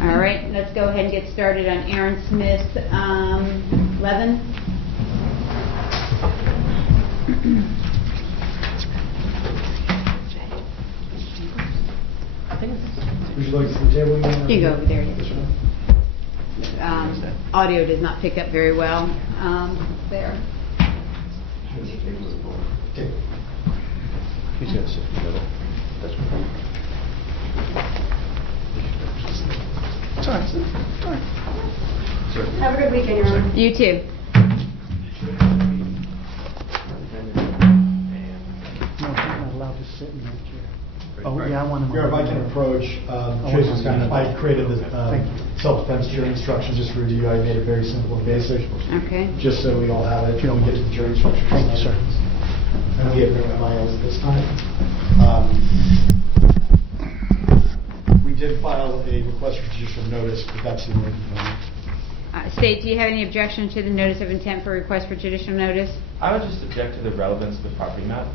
All right, let's go ahead and get started on Aaron Smith-Levin. Would you like to see the table again? You go over there. Audio does not pick up very well there. Okay. He's going to sit in the middle. That's right. It's all right. It's all right. Sir. Have a good weekend, everyone. You too. No, he's not allowed to sit in that chair. Oh, yeah, I want him. If I can approach, Tracy's kind of, I created the self-defense jury instructions just for review. I made it very simple and basic. Okay. Just so we all have it. If you don't get to the jury instructions. Thank you, sir. And we have my own this time. We did file a request for judicial notice, but that's the only component. State, do you have any objection to the notice of intent for request for judicial notice? I would just object to the relevance of the property map.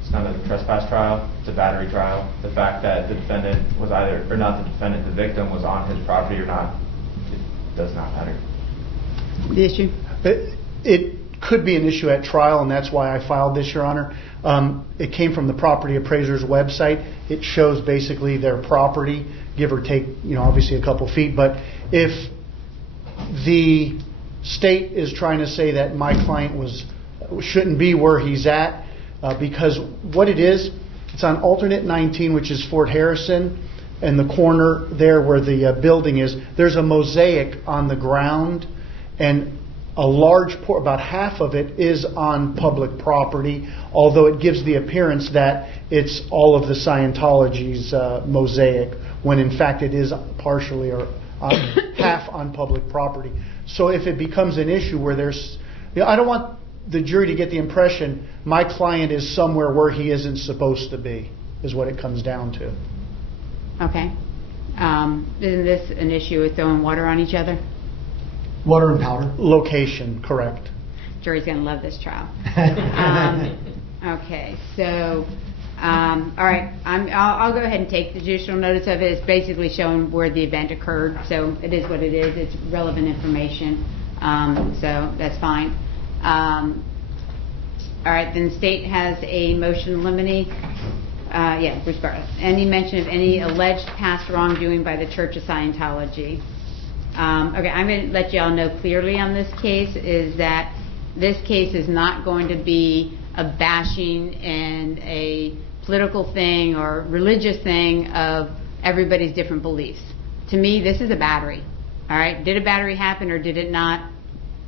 It's not a trespass trial, it's a battery trial. The fact that the defendant was either, or not the defendant, the victim was on his property or not, it does not matter. The issue? It could be an issue at trial, and that's why I filed this, Your Honor. It came from the property appraiser's website. It shows basically their property, give or take, obviously a couple feet. But if the state is trying to say that my client shouldn't be where he's at, because what it is, it's on alternate 19, which is Fort Harrison, and the corner there where the building is, there's a mosaic on the ground, and a large about half of it is on public property, although it gives the appearance that it's all of the Scientology's mosaic, when in fact it is partially or half on public property. So if it becomes an issue where there's, I don't want the jury to get the impression my client is somewhere where he isn't supposed to be, is what it comes down to. Okay. Isn't this an issue with throwing water on each other? Water and powder. Location, correct. Jury's going to love this trial. Okay, so, all right, I'll go ahead and take the judicial notice of it. It's basically showing where the event occurred, so it is what it is. It's relevant information, so that's fine. All right, then the state has a motion limine. Yeah, Bruce Bartlett. Any mention of any alleged past wrongdoing by the Church of Scientology? Okay, I'm going to let you all know clearly on this case is that this case is not going to be a bashing and a political thing or religious thing of everybody's different beliefs. To me, this is a battery. All right, did a battery happen or did it not?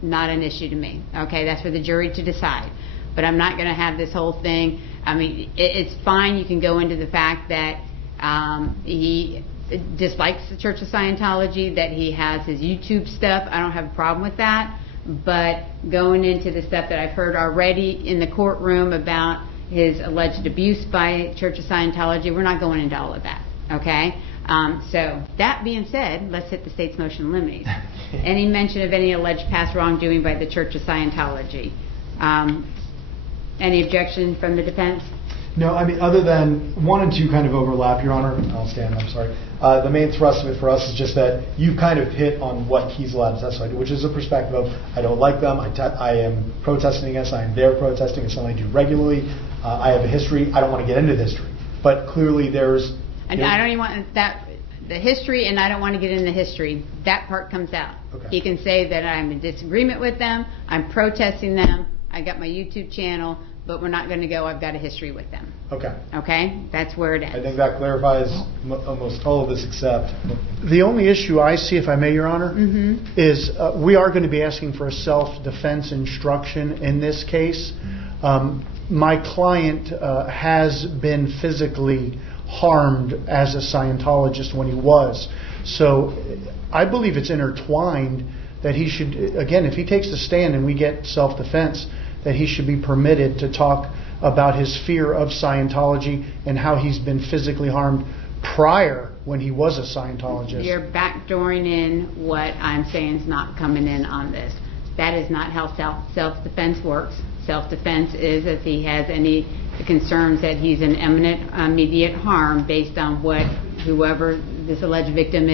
Not an issue to me. Okay, that's for the jury to decide. But I'm not going to have this whole thing. I mean, it's fine. You can go into the fact that he dislikes the Church of Scientology, that he has his YouTube stuff. I don't have a problem with that. But going into the stuff that I've heard already in the courtroom about his alleged abuse by Church of Scientology, we're not going into all of that. Okay? So that being said, let's hit the state's motion limine. Any mention of any alleged past wrongdoing by the Church of Scientology? Any objection from the defense? No, I mean, other than 1 and 2 kind of overlap, Your Honor. I'll stand, I'm sorry. The main thrust of it for us is just that you kind of hit on what he's allowed to testify to, which is a perspective of, I don't like them, I am protesting against, I am there protesting, it's something I do regularly, I have a history, I don't want to get into the history. But clearly there's... And I don't even want that, the history, and I don't want to get into the history. That part comes out. Okay. He can say that I'm in disagreement with them, I'm protesting them, I got my YouTube channel, but we're not going to go, I've got a history with them. Okay. Okay? That's where it ends. I think that clarifies almost all of this except... The only issue I see, if I may, Your Honor, is we are going to be asking for a self-defense instruction in this case. My client has been physically harmed as a Scientologist when he was. So I believe it's intertwined that he should, again, if he takes the stand and we get self-defense, that he should be permitted to talk about his fear of Scientology and how he's been physically harmed prior when he was a Scientologist. You're backdooring in what I'm saying is not coming in on this. That is not how self-defense works. Self-defense is if he has any concerns that he's in imminent immediate harm based on what whoever this alleged victim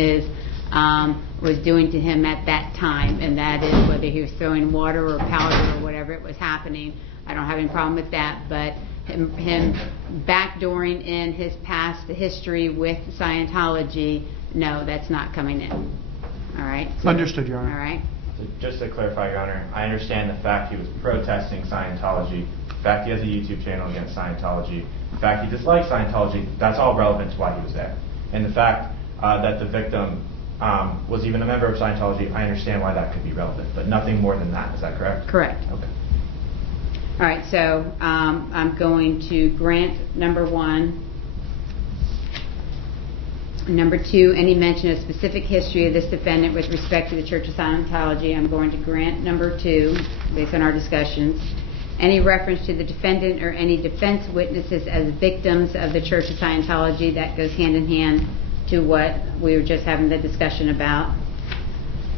was doing to him at that time, and that is whether he was throwing water or powder or whatever it was happening. I don't have any problem with that, but him backdooring in his past history with Scientology, no, that's not coming in. All right? So, Understood, Your Honor. All right? So just to clarify, Your Honor, I understand the fact he was protesting Scientology, the fact he has a YouTube channel against Scientology, the fact he dislikes Scientology, that's all relevant to why he was there. And the fact that the victim was even a member of Scientology, I understand why that could be relevant, but nothing more than that. Is that correct? Correct. Okay. All right, so I'm going to grant number 1. Number 2, any mention of specific history of this defendant with respect to the Church of Scientology, I'm going to grant number 2, based on our discussions. Any reference to the defendant or any defense witnesses as victims of the Church of Scientology, that goes hand in hand to what we were just having the discussion about.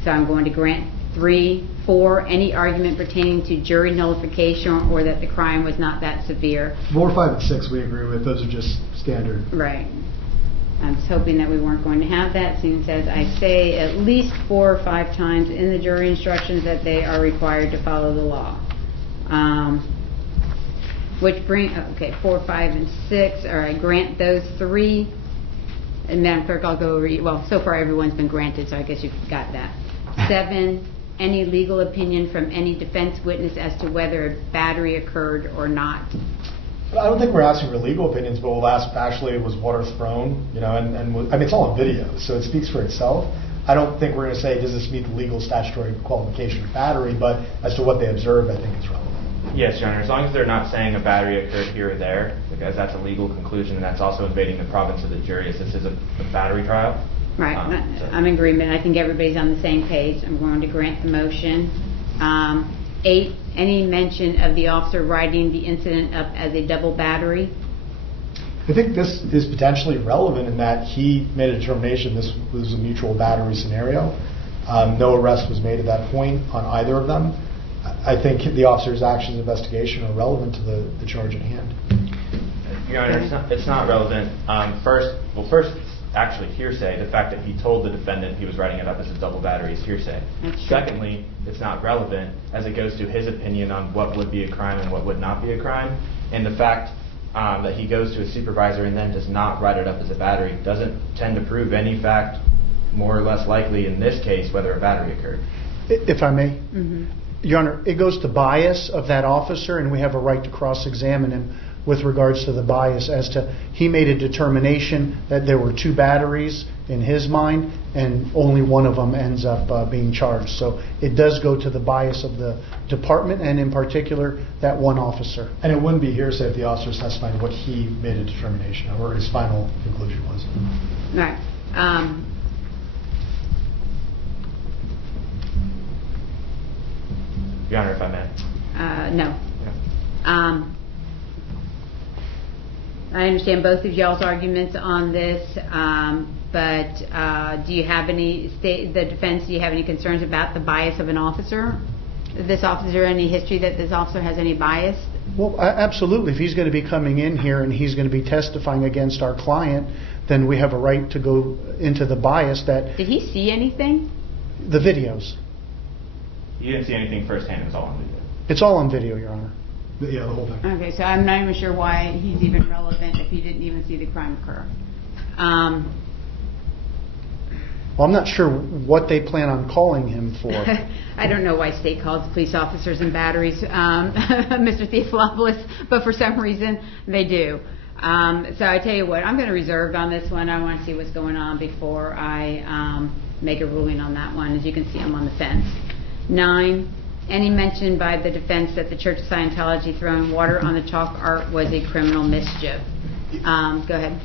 So I'm going to grant 3. 4, any argument pertaining to jury nullification or that the crime was not that severe. 4, 5, and 6 we agree with. Those are just standard. Right. I was hoping that we weren't going to have that, since as I say at least 4 or 5 times in the jury instructions that they are required to follow the law. Which bring, okay, 4, 5, and 6. All right, grant those 3. And Madam Clerk, I'll go over, well, so far everyone's been granted, so I guess you've got that. 7, any legal opinion from any defense witness as to whether a battery occurred or not. I don't think we're asking for legal opinions, but we'll ask actually was water thrown, and I mean it's all on video, so it speaks for itself. I don't think we're going to say does this meet the legal statutory qualification of battery, but as to what they observed, I think it's relevant. Yes, Your Honor, as long as they're not saying a battery occurred here or there, because that's a legal conclusion, and that's also invading the province of the jury, as this is a battery trial. Right, So- I'm in agreement. I think everybody's on the same page. I'm going to grant the motion. 8, any mention of the officer writing the incident up as a double battery. I think this is potentially relevant in that he made a determination this was a mutual battery scenario. No arrest was made at that point on either of them. I think the officer's actions and investigation are relevant to the charge at hand. Your Honor, it's not relevant. First, it's actually hearsay. The fact that he told the defendant he was writing it up as a double battery is hearsay. That's true. Secondly, it's not relevant as it goes to his opinion on what would be a crime and what would not be a crime. And the fact that he goes to a supervisor and then does not write it up as a battery doesn't tend to prove any fact more or less likely in this case whether a battery occurred. If I may? Mm-hmm. Your Honor, it goes to bias of that officer, and we have a right to cross-examine him with regards to the bias as to he made a determination that there were 2 batteries in his mind, and only one of them ends up being charged. So it does go to the bias of the department, and in particular, that one officer. And it wouldn't be hearsay if the officer testified what he made a determination or his final conclusion was. All right. Your Honor, if I may. No. Yeah. I understand both of y'all's arguments on this, but do you have any, the defense, do you have any concerns about the bias of an officer? This officer, any history that this officer has any bias? Well, absolutely. If he's going to be coming in here and he's going to be testifying against our client, then we have a right to go into the bias that... Did he see anything? The videos. You didn't see anything firsthand, it was all on video. It's all on video, Your Honor. Yeah, the whole thing. Okay, so I'm not even sure why he's even relevant if he didn't even see the crime occur. Well, I'm not sure what they plan on calling him for. I don't know why state calls police officers and batteries, Mr. Theophilopoulos, but for some reason they do. So I tell you what, I'm going to reserve on this one. I want to see what's going on before I make a ruling on that one. As you can see, I'm on the fence. 9, any mention by the defense that the Church of Scientology throwing water on the chalk art was a criminal mischief. Go ahead.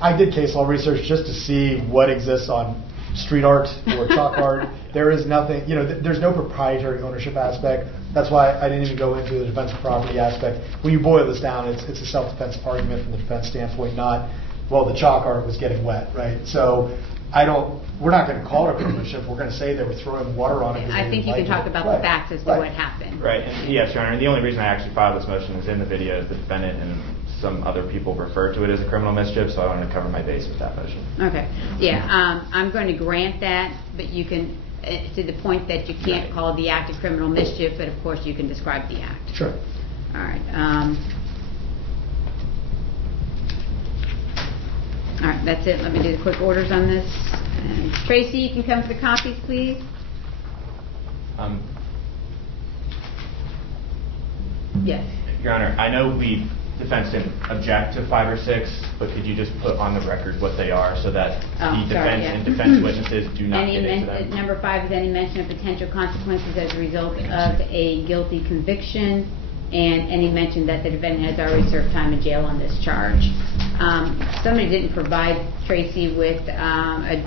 I did case law research just to see what exists on street art or chalk art. There is nothing, there's no proprietary ownership aspect. That's why I didn't even go into the defense of property aspect. When you boil this down, it's a self-defense argument from the defense standpoint, not, well, the chalk art was getting wet, right? So we're not going to call it a criminal mischief. We're going to say they were throwing water on it. I think you can talk about the facts as to what happened. Right, and yes, Your Honor, and the only reason I actually filed this motion is in the videos, the defendant and some other people refer to it as a criminal mischief, so I wanted to cover my base with that motion. Okay, yeah, I'm going to grant that, but you can, to the point that you can't call the act a criminal mischief, but of course you can describe the act. Sure. All right. All right, that's it. Let me do the quick orders on this. And Tracy, you can come for the copies, please. Yes. Your Honor, I know defense didn't object to 5 or 6, but could you just put on the record what they are so that the defense and defense witnesses do not get into them? Number 5 is any mention of potential consequences as a result of a guilty conviction, and any mention that the defendant has already served time in jail on this charge. Somebody didn't provide Tracy with an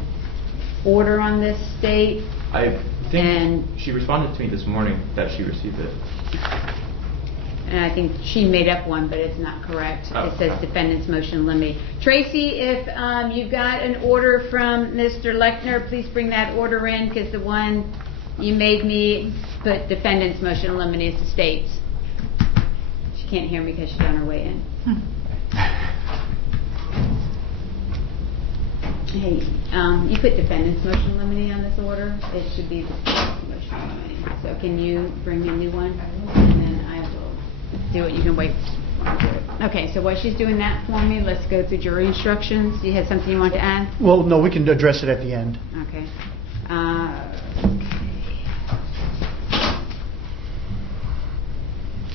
order on this state. I think she responded to me this morning that she received it. And I think she made up one, but it's not correct. It says defendant's motion limine. Tracy, if you've got an order from Mr. Lechner, please bring that order in, because the one you made me put defendant's motion limine as the state's. She can't hear me because she's on her way in. Hey, you put defendant's motion limine on this order. It should be the state's motion limine. So can you bring me a new one? And then I will do it. You can wait. Okay, so while she's doing that for me, let's go through jury instructions. Do you have something you want to add? Well, no, we can address it at the end. Okay.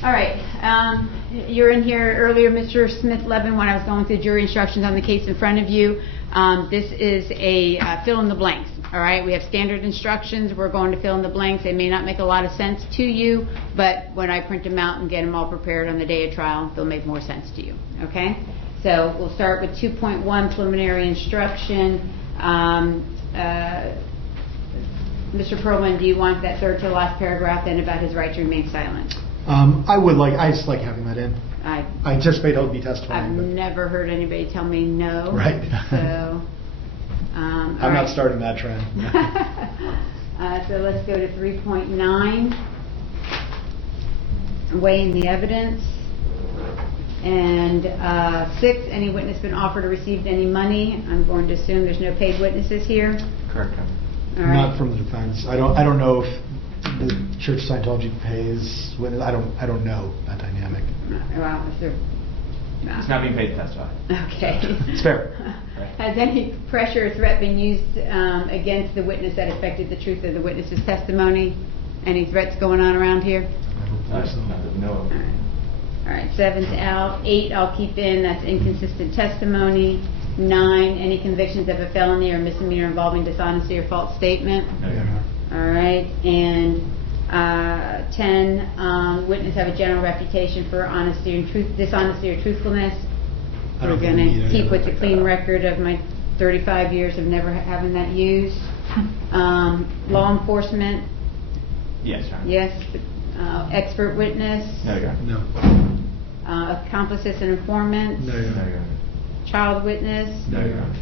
All right. You're in here earlier, Mr. Smith-Levin, when I was going through jury instructions on the case in front of you. This is a fill in the blanks. All right, we have standard instructions. We're going to fill in the blanks. They may not make a lot of sense to you, but when I print them out and get them all prepared on the day of trial, they'll make more sense to you. Okay? So we'll start with 2.1 preliminary instruction. Mr. Perlman, do you want that third to last paragraph in about his right to remain silent? I just like having that in. I anticipate he'll be testifying. I've never heard anybody tell me no. Right. So. I'm not starting that trend. So let's go to 3.9, weighing the evidence. And 6, any witness been offered or received any money? I'm going to assume there's no paid witnesses here. Correct. All right. Not from the defense. I don't know if the Church of Scientology pays witness. I don't know that dynamic. Well, it's not being paid to testify. Okay. It's fair. Has any pressure or threat been used against the witness that affected the truth of the witness's testimony? Any threats going on around here? No. All right, 7's out. 8 I'll keep in. That's inconsistent testimony. 9, any convictions of a felony or misdemeanor involving dishonesty or false statement. No. All right, and 10, witness have a general reputation for honesty and dishonesty or truthfulness. We're going to keep with the clean record of my 35 years of never having that used. Law enforcement. Yes, Your Honor. Yes. Expert witness. No, Your Honor. No. Accomplices and informants. No, Your Honor. Child witness. No, Your Honor.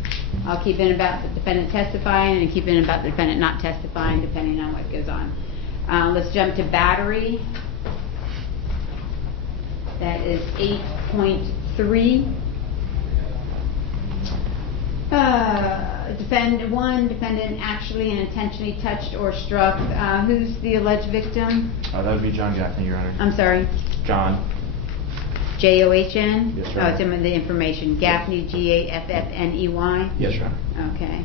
I'll keep in about the defendant testifying and keep in about the defendant not testifying, depending on what goes on. Let's jump to battery. That is 8.3. Defendant actually and intentionally touched or struck. Who's the alleged victim? That would be John Gaffney, Your Honor. I'm sorry. John. John? Yes, Oh, Your Honor. it's in the information. Gaffney, Gaffney. Yes, Your Honor. Okay.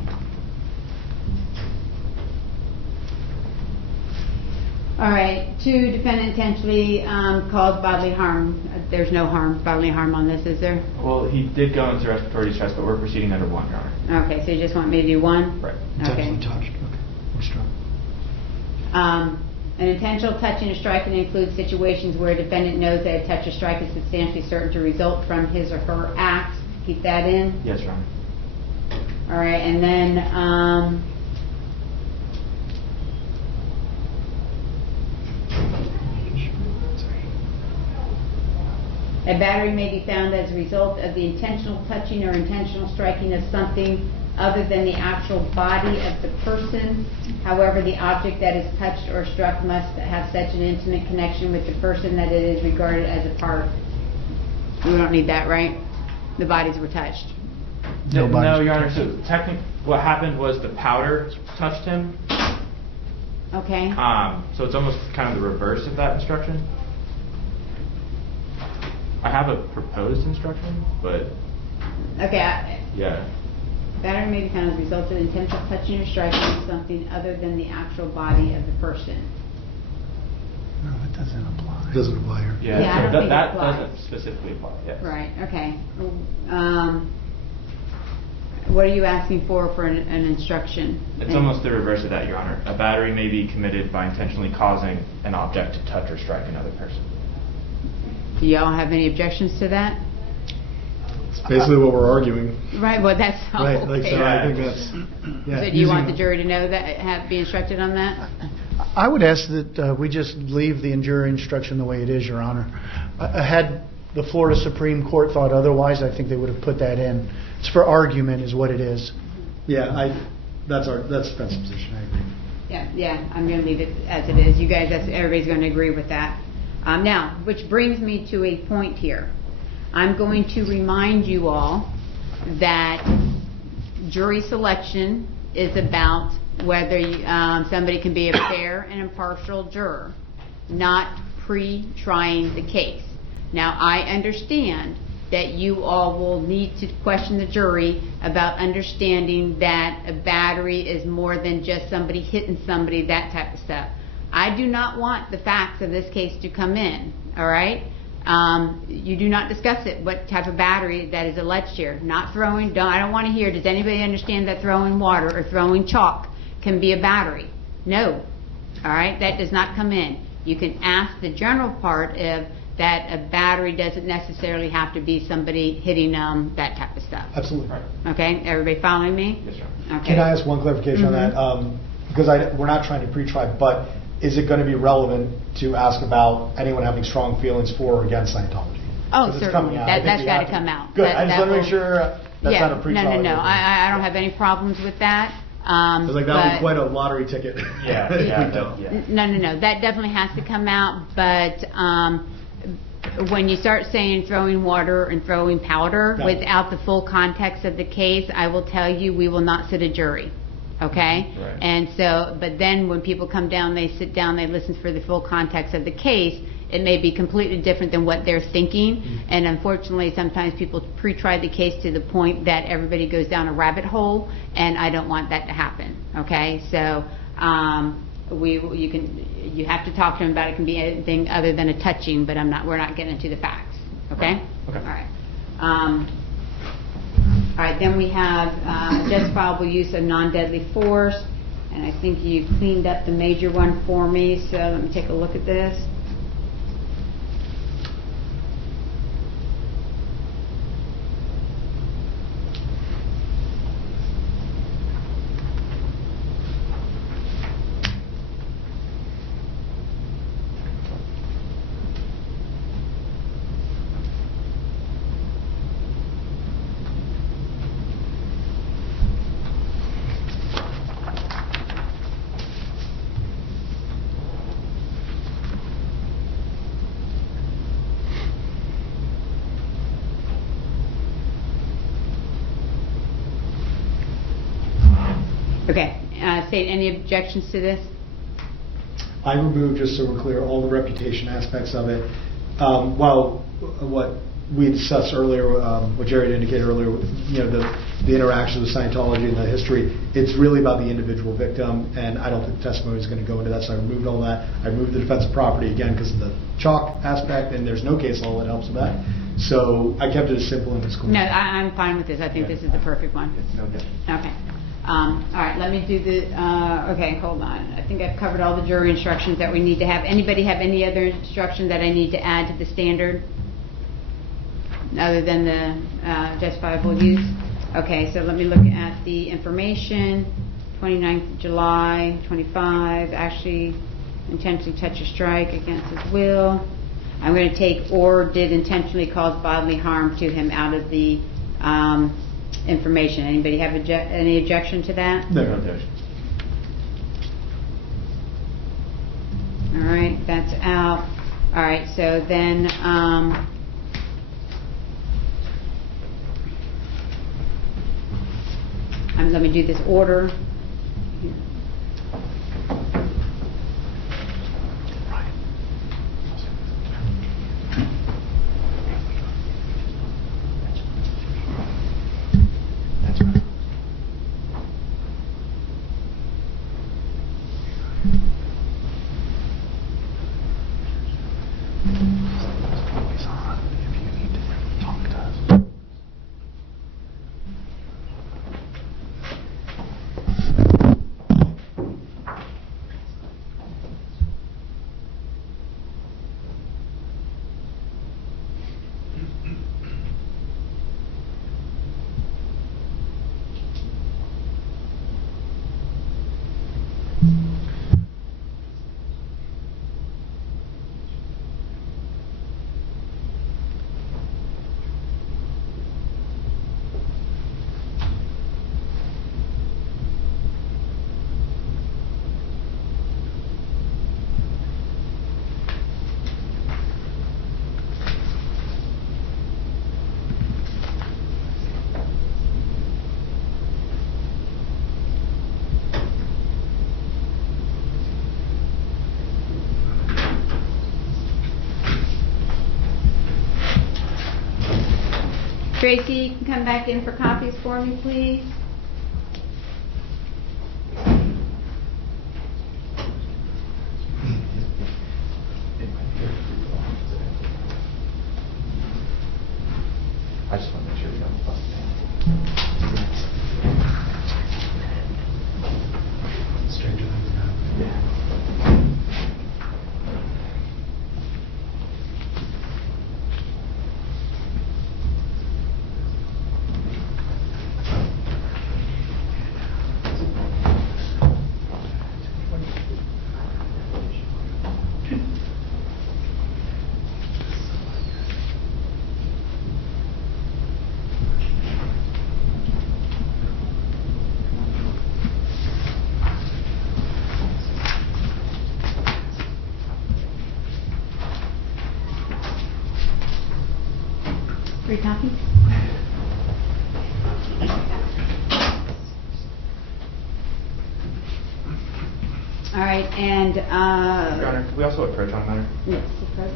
All right. 2, defendant intentionally caused bodily harm. There's no bodily harm on this, is there? Well, he did go into respiratory distress, but we're proceeding under 1, Your Honor. Okay, so you just want me to do 1? Right. Okay. Intentionally touched. Okay. Or struck. An intentional touching or striking includes situations where a defendant knows that a touch or strike is substantially certain to result from his or her act. Keep that in. Yes, Your Honor. All right, and then a battery may be found as a result of the intentional touching or intentional striking of something other than the actual body of the person. However, the object that is touched or struck must have such an intimate connection with the person that it is regarded as a part We don't need that, right? The bodies were touched. No No, bodies Your were Honor, so technically, what happened was the powder touched him. Okay. So it's almost kind of the reverse of that instruction. I have a proposed instruction, but Okay. yeah. Battery may be found as a result of the intent of touching or striking something other than the actual body of the person. No, it doesn't apply. Doesn't apply here. Yeah, Yeah, I don't so think it that applies. doesn't specifically apply, yes. Right, okay. What are you asking for an instruction? It's almost the reverse of that, Your Honor. A battery may be committed by intentionally causing an object to touch or strike another person. Do y'all have any objections to that? It's basically what we're arguing. Right, well, that's all. Right, like, so I think Yeah. that's, yeah. So do you want the jury to know that, be instructed on that? I would ask that we just leave the jury instruction the way it is, Your Honor. Had the Florida Supreme Court thought otherwise, I think they would have put that in. It's for argument is what it is. Yeah, that's the defense position, I agree. Yeah, I'm going to leave it as it is. You guys, everybody's going to agree with that. Now, which brings me to a point here. I'm going to remind you all that jury selection is about whether somebody can be a fair and impartial juror, not pre-trying the case. Now, I understand that you all will need to question the jury about understanding that a battery is more than just somebody hitting somebody, that type of stuff. I do not want the facts of this case to come in, all right? You do not discuss it, what type of battery that is alleged here. Not throwing, I don't want to hear, does anybody understand that throwing water or throwing chalk can be a battery? No, all right? That does not come in. You can ask the general part of that a battery doesn't necessarily have to be somebody hitting that type of stuff. Absolutely. Right. Okay, everybody following me? Yes, sir. Okay. Can I ask one clarification on that? Because we're not trying to pre-try, but is it going to be relevant to ask about anyone having strong feelings for or against Scientology? Oh, 'Cause it's certainly. coming out. I think That's we got have to come out. Good. That- I just that want to make will- sure that's not a pre-trial. No. I don't have any problems with that. I was like, that would but- be quite a lottery ticket. Yeah, If we yeah, don't. No. That definitely has to come out. But when you start saying throwing water and throwing powder Got it. without the full context of the case, I will tell you we will not sit a jury. Okay? Right. And so, but then when people come down, they sit down, they listen for the full context of the case. It may be completely different than what they're thinking. And unfortunately, sometimes people pre-try the case to the point that everybody goes down a rabbit hole, and I don't want that to happen. Okay? So, you have to talk to them about it. It can be anything other than a touching, but we're not getting into the facts. Okay? Okay. All right. All right, then we have justifiable use of non-deadly force, and I think you cleaned up the major one for me, so let me take a look at this. Okay, state any objections to this? I removed, just so we're clear, all the reputation aspects of it. While what we discussed earlier, what Jared indicated earlier, the interaction with Scientology and the history, it's really about the individual victim, and I don't think the testimony is going to go into that, so I removed all that. I removed the defense of property, again, because of the chalk aspect, and there's no case law that helps with that. So I kept it as simple and as clear. No, I'm fine with this. I think this is the perfect one. No difference. Okay. All right, let me do the, okay, hold on. I think I've covered all the jury instructions that we need to have. Anybody have any other instructions that I need to add to the standard other than the justifiable use? Okay, so let me look at the information. 29th of July, 25, actually intentionally touch or strike against his will. I'm going to take or did intentionally cause bodily harm to him out of the information. Anybody have any objection to that? No. No objection. All right, that's out. All right, so then let me do this order. Tracy, you can come back in for copies for me, please. I just want to make sure we don't fuck Stranger things happen. Yeah. Free copies? All right, and Your Honor, can we also approach on matter? yes, approach.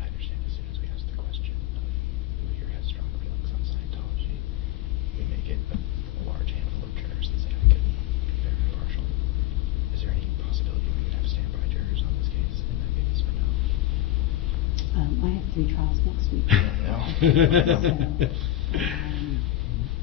I understand as soon as we ask the question of who here has strong feelings on Scientology, we may get a large handful of jurors that say I could be very impartial. Is there any possibility we could have standby jurors on this case in that case or no? I have 3 trials next week. No.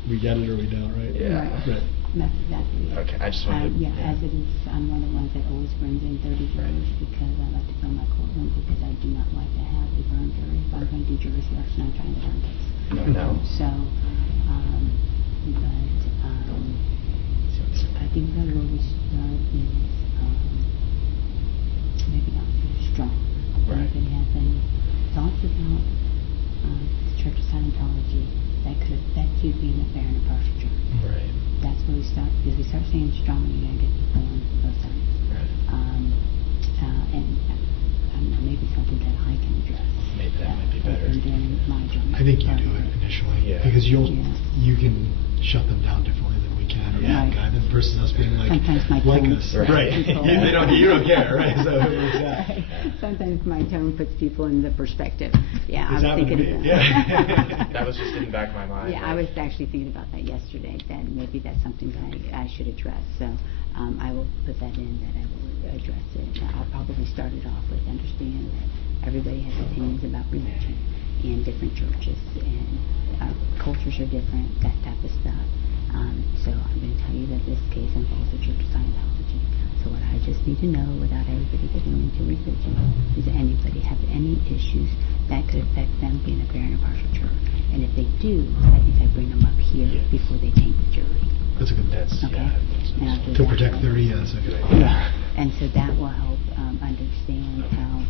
We get it or we don't, right? Yeah. Right. That's exactly it. Okay, I just wanted to- Yeah, as it is, I'm one of the ones that always brings in 30 jurors because I like to fill my courtroom because I do not like to have a burned jury. If I'm going to do jury selection, I'm trying to burn case. No. So, I think that where we start is maybe not too strong. Right. If anybody has any thoughts about the Church of Scientology that could affect you being a fair and impartial jury. Right. That's where we start, because we start saying strong, you're going to get people on both sides. Right. And I don't know, maybe something that I can address. Maybe that might be better. And then my job. I think you do it initially Yeah. because Yeah. you can shut them down differently than we can. Or Yeah. that guy then versus us being like Sometimes my like tone us. Right. Right. control. Yeah, you don't care, right? So it works out. Right. Sometimes my tone puts people in the perspective. Yeah, It's I was happened to thinking me. about Yeah. That was just in the back of my mind. Yeah, I was actually thinking about that yesterday, that maybe that's something that I should address. So I will put that in, that I will address it. I'll probably start it off with understand that everybody has opinions about religion in different churches, and our cultures are different, that type of stuff. So I'm going to tell you that this case involves the Church of Scientology. So what I just need to know, without everybody getting into religion, is anybody have any issues that could affect them being a fair and impartial juror? And if they do, I think I bring them up here before they taint the jury. That's a good Okay? And I'll do To that. protect 30, that's a good idea. Yeah. And so that will help understand how,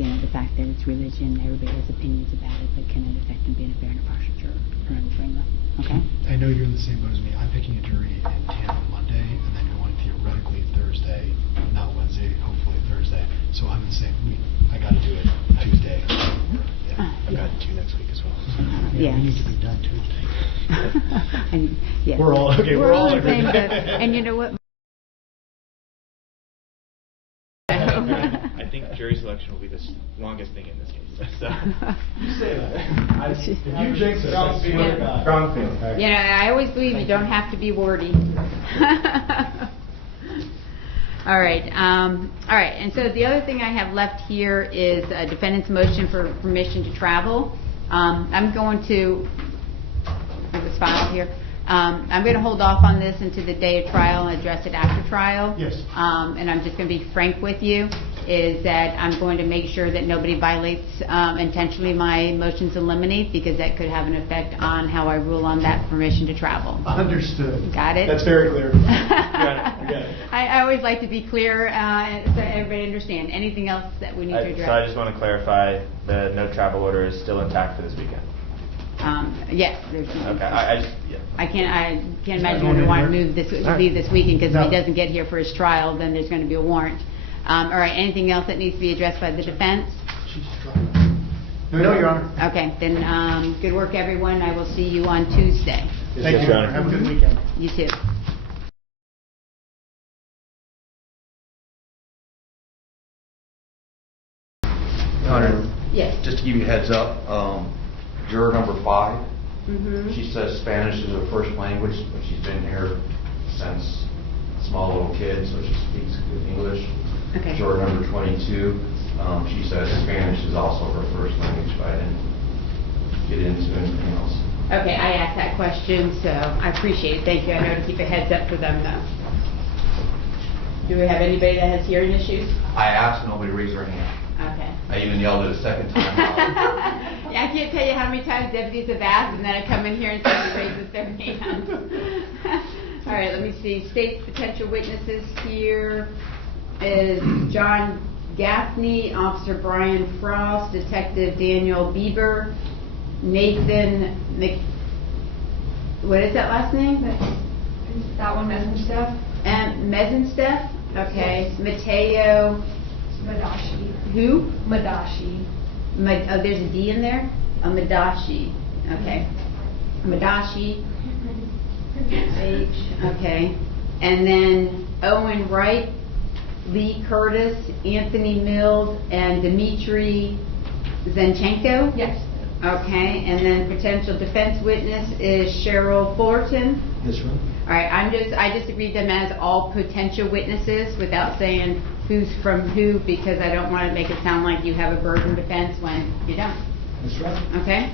the fact that it's religion, everybody has opinions about it, but can it affect them being a fair and impartial juror? And I will bring them up. Okay? I know you're in the same boat as me. I'm picking a jury in Tampa Monday and then going to your theoretically Thursday, not Wednesday, hopefully Thursday. So I'm saying I got to do it Tuesday. Yeah, I've got 2 next week as well. Yes. We need to be done Tuesday. And, yes. We're all okay. We're all all in the same agreed. boat. And you know what? I think jury selection will be the longest thing in this case. So. You say that. If you jinx it, I swear to God. Strong feeling. You know, I always believe you don't have to be wordy. All right. All right. And so the other thing I have left here is a defendant's motion for permission to travel. I'm going to have this file here. I'm going to hold off on this until the day of trial and address it after trial. Yes. And I'm just going to be frank with you, is that I'm going to make sure that nobody violates intentionally my motions to eliminate, because that could have an effect on how I rule on that permission to travel. Understood. Got it? That's very clear. Got it. I always like to be clear so everybody understand. Anything else that we need to address? So I just want to clarify, the no travel order is still intact for this weekend. Yes. Okay. I just, yeah. I can't imagine we want to leave this weekend, because if he doesn't get here for his trial, then there's going to be a warrant. All right. Anything else that needs to be addressed by the defense? No, Your Honor. Okay. Then good work, everyone. I will see you on Tuesday. Thank you, Your Honor. Have a good weekend. You too. Hunter, Yes. just to give you a heads up, juror number 5, Mm-hmm. she says Spanish is her first language, but she's been here since small little kid, so she speaks good English. Okay. Juror number 22, she says Spanish is also her first language, but I didn't get into anything else. Okay, I asked that question, so I appreciate it. Thank you. I know to keep a heads up for them, though. Do we have anybody that has hearing issues? I asked, nobody raised their hand. Okay. I even yelled it a second time. Yeah, I can't tell you how many times deputies have asked, and then I come in here and somebody raises their hand. All right, let me see. State potential witnesses here is John Gaffney, Officer Brian Frost, Detective Daniel Bieber, Nathan what is that last name? That one, Mesensteff? Mesensteff? Okay. Mateo. Madashi. Who? Madashi. Oh, there's a D in there? Oh, Madashi. Okay. Madashi. H. Okay. And then Owen Wright, Lee Curtis, Anthony Mills, and Dmitry Zenchenko? Yes. Okay. And then potential defense witness is Cheryl Fullerton. This one. All right. I just agreed them as all potential witnesses without saying who's from who, because I don't want to make it sound like you have a burden defense when you don't. That's right. Okay?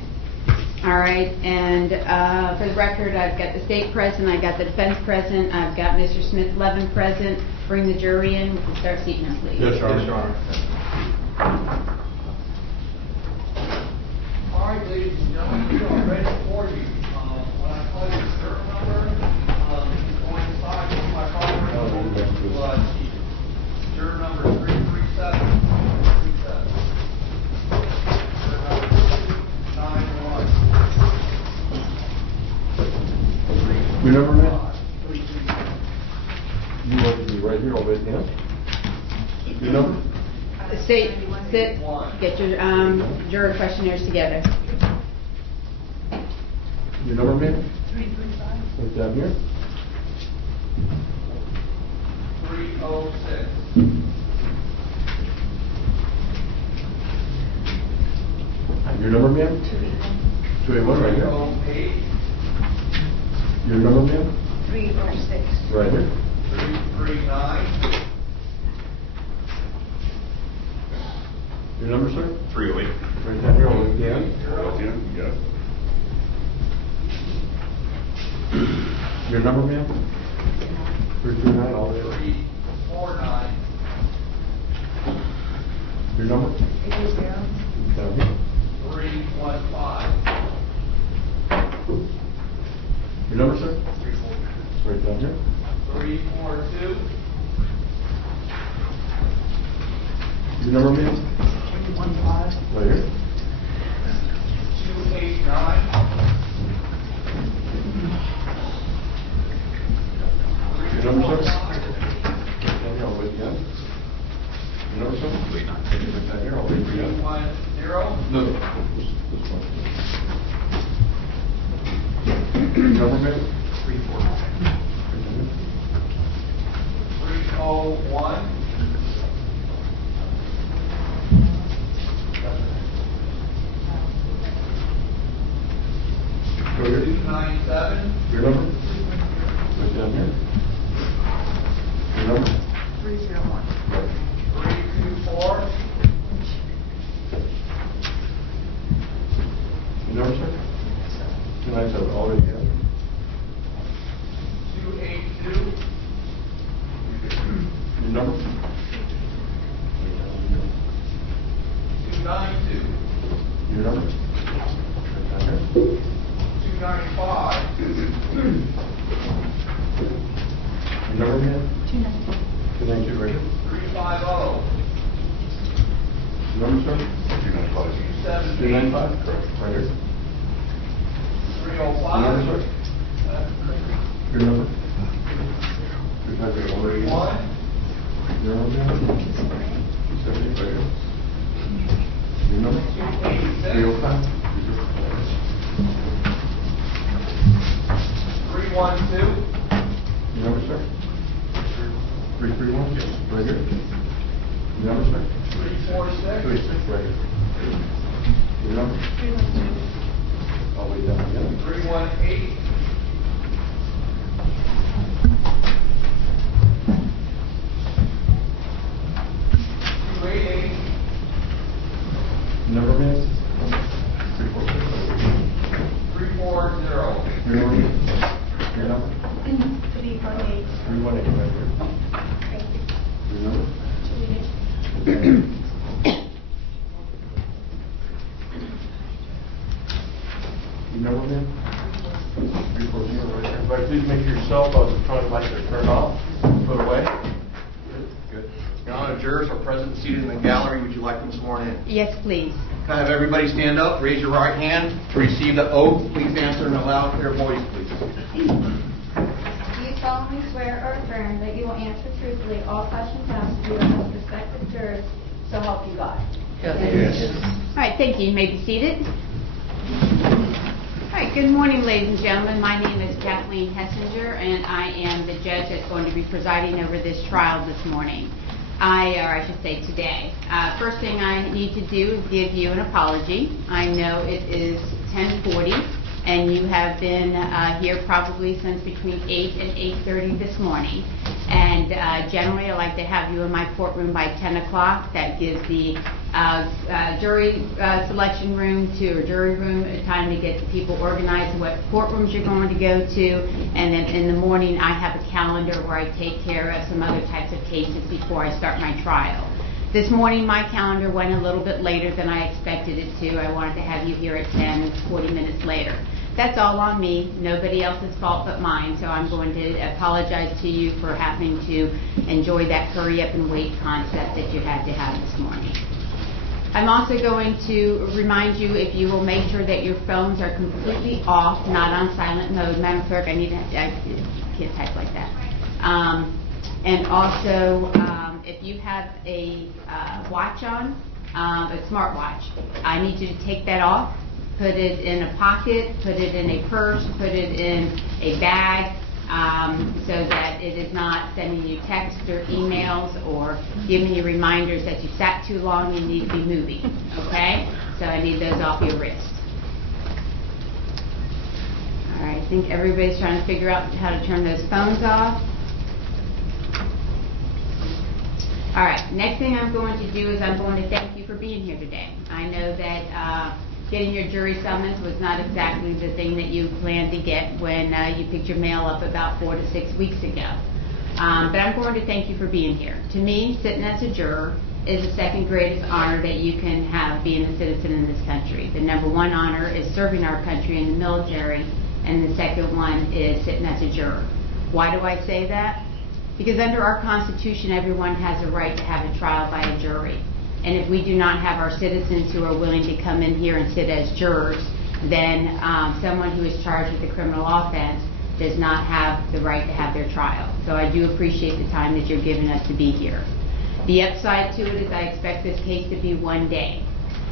All right. And for the record, I've got the state present, I've got the defense present, I've got Mr. Smith-Levin present. Bring the jury in. We can start seating them, please. Yes, Your Honor. All right, ladies and gentlemen, we are ready for you. When I call your juror number, go inside with my call. Juror number 337. Juror number 291. Your number, ma'am? You want to be right here, I'll raise hand. Your number? Sit, get your juror questionnaires together. Your number, ma'am? 335. Right down here. 306. Your number, ma'am? 281, right here. 308. Your number, ma'am? 306. Right here. 339. Your number, sir? 308. Right down here, I'll raise hand. Zero. Your number, ma'am? 339, all there. 349. Your number? 80. Down here. 315. Your number, sir? Right down here. 342. Your number, ma'am? 315. Right here. 289. Your number, sir? No. Government? 301. 297. Your number? Right down here. Your number? 301. 324. Your number, sir? 297, already got it. 282. Your number? 292. Your number? Right down here. 295. Your number again? 292, right here. 350. Your number, sir? 295. 295, correct, right here. 305. Your number, sir? Your number? 350, already got it. 1. Your number again? 270, right here. Your number? 286. 305? 312. Your number, sir? 331? Yes. Right here. Your number, sir? 346. 286, right here. Your number? All the way down again. 318. 288. Number, miss? 346. 340. Your number? Your number? 318. 318, right here. Your number? Your number, man? 340, right there. Everybody, please make sure your cell phones and phone lights are turned off, put away. Good. Your Honor, jurors are present seated in the gallery. Would you like them sworn in? Yes, please. Can I have everybody stand up, raise your right hand to receive the oath? Please answer in a loud, clear voice, please. Do you solemnly swear or affirm that you will answer truthfully all questions asked of you and with respective jurors, so help you God? Yes. All right, thank you. You may be seated. All right, good morning, ladies and gentlemen. My name is Kathleen Hessinger, and I am the judge that's going to be presiding over this trial this morning. Or I should say today. First thing I need to do is give you an apology. I know it is 10:40, and you have been here probably since between 8 and 8:30 this morning. And generally, I like to have you in my courtroom by 10 o'clock. That gives the jury selection room or jury room time to get the people organized, what courtrooms you're going to go to, and then in the morning I have a calendar where I take care of some other types of cases before I start my trial. This morning my calendar went a little bit later than I expected it to. I wanted to have you here at 10, it's 40 minutes later. That's all on me, nobody else's fault but mine, so I'm going to apologize to you for having to enjoy that hurry up and wait concept that you had to have this morning. I'm also going to remind you, if you will make sure that your phones are completely off, not on silent mode. Madam Clerk, I can't type like that. And also, if you have a watch on, a smart watch, I need you to take that off, put it in a pocket, put it in a purse, put it in a bag, so that it is not sending you texts or emails or giving you reminders that you sat too long and you need to be moving, okay? So I need those off your wrist. All right, I think everybody's trying to figure out how to turn those phones off. All right, next thing I'm going to do is I'm going to thank you for being here today. I know that getting your jury summons was not exactly the thing that you planned to get when you picked your mail up about 4 to 6 weeks ago. But I'm going to thank you for being here. To me, sitting as a juror is the second greatest honor that you can have being a citizen in this country. The number one honor is serving our country in the military, and the second one is sitting as a juror. Why do I say that? Because under our Constitution, everyone has a right to have a trial by a jury. And if we do not have our citizens who are willing to come in here and sit as jurors, then someone who is charged with a criminal offense does not have the right to have their trial. So I do appreciate the time that you're giving us to be here. The upside to it is I expect this case to be one day.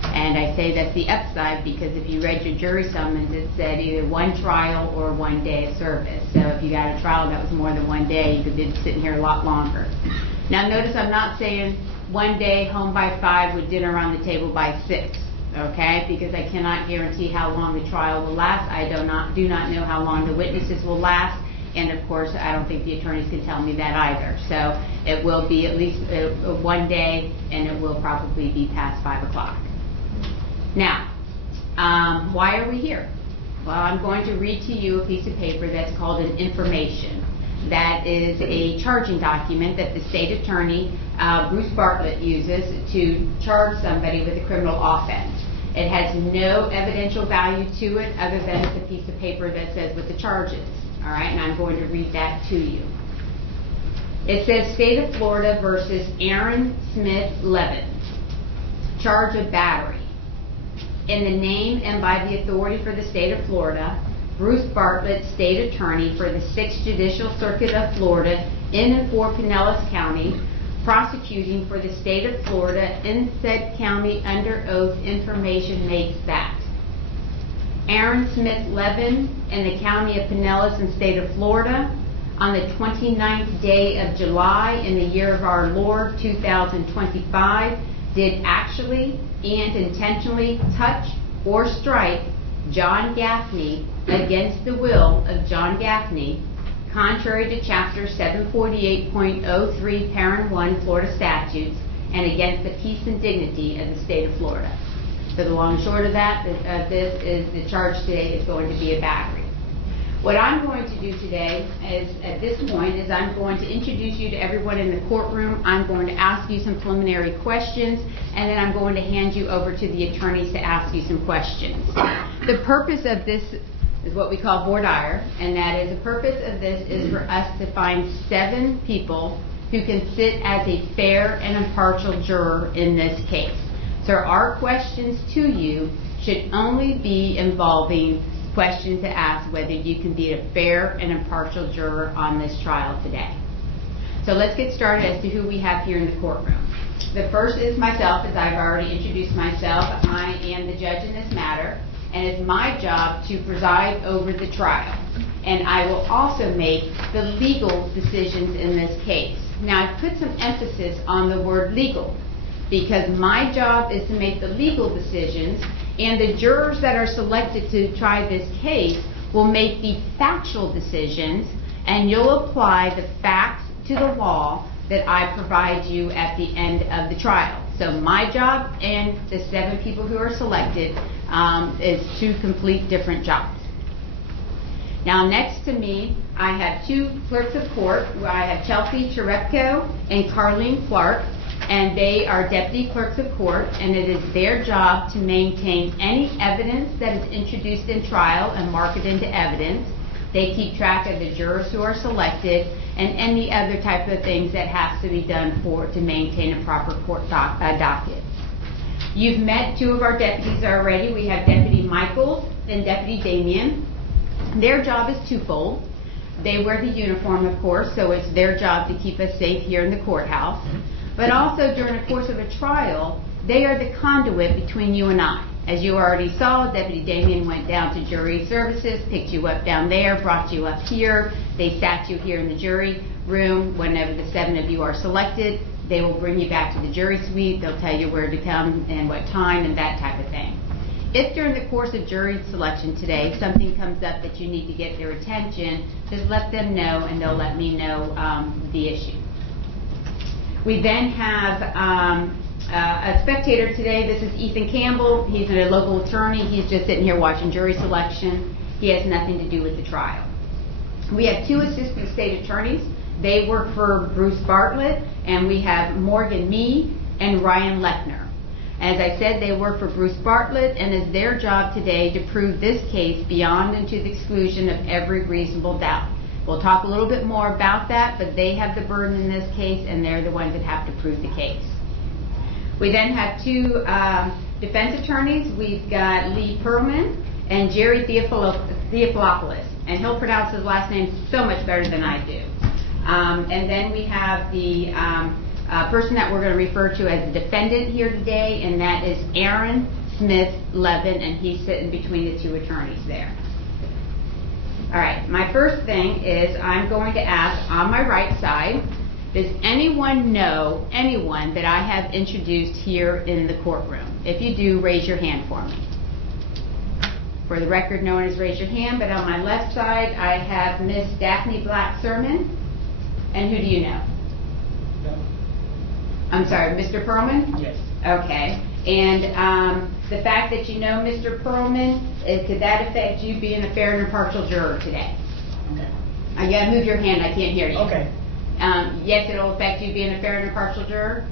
And I say that's the upside because if you read your jury summons, it said either one trial or 1 day of service. So if you got a trial that was more than 1 day, you could be sitting here a lot longer. Now notice I'm not saying 1 day, home by 5 with dinner on the table by 6, okay? Because I cannot guarantee how long the trial will last. I do not know how long the witnesses will last. And of course, I don't think the attorneys can tell me that either. So it will be at least 1 day, and it will probably be past 5 o'clock. Now, why are we here? Well, I'm going to read to you a piece of paper that's called an information. That is a charging document that the state attorney, Bruce Bartlett, uses to charge somebody with a criminal offense. It has no evidential value to it other than it's a piece of paper that says what the charge is. All right, and I'm going to read that to you. It says State of Florida versus Aaron Smith-Levin. Charge of battery. In the name and by the authority for the state of Florida, Bruce Bartlett, state attorney for the 6th Judicial Circuit of Florida in and for Pinellas County, prosecuting for the state of Florida in said county under oath, information makes that Aaron Smith-Levin in the county of Pinellas and state of Florida on the 29th day of July in the year of our Lord 2025 did actually and intentionally touch or strike John Gaffney against the will of John Gaffney, contrary to Chapter 748.03, Parent 1, Florida statutes, and against the peace and dignity of the state of Florida. So the long and short of that, this is the charge today is going to be a battery. What I'm going to do today is, at this point, is I'm going to introduce you to everyone in the courtroom. I'm going to ask you some preliminary questions, and then I'm going to hand you over to the attorneys to ask you some questions. The purpose of this is what we call voir dire, and that is the purpose of this is for us to find 7 people who can sit as a fair and impartial juror in this case. So our questions to you should only be involving questions to ask whether you can be a fair and impartial juror on this trial today. So let's get started as to who we have here in the courtroom. The first is myself, as I've already introduced myself. I am the judge in this matter, and it's my job to preside over the trial. And I will also make the legal decisions in this case. Now, I've put some emphasis on the word legal, because my job is to make the legal decisions, and the jurors that are selected to try this case will make the factual decisions, and you'll apply the facts to the law that I provide you at the end of the trial. So my job and the 7 people who are selected is 2 complete different jobs. Now next to me, I have 2 clerks of court. I have Chelsea Cherepko and Carlene Clark, and they are deputy clerks of court, and it is their job to maintain any evidence that is introduced in trial and mark it into evidence. They keep track of the jurors who are selected and any other type of things that has to be done to maintain a proper court docket. You've met 2 of our deputies already. We have Deputy Michaels and Deputy Damien. Their job is twofold. They wear the uniform, of course, so it's their job to keep us safe here in the courthouse. But also during the course of a trial, they are the conduit between you and I. As you already saw, Deputy Damien went down to jury services, picked you up down there, brought you up here. They sat you here in the jury room. Whenever the 7 of you are selected, they will bring you back to the jury suite. They'll tell you where to come and what time and that type of thing. If during the course of jury selection today something comes up that you need to get their attention, just let them know and they'll let me know the issue. We then have a spectator today. This is Ethan Campbell. He's a local attorney. He's just sitting here watching jury selection. He has nothing to do with the trial. We have 2 assistant state attorneys. They work for Bruce Bartlett, and we have Morgan Mee and Ryan Lechner. As I said, they work for Bruce Bartlett, and it's their job today to prove this case beyond and to the exclusion of every reasonable doubt. We'll talk a little bit more about that, but they have the burden in this case, and they're the ones that have to prove the case. We then have 2 defense attorneys. We've got Lee Perlman and Jerry Theophilopoulos, and he'll pronounce his last name so much better than I do. And then we have the person that we're going to refer to as the defendant here today, and that is Aaron Smith-Levin, and he's sitting between the two attorneys there. All right, my first thing is I'm going to ask on my right side, does anyone know anyone that I have introduced here in the courtroom? If you do, raise your hand for me. For the record, no one has raised your hand, but on my left side, I have Miss Daphne Black-Sermon. And who do you know? No. I'm sorry, Mr. Perlman? Yes. Okay. And the fact that you know Mr. Perlman, could that affect you being a fair and impartial juror today? Okay. You gotta move your hand, I can't hear you. Okay. Yes, it'll affect you being a fair and impartial juror?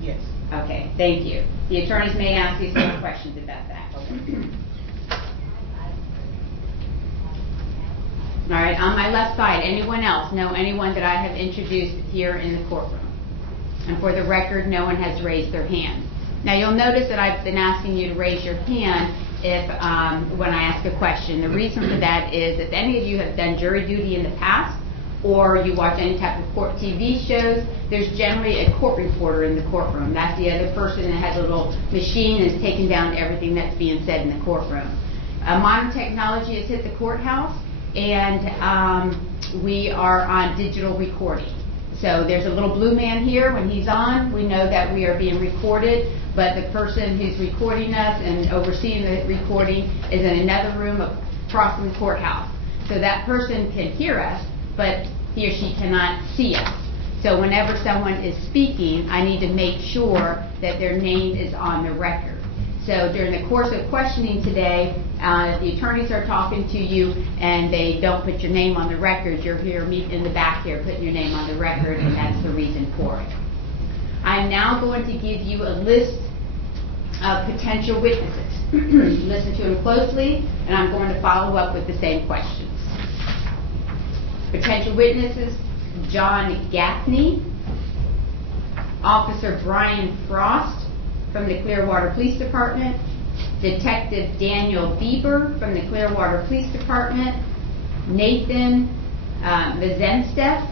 Yes. Okay, thank you. The attorneys may ask you some questions about that. Okay. All right, on my left side, anyone else know anyone that I have introduced here in the courtroom? And for the record, no one has raised their hand. Now you'll notice that I've been asking you to raise your hand if when I ask a question. The reason for that is if any of you have done jury duty in the past, or you watch any type of court TV shows, there's generally a court reporter in the courtroom. That's the other person that has a little machine and is taking down everything that's being said in the courtroom. Modern technology has hit the courthouse, and we are on digital recording. So there's a little blue man here. When he's on, we know that we are being recorded, but the person who's recording us and overseeing the recording is in another room across from the courthouse. So that person can hear us, but he or she cannot see us. So whenever someone is speaking, I need to make sure that their name is on the record. So during the course of questioning today, if the attorneys are talking to you and they don't put your name on the record, you'll hear me in the back here putting your name on the record, and that's the reason for it. I'm now going to give you a list of potential witnesses. Listen to them closely, and I'm going to follow up with the same questions. Potential witnesses: John Gaffney, Officer Brian Frost from the Clearwater Police Department, Detective Daniel Bieber from the Clearwater Police Department, Nathan Mazensteff,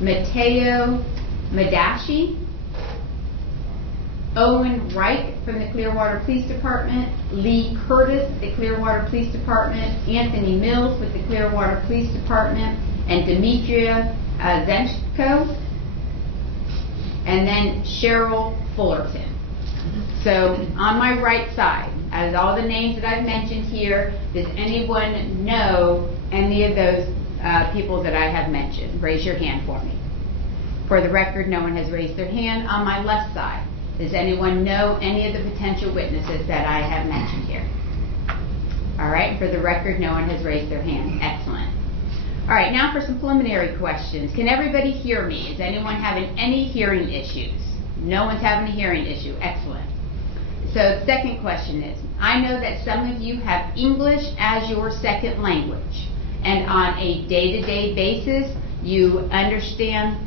Mateo Madashi, Owen Reich from the Clearwater Police Department, Lee Curtis, the Clearwater Police Department, Anthony Mills with the Clearwater Police Department, and Demetria Zenchko, and then Cheryl Fullerton. So on my right side, as all the names that I've mentioned here, does anyone know any of those people that I have mentioned? Raise your hand for me. For the record, no one has raised their hand. On my left side, does anyone know any of the potential witnesses that I have mentioned here? All right, for the record, no one has raised their hand. Excellent. All right, now for some preliminary questions. Can everybody hear me? Is anyone having any hearing issues? No one's having a hearing issue. Excellent. So the second question is, I know that some of you have English as your second language, and on a day-to-day basis, you understand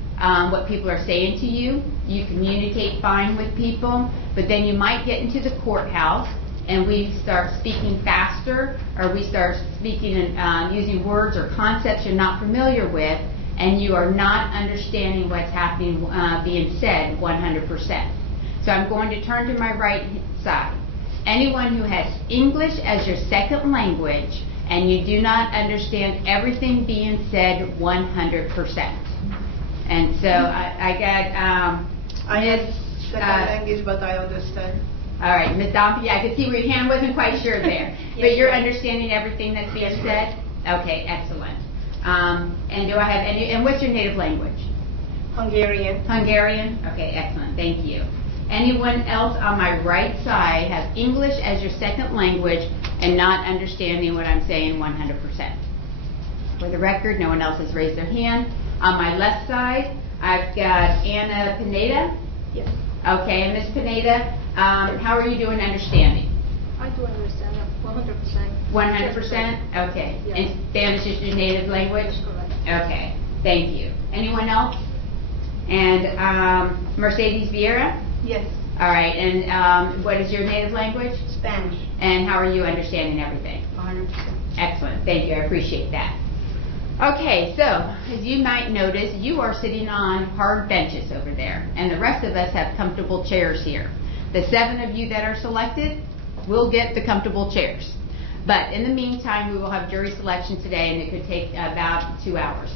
what people are saying to you. You communicate fine with people, but then you might get into the courthouse and we start speaking faster, or we start speaking and using words or concepts you're not familiar with, and you are not understanding what's happening, being said 100%. So I'm going to turn to my right side. Anyone who has English as your second language and you do not understand everything being said 100%. And so I got I have second language, but I understand. all right, Ms. Dompe, I could see where your hand wasn't quite sure there, but you're understanding everything that's being said? Okay, excellent. And do I have any, and what's your native language? Hungarian. Hungarian? Okay, excellent, thank you. Anyone else on my right side have English as your second language and not understanding what I'm saying 100%? For the record, no one else has raised their hand. On my left side, I've got Anna Pineda. Yes. Okay, and Ms. Pineda, how are you doing understanding? I do understand 100%. 100%? Okay. Yes. And Spanish is your native language? That's correct. Okay, thank you. Anyone else? And Mercedes Vieira? Yes. All right, and what is your native language? Spanish. And how are you understanding everything? 100%. Excellent, thank you, I appreciate that. Okay, so as you might notice, you are sitting on hard benches over there, and the rest of us have comfortable chairs here. The 7 of you that are selected will get the comfortable chairs. But in the meantime, we will have jury selection today, and it could take about 2 hours.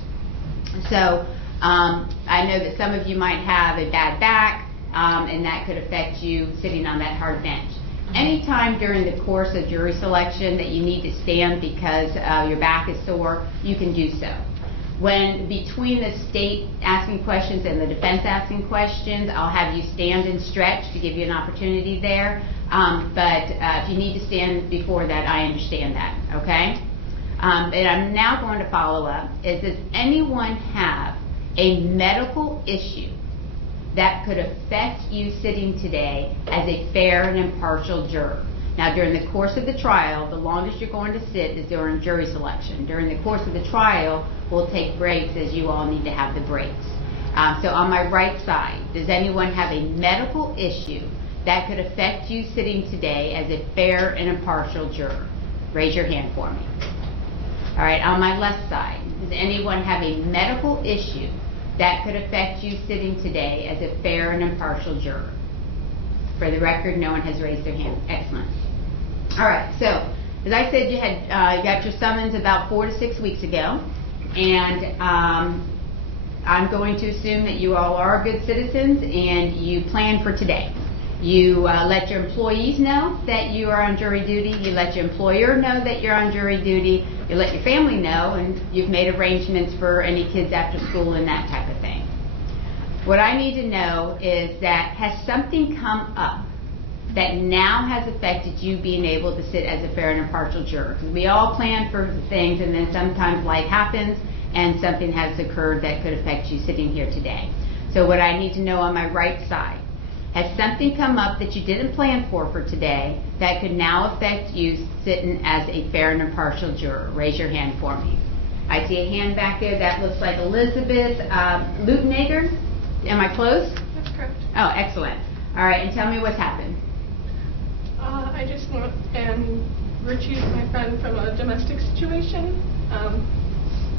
So I know that some of you might have a bad back, and that could affect you sitting on that hard bench. Anytime during the course of jury selection that you need to stand because your back is sore, you can do so. When between the state asking questions and the defense asking questions, I'll have you stand and stretch to give you an opportunity there. But if you need to stand before that, I understand that, okay? And I'm now going to follow up. Does anyone have a medical issue that could affect you sitting today as a fair and impartial juror? Now, during the course of the trial, the longest you're going to sit is during jury selection. During the course of the trial, we'll take breaks as you all need to have the breaks. So on my right side, does anyone have a medical issue that could affect you sitting today as a fair and impartial juror? Raise your hand for me. All right, on my left side, does anyone have a medical issue that could affect you sitting today as a fair and impartial juror? For the record, no one has raised their hand. Excellent. All right, so as I said, you had got your summons about 4 to 6 weeks ago, and I'm going to assume that you all are good citizens and you plan for today. You let your employees know that you are on jury duty. You let your employer know that you're on jury duty. You let your family know, and you've made arrangements for any kids after school and that type of thing. What I need to know is that has something come up that now has affected you being able to sit as a fair and impartial juror? Because we all plan for things, and then sometimes life happens, and something has occurred that could affect you sitting here today. So what I need to know on my right side, has something come up that you didn't plan for today that could now affect you sitting as a fair and impartial juror? Raise your hand for me. I see a hand back there. That looks like Elizabeth Lutenager. Am I close? That's correct. Oh, excellent. All right, and tell me what's happened. I just went and recused my friend from a domestic situation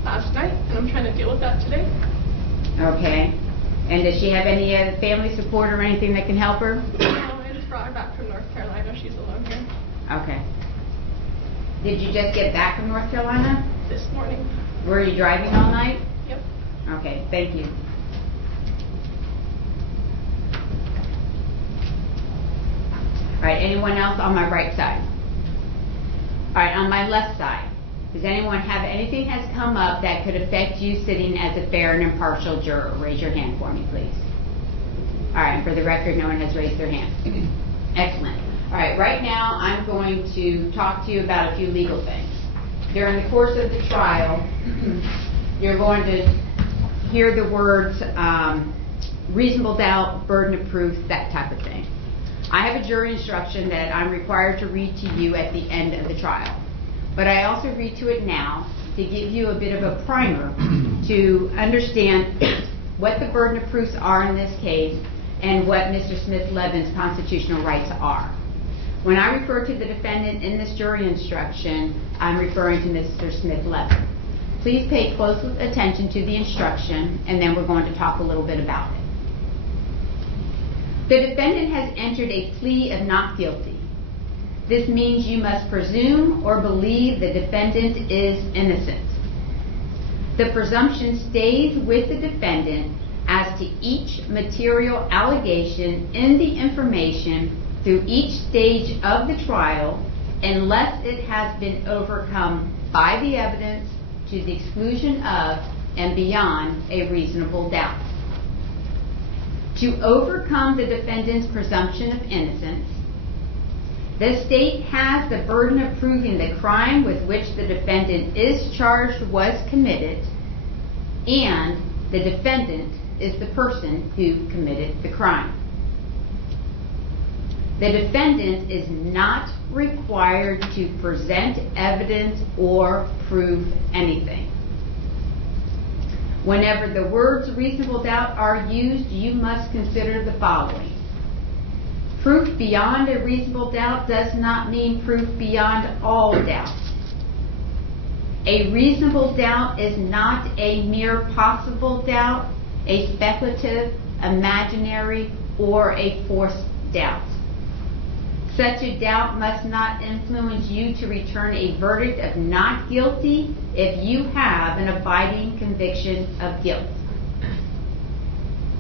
last night, and I'm trying to deal with that today. Okay. And does she have any family support or anything that can help her? No, I just brought her back from North Carolina. She's alone here. Okay. Did you just get back from North Carolina? This morning. Were you driving all night? Yep. Okay, thank you. All right, anyone else on my right side? All right, on my left side, does anyone have anything has come up that could affect you sitting as a fair and impartial juror? Raise your hand for me, please. All right, and for the record, no one has raised their hand. Excellent. All right, right now I'm going to talk to you about a few legal things. During the course of the trial, you're going to hear the words reasonable doubt, burden of proof, that type of thing. I have a jury instruction that I'm required to read to you at the end of the trial. But I also read to it now to give you a bit of a primer to understand what the burden of proofs are in this case and what Mr. Smith-Levin's constitutional rights are. When I refer to the defendant in this jury instruction, I'm referring to Mr. Smith-Levin. Please pay close attention to the instruction, and then we're going to talk a little bit about it. The defendant has entered a plea of not guilty. This means you must presume or believe the defendant is innocent. The presumption stays with the defendant as to each material allegation in the information through each stage of the trial unless it has been overcome by the evidence to the exclusion of and beyond a reasonable doubt. To overcome the defendant's presumption of innocence, the state has the burden of proving the crime with which the defendant is charged was committed, and the defendant is the person who committed the crime. The defendant is not required to present evidence or prove anything. Whenever the words reasonable doubt are used, you must consider the following. Proof beyond a reasonable doubt does not mean proof beyond all doubt. A reasonable doubt is not a mere possible doubt, a speculative, imaginary, or a forced doubt. Such a doubt must not influence you to return a verdict of not guilty if you have an abiding conviction of guilt.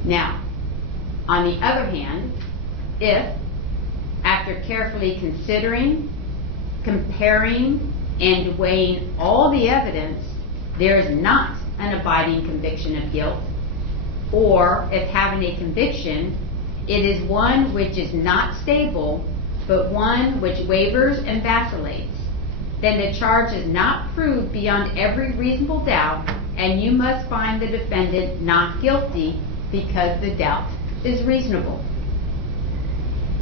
Now, on the other hand, if, after carefully considering, comparing, and weighing all the evidence, there is not an abiding conviction of guilt, or if having a conviction, it is one which is not stable, but one which wavers and vacillates, then the charge is not proved beyond every reasonable doubt, and you must find the defendant not guilty because the doubt is reasonable.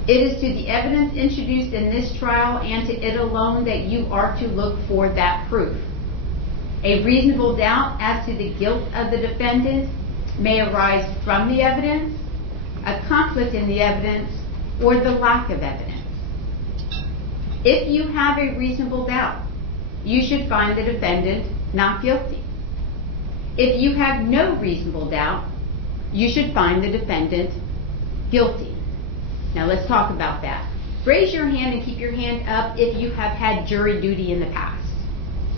It is to the evidence introduced in this trial and to it alone that you are to look for that proof. A reasonable doubt as to the guilt of the defendant may arise from the evidence, a conflict in the evidence, or the lack of evidence. If you have a reasonable doubt, you should find the defendant not guilty. If you have no reasonable doubt, you should find the defendant guilty. Now let's talk about that. Raise your hand and keep your hand up if you have had jury duty in the past.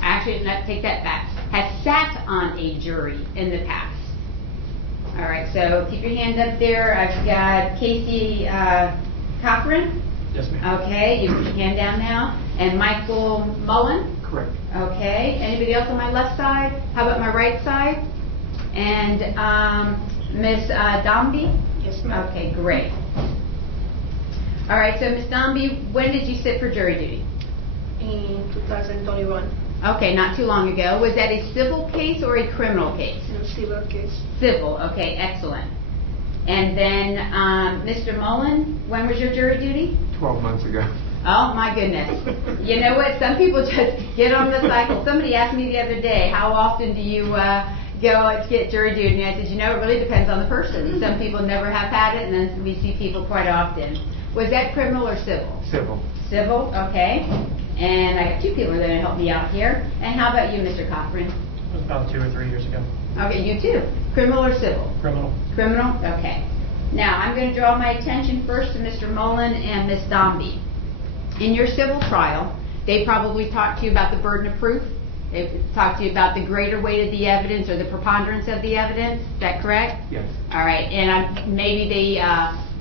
Actually, let's take that back. Has sat on a jury in the past. All right, so keep your hand up there. I've got Casey Cochran. Yes, ma'am. Okay, you put your hand down now. And Michael Mullen. Correct. Okay, anybody else on my left side? How about my right side? And Ms. Dombey? Yes, ma'am. Okay, great. All right, so Ms. Dombey, when did you sit for jury duty? In 2021, Okay, not too long ago. Was that a civil case or a criminal case? in a civil case. Civil, okay, excellent. And then, Mr. Mullen, when was your jury duty? 12 months ago. Oh, my goodness. You know what? Some people just get on the cycle. Somebody asked me the other day, how often do you go to get jury duty? And I said, you know, it really depends on the person. Some people never have had it, and then we see people quite often. Was that criminal or civil? Civil. Civil, okay. And I got two people that are going to help me out here. And how about you, Mr. Cochran? It was about 2 or 3 years ago. Okay, you too. Criminal or civil? Criminal. Criminal? Okay. Now, I'm going to draw my attention first to Mr. Mullen and Ms. Dombey. In your civil trial, they probably talked to you about the burden of proof. They talked to you about the greater weight of the evidence or the preponderance of the evidence. Is that correct? Yes. All right. And maybe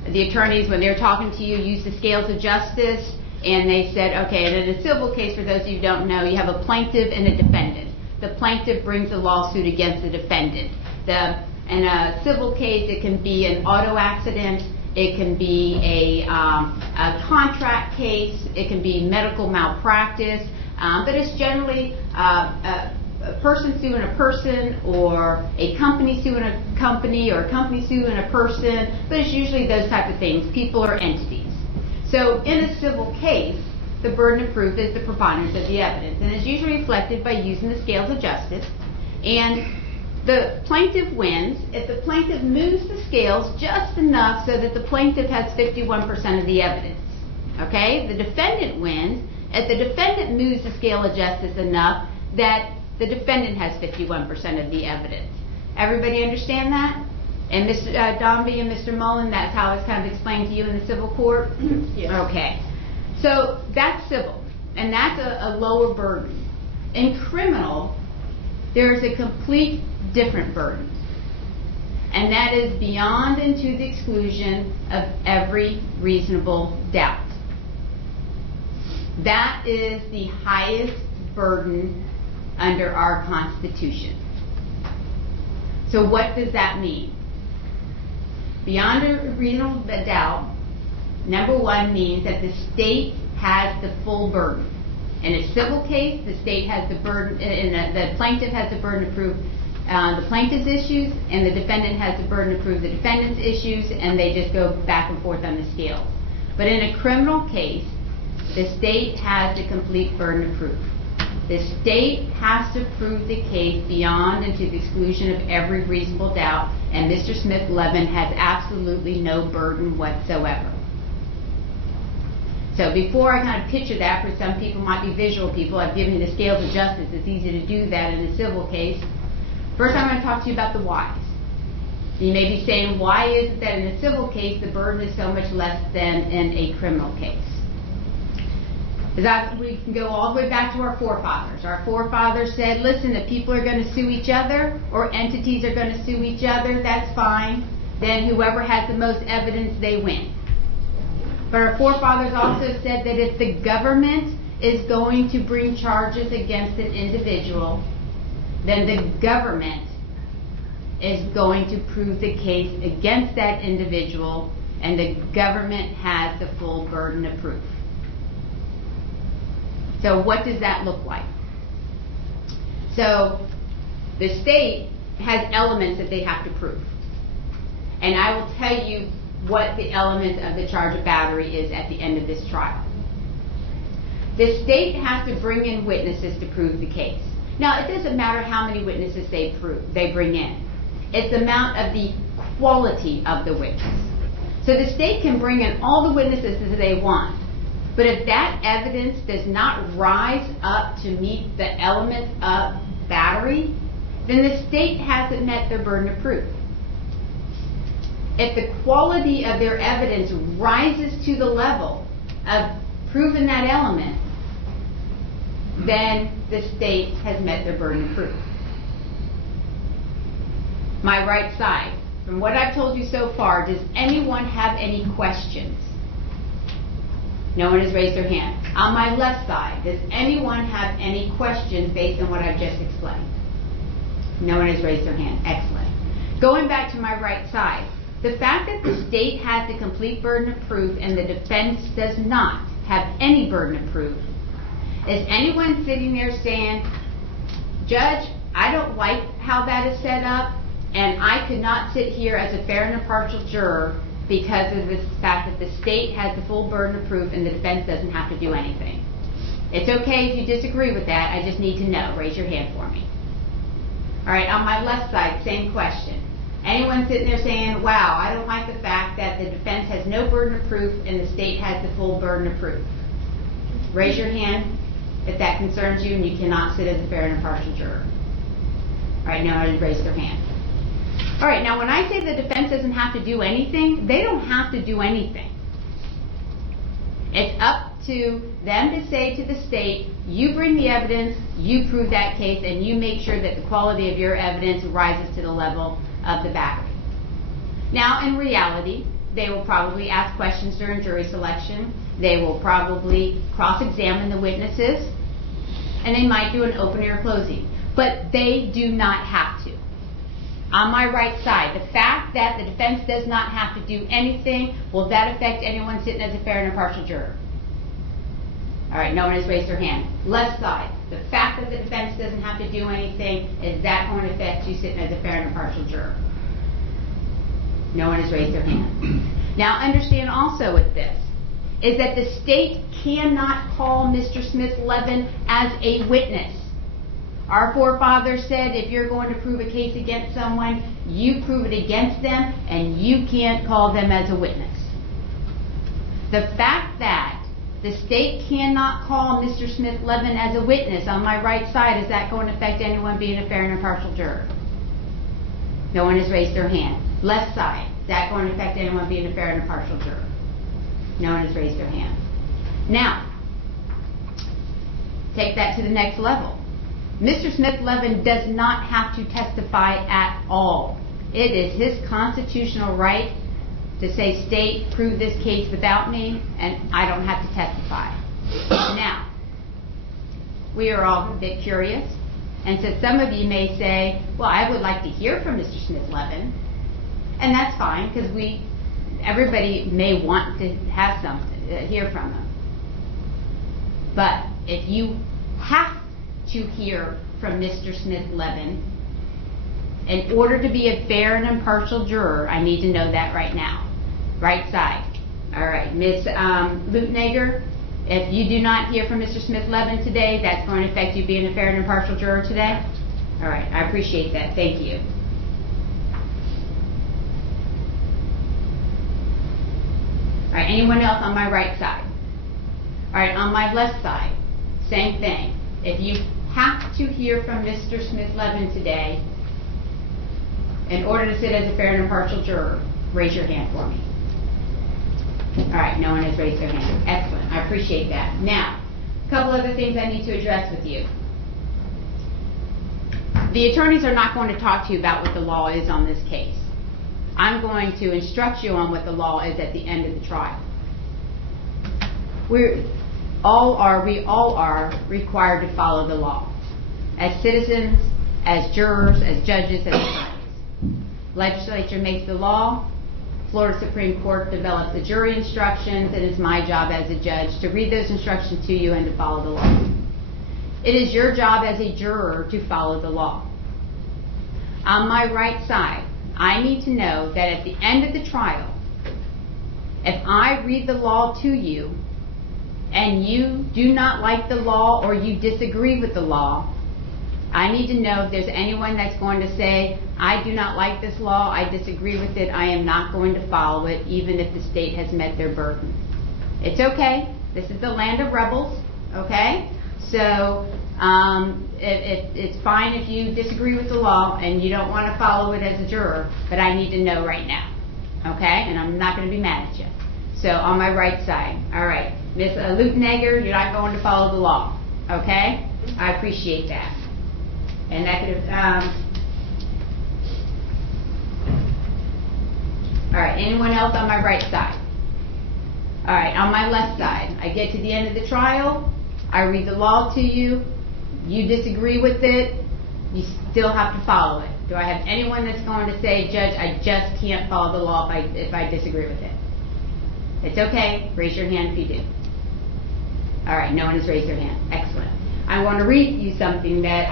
the attorneys, when they were talking to you, used the scales of justice, and they said, okay, and in a civil case, for those of you who don't know, you have a plaintiff and a defendant. The plaintiff brings a lawsuit against the defendant. In a civil case, it can be an auto accident, it can be a contract case, it can be medical malpractice, but it's generally a person suing a person, or a company suing a company, or a company suing a person, but it's usually those type of things, people or entities. So in a civil case, the burden of proof is the preponderance of the evidence, and it's usually reflected by using the scales of justice. And the plaintiff wins if the plaintiff moves the scales just enough so that the plaintiff has 51% of the evidence. Okay? The defendant wins if the defendant moves the scale of justice enough that the defendant has 51% of the evidence. Everybody understand that? And Mr. Dombey and Mr. Mullen, that's how it's kind of explained to you in the civil court? Yes. Okay. So that's civil, and that's a lower burden. In criminal, there is a complete different burden, and that is beyond and to the exclusion of every reasonable doubt. That is the highest burden under our Constitution. So what does that mean? Beyond a reasonable doubt, number one means that the state has the full burden. In a civil case, the state has the burden, and the plaintiff has the burden to prove the plaintiff's issues, and the defendant has the burden to prove the defendant's issues, and they just go back and forth on the scale. But in a criminal case, the state has the complete burden of proof. The state has to prove the case beyond and to the exclusion of every reasonable doubt, and Mr. Smith-Levin has absolutely no burden whatsoever. So before I kind of picture that, for some people might be visual people, I've given you the scales of justice. It's easy to do that in a civil case. First, I'm going to talk to you about the whys. You may be saying, why is it that in a civil case the burden is so much less than in a criminal case? We can go all the way back to our forefathers. Our forefathers said, listen, if people are going to sue each other or entities are going to sue each other, that's fine. Then whoever has the most evidence, they win. But our forefathers also said that if the government is going to bring charges against an individual, then the government is going to prove the case against that individual, and the government has the full burden of proof. So what does that look like? So the state has elements that they have to prove. And I will tell you what the element of the charge of battery is at the end of this trial. The state has to bring in witnesses to prove the case. Now, it doesn't matter how many witnesses they bring in. It's the amount of the quality of the witness. So the state can bring in all the witnesses that they want, but if that evidence does not rise up to meet the elements of battery, then the state hasn't met their burden of proof. If the quality of their evidence rises to the level of proving that element, then the state has met their burden of proof. My right side, from what I've told you so far, does anyone have any questions? No one has raised their hand. On my left side, does anyone have any questions based on what I've just explained? No one has raised their hand. Excellent. Going back to my right side, the fact that the state has the complete burden of proof and the defense does not have any burden of proof, is anyone sitting there saying, Judge, I don't like how that is set up, and I could not sit here as a fair and impartial juror because of the fact that the state has the full burden of proof and the defense doesn't have to do anything? It's okay if you disagree with that. I just need to know. Raise your hand for me. All right, on my left side, same question. Anyone sitting there saying, wow, I don't like the fact that the defense has no burden of proof and the state has the full burden of proof? Raise your hand if that concerns you and you cannot sit as a fair and impartial juror. All right, now I raise their hand. All right, now when I say the defense doesn't have to do anything, they don't have to do anything. It's up to them to say to the state, you bring the evidence, you prove that case, and you make sure that the quality of your evidence rises to the level of the battery. Now, in reality, they will probably ask questions during jury selection. They will probably cross-examine the witnesses, and they might do an opening or closing. But they do not have to. On my right side, the fact that the defense does not have to do anything, will that affect anyone sitting as a fair and impartial juror? All right, no one has raised their hand. Left side, the fact that the defense doesn't have to do anything, is that going to affect you sitting as a fair and impartial juror? No one has raised their hand. Now understand also with this, is that the state cannot call Mr. Smith-Levin as a witness. Our forefathers said if you're going to prove a case against someone, you prove it against them and you can't call them as a witness. The fact that the state cannot call Mr. Smith-Levin as a witness, on my right side, is that going to affect anyone being a fair and impartial juror? No one has raised their hand. Left side, is that going to affect anyone being a fair and impartial juror? No one has raised their hand. Now, take that to the next level. Mr. Smith-Levin does not have to testify at all. It is his constitutional right to say, state, prove this case without me, and I don't have to testify. Now, we are all a bit curious, and so some of you may say, well, I would like to hear from Mr. Smith-Levin, and that's fine, because everybody may want to have hear from him. But if you have to hear from Mr. Smith-Levin, in order to be a fair and impartial juror, I need to know that right now. Right side. All right, Ms. Lutnager, if you do not hear from Mr. Smith-Levin today, that's going to affect you being a fair and impartial juror today? All right, I appreciate that. Thank you. All right, anyone else on my right side? All right, on my left side, same thing. If you have to hear from Mr. Smith-Levin today in order to sit as a fair and impartial juror, raise your hand for me. All right, no one has raised their hand. Excellent, I appreciate that. Now, a couple other things I need to address with you. The attorneys are not going to talk to you about what the law is on this case. I'm going to instruct you on what the law is at the end of the trial. We all are required to follow the law. As citizens, as jurors, as judges, as attorneys. Legislature makes the law. Florida Supreme Court develops the jury instructions. It is my job as a judge to read those instructions to you and to follow the law. It is your job as a juror to follow the law. On my right side, I need to know that at the end of the trial, if I read the law to you and you do not like the law or you disagree with the law, I need to know if there's anyone that's going to say, I do not like this law, I disagree with it, I am not going to follow it, even if the state has met their burden. It's okay. This is the land of rebels, okay? So it's fine if you disagree with the law and you don't want to follow it as a juror, but I need to know right now, okay? And I'm not going to be mad at you. So on my right side, all right, Ms. Lutenegger, you're not going to follow the law, okay? I appreciate that. And that could have, all right, anyone else on my right side? All right, on my left side, I get to the end of the trial, I read the law to you, you disagree with it, you still have to follow it. Do I have anyone that's going to say, Judge, I just can't follow the law if I disagree with it? It's okay, raise your hand if you do. All right, no one has raised their hand, excellent. I want to read you something that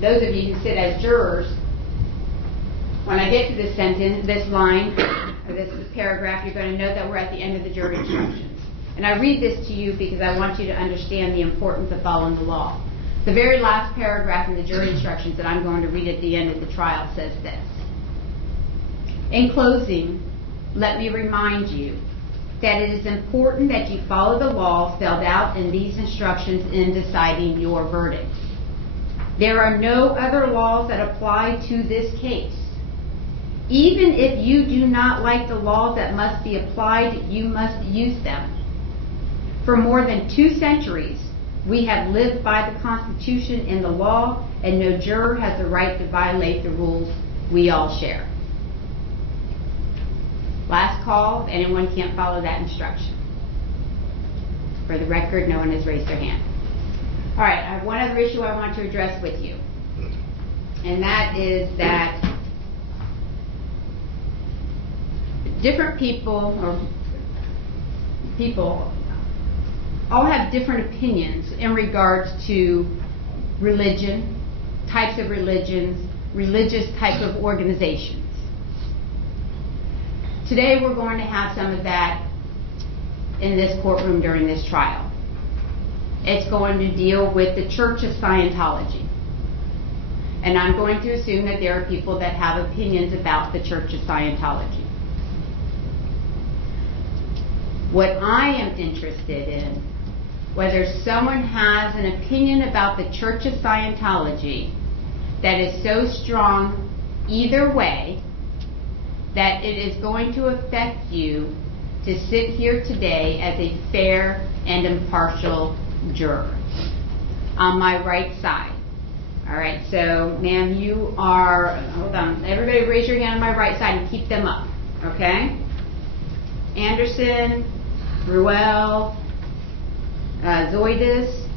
those of you who sit as jurors, when I get to this sentence, this line, or this paragraph, you're going to know that we're at the end of the jury instructions. And I read this to you because I want you to understand the importance of following the law. The very last paragraph in the jury instructions that I'm going to read at the end of the trial says this. In closing, let me remind you that it is important that you follow the law spelled out in these instructions in deciding your verdict. There are no other laws that apply to this case. Even if you do not like the laws that must be applied, you must use them. For more than 2 centuries, we have lived by the Constitution and the law, and no juror has the right to violate the rules we all share. Last call, if anyone can't follow that instruction. For the record, no one has raised their hand. All right, I have one other issue I want to address with you. And that is that different people all have different opinions in regards to religion, types of religions, religious types of organizations. Today we're going to have some of that in this courtroom during this trial. It's going to deal with the Church of Scientology. And I'm going to assume that there are people that have opinions about the Church of Scientology. What I am interested in, whether someone has an opinion about the Church of Scientology that is so strong either way that it is going to affect you to sit here today as a fair and impartial juror. On my right side. All right, so ma'am, you are, hold on, everybody raise your hand on my right side and keep them up, okay? Anderson, Ruel, Zoidis.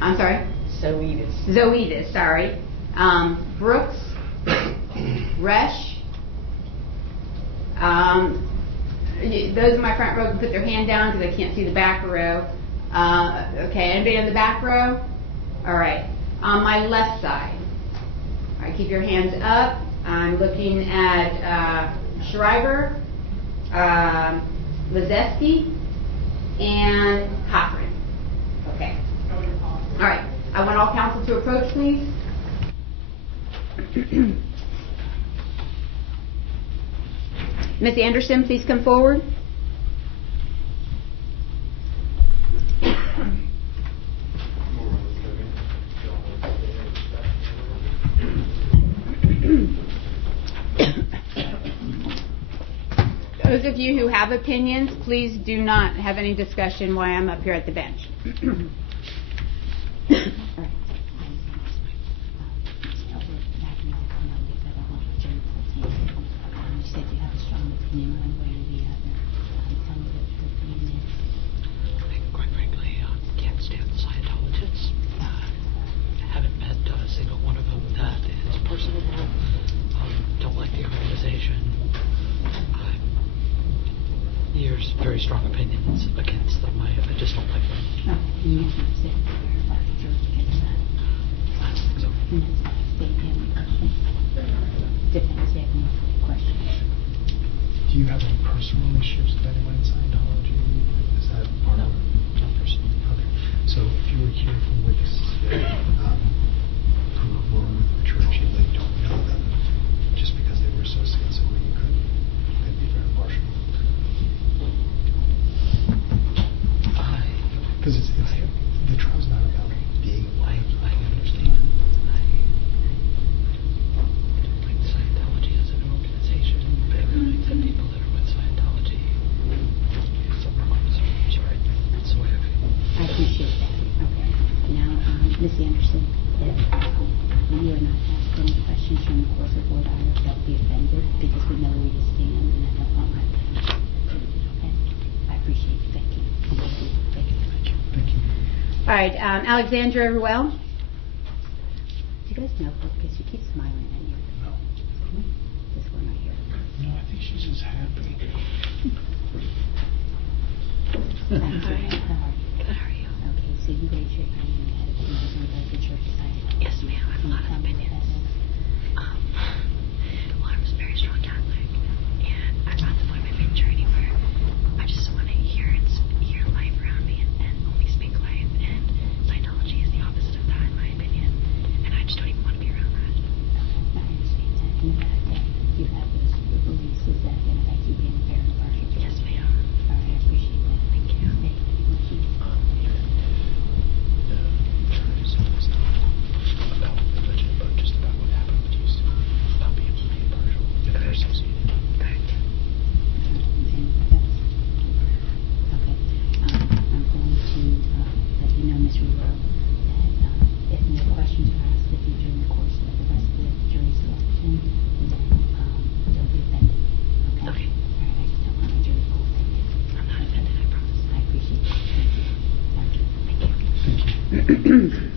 I'm sorry? Zoidis, sorry. Brooks, Resch. Those in my front row can put their hand down because I can't see the back row. Okay, anybody on the back row? All right. On my left side. All right, keep your hands up. I'm looking at Schreiber, Lazeski, and Cochran. Okay. All right. I want all counsel to approach, please. Ms. Anderson, please come forward. you who have opinions, please do not have any discussion while I'm up here at the bench. Quite frankly, can't stand the Scientologists. Haven't met a single one of them that is personable. Don't like the organization. Here's very strong opinions against them. I just don't like them. I don't think so. Do you have any personal relationships with anyone in Scientology? Is that part of it? Not personal. Okay. So if you were here from witnesses who were with the church, you like don't know them just because they were associates, or you could be very impartial. Because the trial's not about being alive. I understand. I don't like Scientology as an organization. I really like the people that are with Scientology. Some wrongs. Sorry. That's the way I feel. I appreciate that. Okay. Now, Ms. Anderson, if you are not asked any questions from the course of order, don't be offended because we know where you stand and I don't want my okay? I appreciate it. Thank you. Thank you. Thank you. All right, Alexandra Ruel. Do you guys know her? Because she keeps smiling at you. No. This one right here. No, I think she's just happy. Thank you. How are you? Good, how are you? Okay, so you raise your hand and you had opinions about the Church of Scientology. Yes, ma'am. I have a lot of opinions. Well, I'm a very strong Catholic, and I'm not to point my finger anywhere. I just want to hear life around me and only speak life. And Scientology is the opposite of that, in my opinion. And I just don't even want to be around that. I understand that. And the fact that you have those beliefs is that going to affect you being fair and impartial. Yes, ma'am. All right, I appreciate that. Thank you. Thank you. The church is about religion, but just about what happened with you, about being impartial. If they're associated. Correct. Okay. I'm going to let you know, Ms. Rulo, that if no questions are asked of you during the course of the rest of the jury selection, then don't be offended. Okay? Okay. All right, I just don't want my jury pool offended. I'm not offended, I promise. I appreciate that. Thank you. Thank you. Thank you.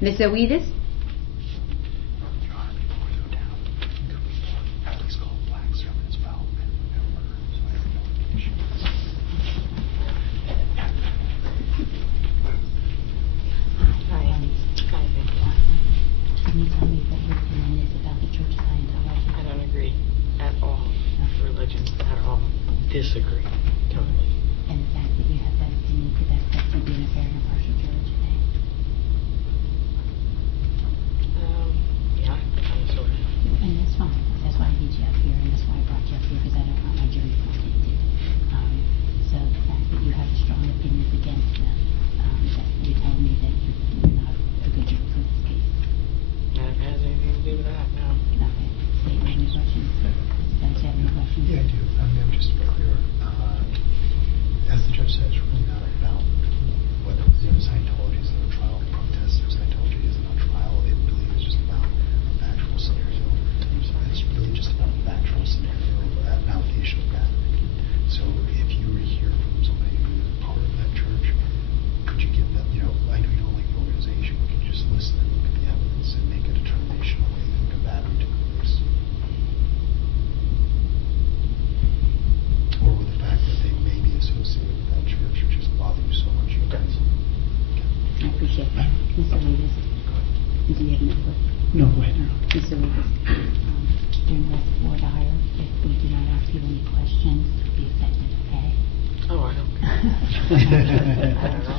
Ms. Oedis? Your Honor, before we go down, could we at least call black sermon as well and murder, so I have no issue with this. Hi. Can you tell me what your opinion is about the Church of Scientology? I don't agree at all with religion at all. Disagree. Totally. And the fact that you have that opinion, could that affect you being a fair and impartial juror today? Yeah, kind of sort of. And that's fine. That's why I need you up here, and that's why I brought you up here, because I don't want my jury pool tainted. So the fact that you have strong opinions against them, that you tell me that you're not a good juror for this case. That has anything to do with that, no. Okay. Do you have any questions? Does you have any questions? Yeah, I do. I mean, I'm just to be clear, as the judge said, it's really not about whether Scientology is on trial, protests, or Scientology isn't on trial. It really is just about a factual scenario. It's really just about a factual scenario, an allegation of bad opinion. So if you were to hear from somebody who is part of that church, could you give them, I know you don't like the organization, but could you just listen and look at the evidence and make a determination on whether you think a battery took place? Or with the fact that they may be associated with that church, or just bother you so much? Okay. I appreciate that. Mr. Levis? Do you have any questions? No, go ahead. Mr. Levis, during the rest of the hire, if we do not ask you any questions, be offended, okay? Oh, I don't care. I don't know.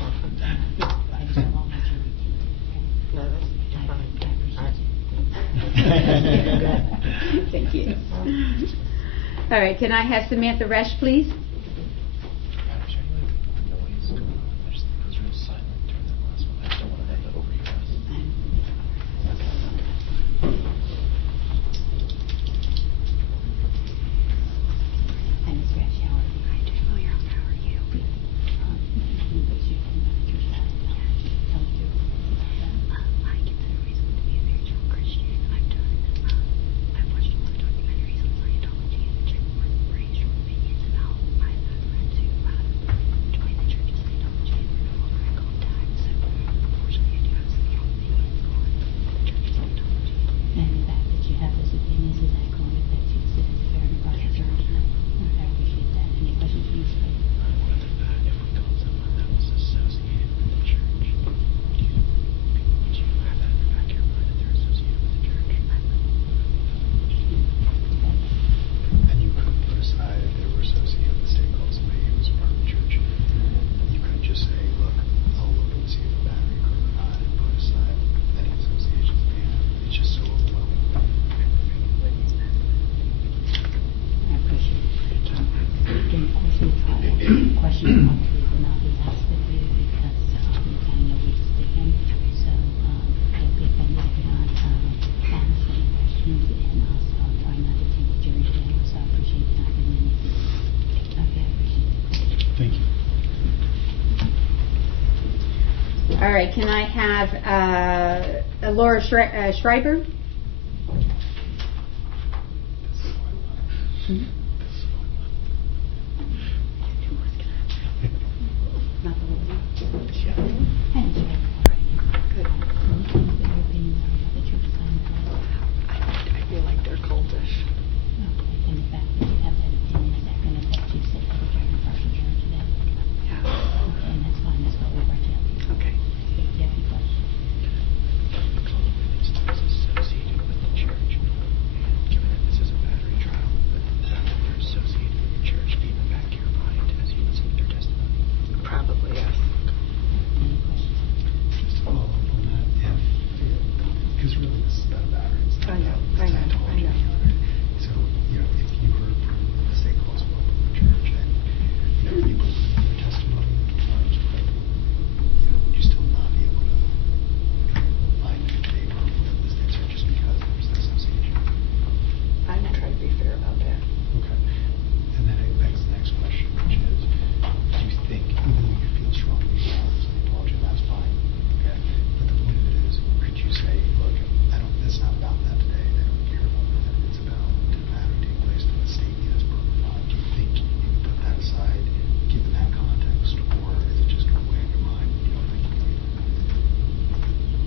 I just don't want my jury tainted, okay? No, that's fine. I appreciate it. Thank you. All right, can I have Samantha Resch, please? Noise going on. I just think it was real silent during that last one. I just don't want to have that over your eyes. All right, can I have Laura Schreiber? I feel like they're cultish. And the fact that you have that opinion, is that going to affect you say that you're in partial jury today? Yeah. Okay, and that's fine, that's what we brought you up. Okay. Do you have any questions? It's associated with the church. And given that this is a battery trial, the fact that they're associated with the church be in the back of your mind as you listen to their testimony. Probably, yes. Any questions? Just to follow up on that, because really this is about batteries. I know. So, if you heard from the state gospel from the church and, you believe their testimony, would you still not be able to find it in favor of this answer just because there's the association? I'm going to try to be fair about that. Okay. And then it begs the next question, which is, do you think, even though you feel strongly about Scientology, that's fine, okay? But the point of it is, could you say, look, it's not about that today, I don't care about that, it's about the battery taking place in the state as profile. Do you think you can put that aside, given that context, or is it just going to weigh on your mind? You don't think you can do that?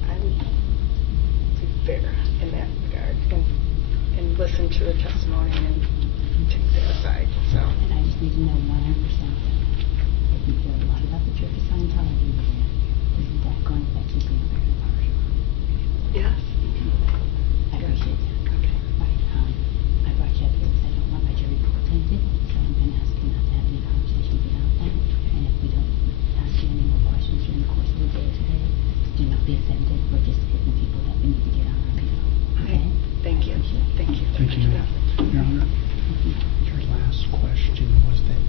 I would be fair in that regard and listen to the testimony and take that aside. So. And I just need to know 100% if you feel a lot about the Church of Scientology, isn't that going to affect you being very partial? Yes. I appreciate that. Okay. Right. I brought you up here because I don't want my jury pool tainted, so I'm going to ask you not to have any conversations about that. And if we don't ask you any more questions during the course of the day today, do not be offended. We're just hitting people that we need to get on our behalf. Okay? Thank you. Thank you. Thank you, Your Honor. Your last question was that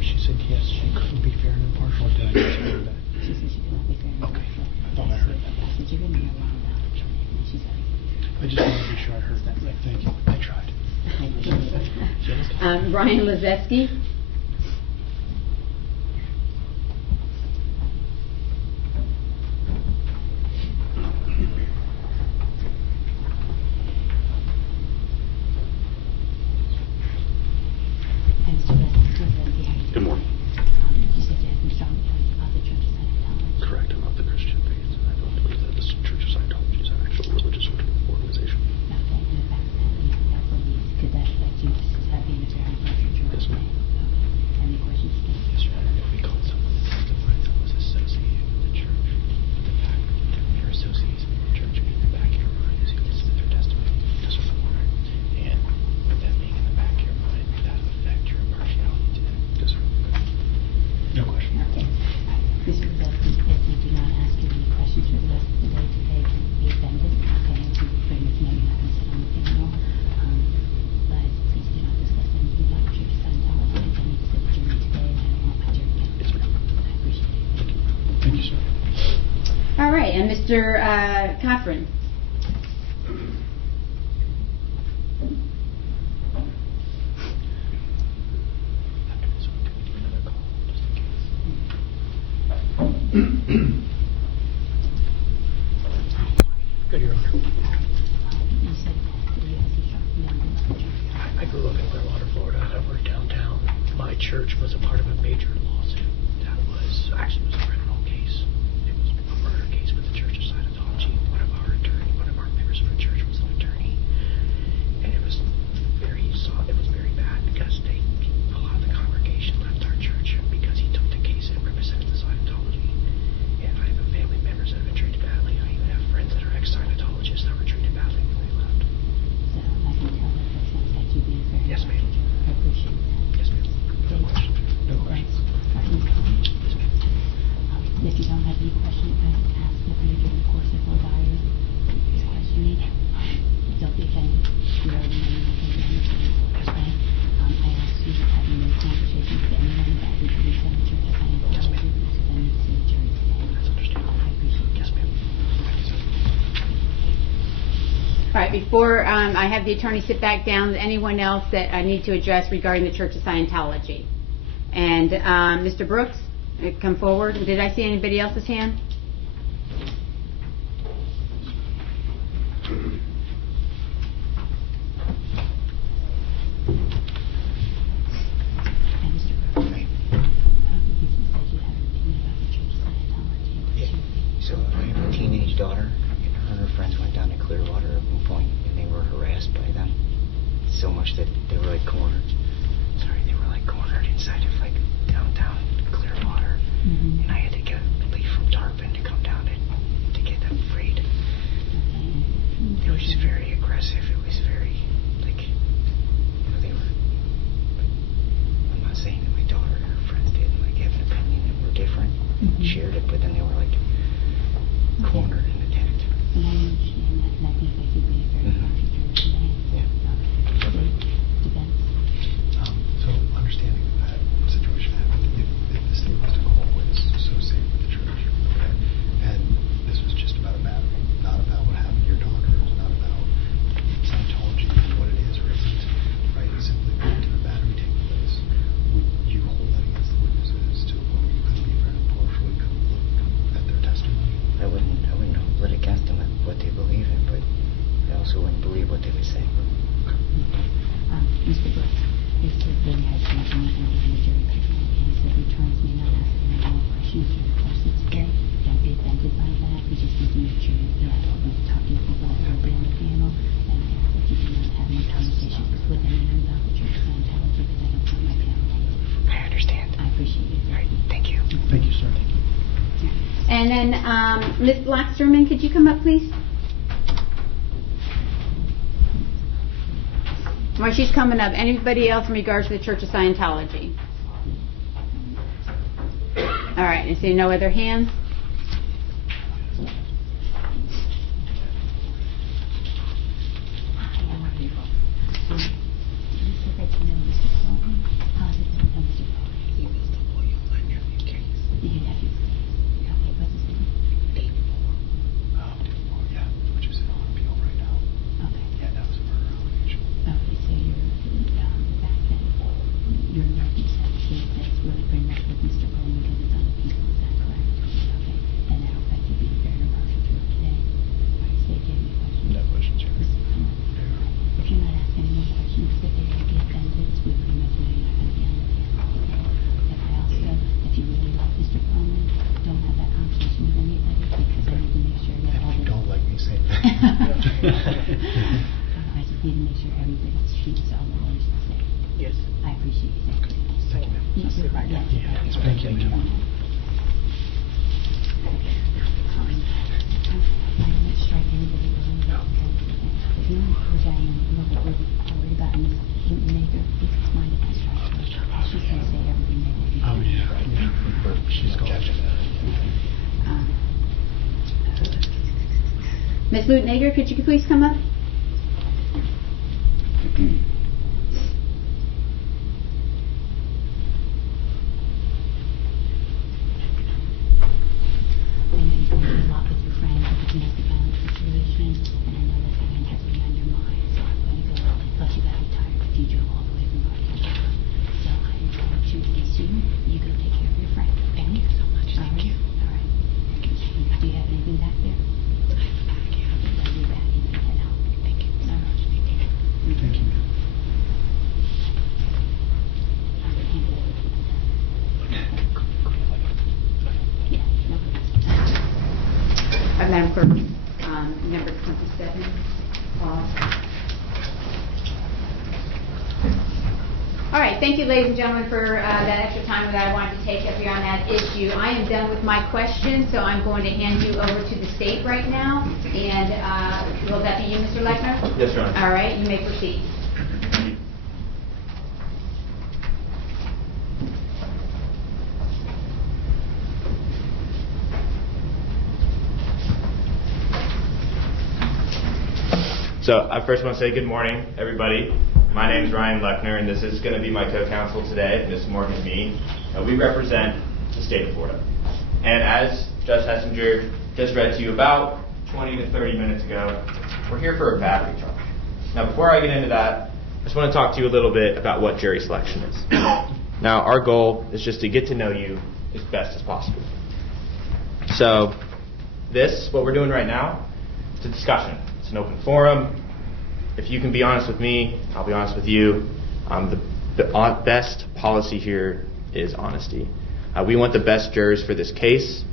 she said yes, she couldn't be fair and impartial. Did I just hear that? She said she could not be fair and Okay. impartial. I thought I heard that. I said you're going to be around about it. And she said, I just wanted to be sure I heard that right. Thank you. I tried. Brian Lazeski? Good morning. You said you had some strong points about the Church of Scientology. Correct. I'm of the Christian faith, and I don't believe that the Church of Scientology is an actual religious organization. Now, that in the fact that you have that belief, could that affect you being a fair and impartial jury? Yes, ma'am. Okay. Any questions? Yes, Your Honor. If we called someone that testified that was associated with the church, but the fact that they're associated with the church be in the back of your mind as you listen to their testimony. Yes, Your Honor. And with that being in the back of your mind, would that affect your impartiality today? Yes, sir. No question. Okay. Mr. Lazeski, if we do not ask you any questions for the rest of the day today, don't be offended. Okay, to bring this note, you're not going to sit on the panel. But please do not discuss anything about the Church of Scientology. I need to sit with jury today, and I don't want my jury to get it. I appreciate it. Thank you, sir. All right, and Mr. Cochran? After this one, can we do another call, just in case? Good, Your Honor. You said that you had some strong feelings about the church. I grew up in Clearwater, Florida. I worked downtown. My church was a part of a major lawsuit that was actually a criminal case. It was a murder case with the Church of Scientology. One of our members of the church was an attorney, and it was very bad because a lot of the congregation left our church because he took the case and represented the Scientology. And I have family members that have been treated badly. I even have friends that are ex-Scientologists that were treated badly when they left. So I can tell that that's going to affect you being fair and Yes, ma'am. impartial jury. I appreciate that. Yes, ma'am. No questions. No questions. Yes, ma'am. If you don't have any questions, I ask that you during the course of the lawyer questioning. Don't be offended. You already know you're not going to be anything. Okay? I ask you to have no conversations with anyone about the Church of Scientology. Yes, ma'am. Because I need to see the jury today. That's understandable. I appreciate it. Yes, ma'am. All right, before I have the attorney sit back down, anyone else that I need to address regarding the Church of Scientology? And Mr. Brooks, come forward. Did I see anybody else's hand? So I have a teenage daughter, and her and her friends went down to Clearwater at one point, and they were harassed by them so much that they were like cornered. They were like cornered inside of like downtown Clearwater, and I had to leave from Tarpon to come down to get them freed. It was very aggressive. It was very like, they were. I'm not saying that my daughter and her friends didn't like have an opinion that were different, shared it, but then they were like cornered and attacked. And I understand that, and I think they could be a very harsh juror today. Yeah. Defense. So understanding that situation happened, if the state was to call a witness associated with the church, okay, and this was just about a battery, not about what happened to your daughter, not about Scientology and what it is or isn't, right? It's simply did a battery take place? Would you hold that against the witnesses to a point where you couldn't be very impartial, you couldn't look at their testimony? I wouldn't hold it against them what they believe in, but I also wouldn't believe what they would say. Mr. Brooks, this is really hard to make anything in the jury panel. And he said returns may not ask any more questions during the course of today. Don't be offended by that. We just need to make sure that you have to talk to people that will be on the panel. And I ask that you do not have any conversations with anyone about the Church of Scientology because I don't want my panel to. I understand. I appreciate you. All right, thank you. Thank you, sir. Thank you. And then, Ms. Blacksterman, could you come up, please? While she's coming up, anybody else in regards to the Church of Scientology? All right, I see no other hands. I just need to make sure everybody treats all the lawyers the same. Yes. I appreciate you. Thank you, ma'am. You're right. Yes, thank you, ma'am. I won't strike anybody wrong. If you know who I am, you know what we're worried about in this maker, it's mine if I strike her. She's going to say everything negative. Oh, yeah. She's gone. Ms. Lutnager, could you please come up? I know you've been through a lot with your friend with the domestic violence situation, and I know that Aaron has been on your mind, so I'm going to go, plus you got retired if you drove all the way from Arkansas. So I'm going to release you. You go take care of your friend, okay? Thank you so much. Thank you. All right. Do you have anything back there? Let me back in and head out. Thank you so much. Thank you. Thank you, ma'am. Madam Clerk, number 27. All right, thank you, ladies and gentlemen, for that extra time that I wanted to take up here on that issue. I am done with my questions, so I'm going to hand you over to the state right now. And will that be you, Mr. Lechner? Yes, Your Honor. All right, you may proceed. So I first want to say good morning, everybody. My name is Ryan Lechner, and this is going to be my co-counsel today, Ms. Morgan Mead. We represent the state of Florida. And as Judge Hessinger just read to you about 20 to 30 minutes ago, we're here for a battery charge. Now, before I get into that, I just want to talk to you a little bit about what jury selection is. Now, our goal is just to get to know you as best as possible. So, what we're doing right now, it's a discussion. It's an open forum. If you can be honest with me, I'll be honest with you. The best policy here is honesty. We want the best jurors for this case.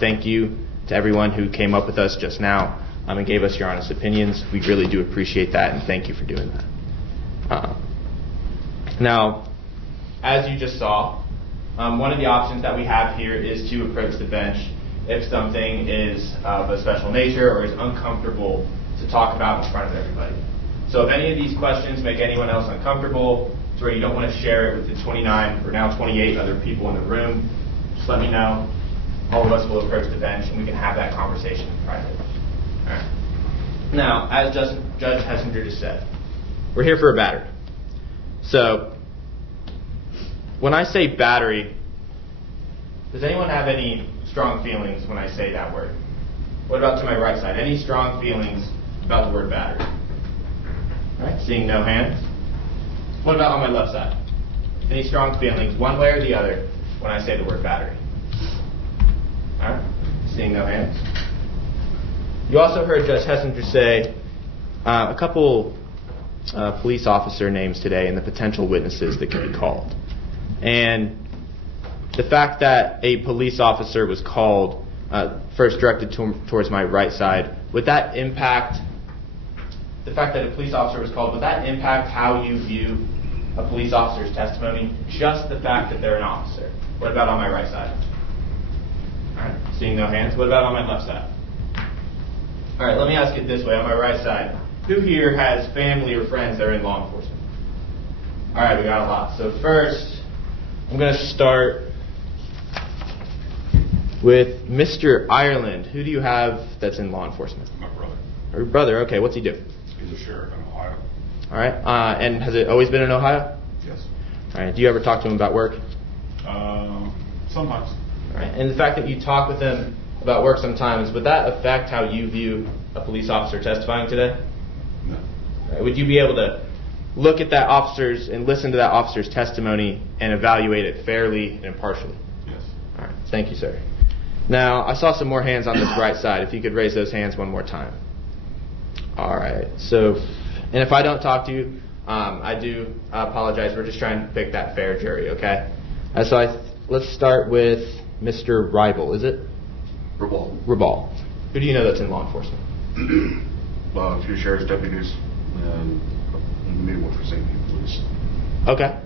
Thank you to everyone who came up with us just now and gave us your honest opinions. We really do appreciate that, and thank you for doing that. Now, as you just saw, one of the options that we have here is to approach the bench if something is of a special nature or is uncomfortable to talk about in front of everybody. So if any of these questions make anyone else uncomfortable, to where you don't want to share it with the 29 or now 28 other people in the room, just let me know. All of us will approach the bench and we can have that conversation in private. All right. Now, as Judge Hessinger just said, we're here for a battery. So, when I say battery, does anyone have any strong feelings when I say that word? What about to my right side? Any strong feelings about the word battery? All right, seeing no hands. What about on my left side? Any strong feelings, one way or the other, when I say the word battery? All right, seeing no hands. You also heard Judge Hessinger say a couple police officer names today and the potential witnesses that could be called. And the fact that a police officer was called, first directed towards my right side, would that impact, the fact that a police officer was called, would that impact how you view a police officer's testimony? Just the fact that they're an officer. What about on my right side? All right, seeing no hands. What about on my left side? All right, let me ask it this way. On my right side, who here has family or friends that are in law enforcement? All right, we got a lot. So first, I'm going to start with Mr. Ireland. Who do you have that's in law enforcement? My brother. Your brother, okay. What's he do? He's a sheriff in Ohio. All right, and has it always been in Ohio? Yes. All right, do you ever talk to him about work? Sometimes. All right, and the fact that you talk with him about work sometimes, would that affect how you view a police officer testifying today? No. All right, would you be able to look at that officer's and listen to that officer's testimony and evaluate it fairly and impartially? Yes. All right, thank you, sir. Now, I saw some more hands on this right side. If you could raise those hands one more time. All right, so, and if I don't talk to you, I do apologize. We're just trying to pick that fair jury, okay? So let's start with Mr. Rival, is it? Rabal. Who do you know that's in law enforcement? A few sheriff's deputies and maybe one for St. Pete Police. Okay.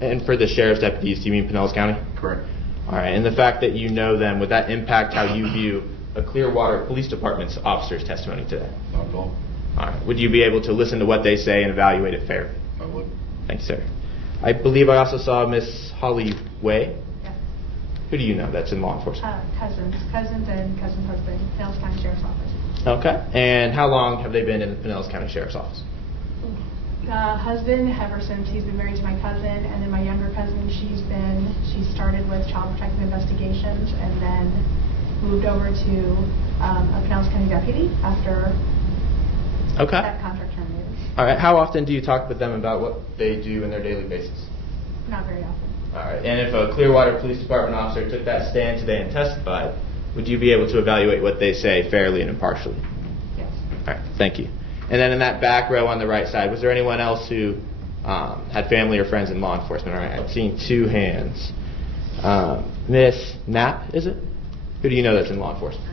And for the sheriff's deputies, do you mean Pinellas County? Correct. All right. And the fact that you know them, would that impact how you view a Clearwater Police Department's officer's testimony today? Not at all. All right. Would you be able to listen to what they say and evaluate it fairly? I would. Thank you, sir. I believe I also saw Miss Holly Way. Yes. Who do you know that's in law enforcement? Cousins and cousin husband, Pinellas County Sheriff's Office. Okay. And how long have they been in the Pinellas County Sheriff's Office? Husband, ever since he's been married to my cousin, and then my younger cousin, she started with child protective investigations and then moved over to a Pinellas County deputy after that contract terminated. All right. How often do you talk with them about what they do in their daily basis? Not very often. All right. And if a Clearwater Police Department officer took that stand today and testified, would you be able to evaluate what they say fairly and impartially? Yes. All right. Thank you. And then in that back row on the right side, was there anyone else who had family or friends in law enforcement? All right. I've seen two hands. Miss Knapp, is it? Who do you know that's in law enforcement?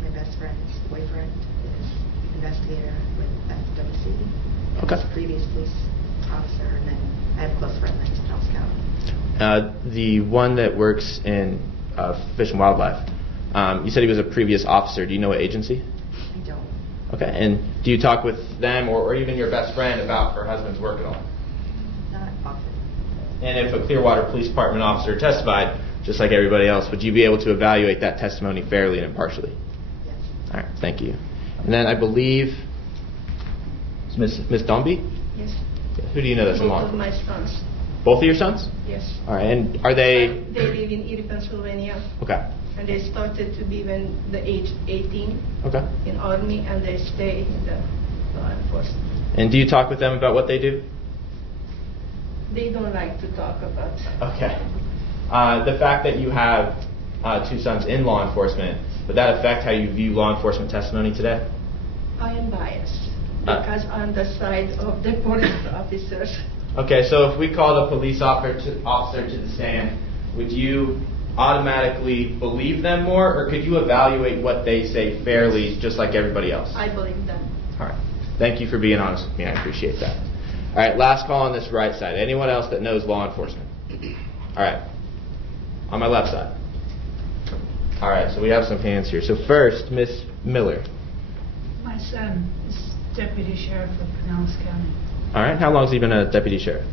My best friend's boyfriend is investigator with FWC. Okay. He's a previous police officer, and then I have a close friend that's in Pinellas County. The one that works in Fish and Wildlife, you said he was a previous officer. Do you know what agency? I don't. Okay. And do you talk with them or even your best friend about her husband's work at all? Not often. And if a Clearwater Police Department officer testified, just like everybody else, would you be able to evaluate that testimony fairly and impartially? Yes. All right. Thank you. And then I believe Miss Dombey? Yes. Who do you know that's in law Both of enforcement? my sons. Both of your sons? Yes. All right. And are they? They live in Erie, Pennsylvania. Okay. And they started to be when the age 18 Okay. in Army, and they stay in the law enforcement. And do you talk with them about what they do? They don't like to talk about. Okay. The fact that you have two sons in law enforcement, would that affect how you view law enforcement testimony today? I am biased because I'm the side of the police officers. Okay, so if we called a police officer to the stand, would you automatically believe them more, or could you evaluate what they say fairly, just like everybody else? I believe them. All right. Thank you for being honest with me. I appreciate that. All right, last call on this right side. Anyone else that knows law enforcement? All right. On my left side. All right, so we have some hands here. So first, Miss Miller. My son is deputy sheriff of Pinellas County. All right. How long has he been a deputy sheriff?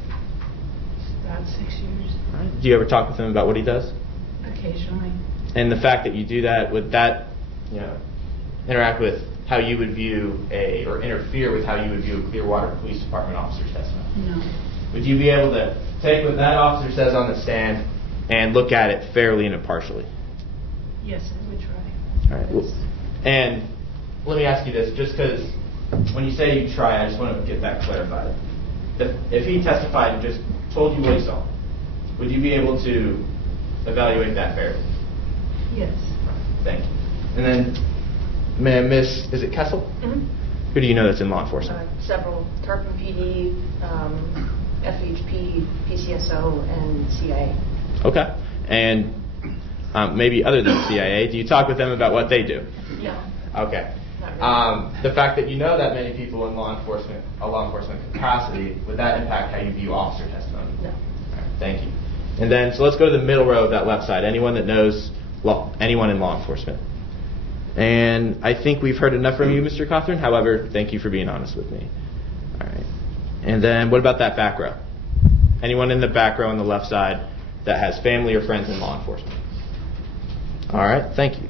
About 6 years. All right. Do you ever talk with him about what he does? Occasionally. And the fact that you do that, would that, interact with how you would view or interfere with how you would view a Clearwater Police Department officer's testimony? No. Would you be able to take what that officer says on the stand and look at it fairly and impartially? Yes, I would try. All right. Well, and let me ask you this, just because when you say you try, I just want to get that clarified. If he testified and just told you what he saw, would you be able to evaluate that fairly? Yes. Thank you. And then, ma'am, Miss, is it Kessel? Mm-hmm. Who do you know that's in law enforcement? Several, Tarpon PD, FHP, PCSO, and CIA. Okay. And maybe other than CIA, do you talk with them about what they do? No. Okay. Not really. The fact that you know that many people in law enforcement capacity, would that impact how you view officer testimony? No. All right, thank you. And then, so let's go to the middle row of that left side. Anyone that knows anyone in law enforcement? And I think we've heard enough from you, Mr. Cothran. However, thank you for being honest with me. All right. And then, what about that back row? Anyone in the back row on the left side that has family or friends in law enforcement? All right, thank you.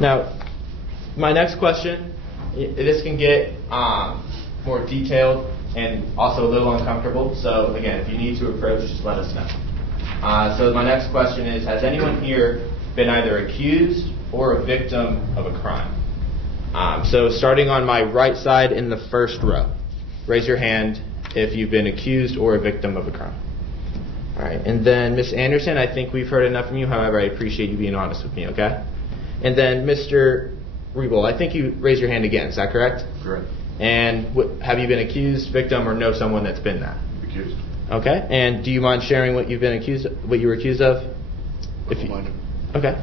Now, my next question, this can get more detailed and also a little uncomfortable. So again, if you need to approach, just let us know. So my next question is, has anyone here been either accused or a victim of a crime? So starting on my right side in the first row, raise your hand if you've been accused or a victim of a crime. All right, and then Ms. Anderson, I think we've heard enough from you. However, I appreciate you being honest with me, okay? And then Mr. Riebel, I think you raised your hand again. Is that correct? Correct. And have you been accused, victim, or know someone that's been that? Accused. Okay. And do you mind sharing what you were accused of? If you mind. Okay.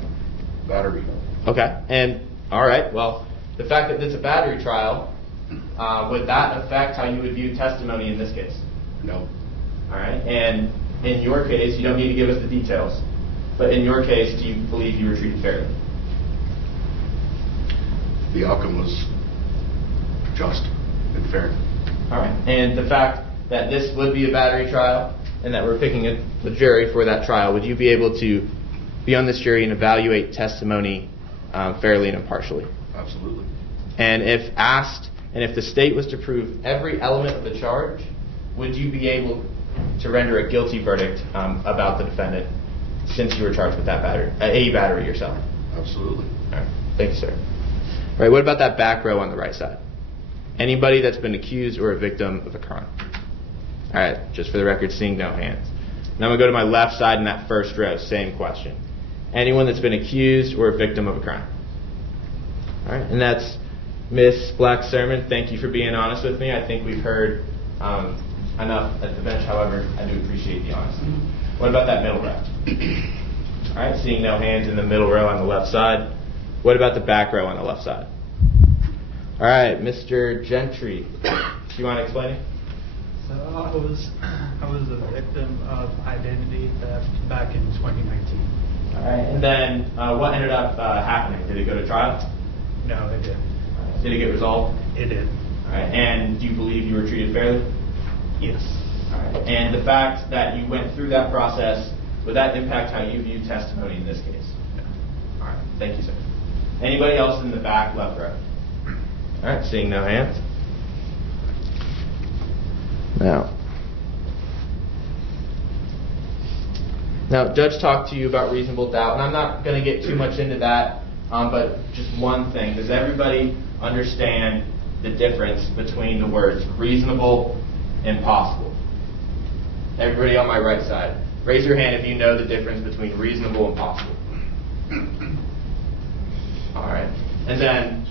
Battery. Okay. And all right. Well, the fact that it's a battery trial, would that affect how you would view testimony in this case? No. All right. And in your case, you don't need to give us the details, but in your case, do you believe you were treated fairly? The outcome was just and fair. All right. And the fact that this would be a battery trial and that we're picking a jury for that trial, would you be able to be on this jury and evaluate testimony fairly and impartially? Absolutely. And if asked, and if the state was to prove every element of the charge, would you be able to render a guilty verdict about the defendant since you were charged with that battery yourself? Absolutely. All right. Thank you, sir. All right. What about that back row on the right side? Anybody that's been accused or a victim of a crime? All right. Just for the record, seeing no hands. Now I'm going to go to my left side in that first row. Same question. Anyone that's been accused or a victim of a crime? All right. And that's Miss Black Sermon. Thank you for being honest with me. I think we've heard enough at the bench. However, I do appreciate the honesty. What about that middle row? All right. Seeing no hands in the middle row on the left side. What about the back row on the left side? All right, Mr. Gentry. Do you want to explain it? So I was a victim of identity theft back in 2019. All right, and then what ended up happening? Did it go to trial? No, it didn't. Did it get resolved? It did. All right, and do you believe you were treated fairly? Yes. All right, and the fact that you went through that process, would that impact how you view testimony in this case? No. All right, thank you, sir. Anybody else in the back left row? All right, seeing no hands. Now, Judge talked to you about reasonable doubt, and I'm not going to get too much into that, but just one thing. Does everybody understand the difference between the words reasonable and possible? Everybody on my right side, raise your hand if you know the difference between reasonable and possible. All right. And then,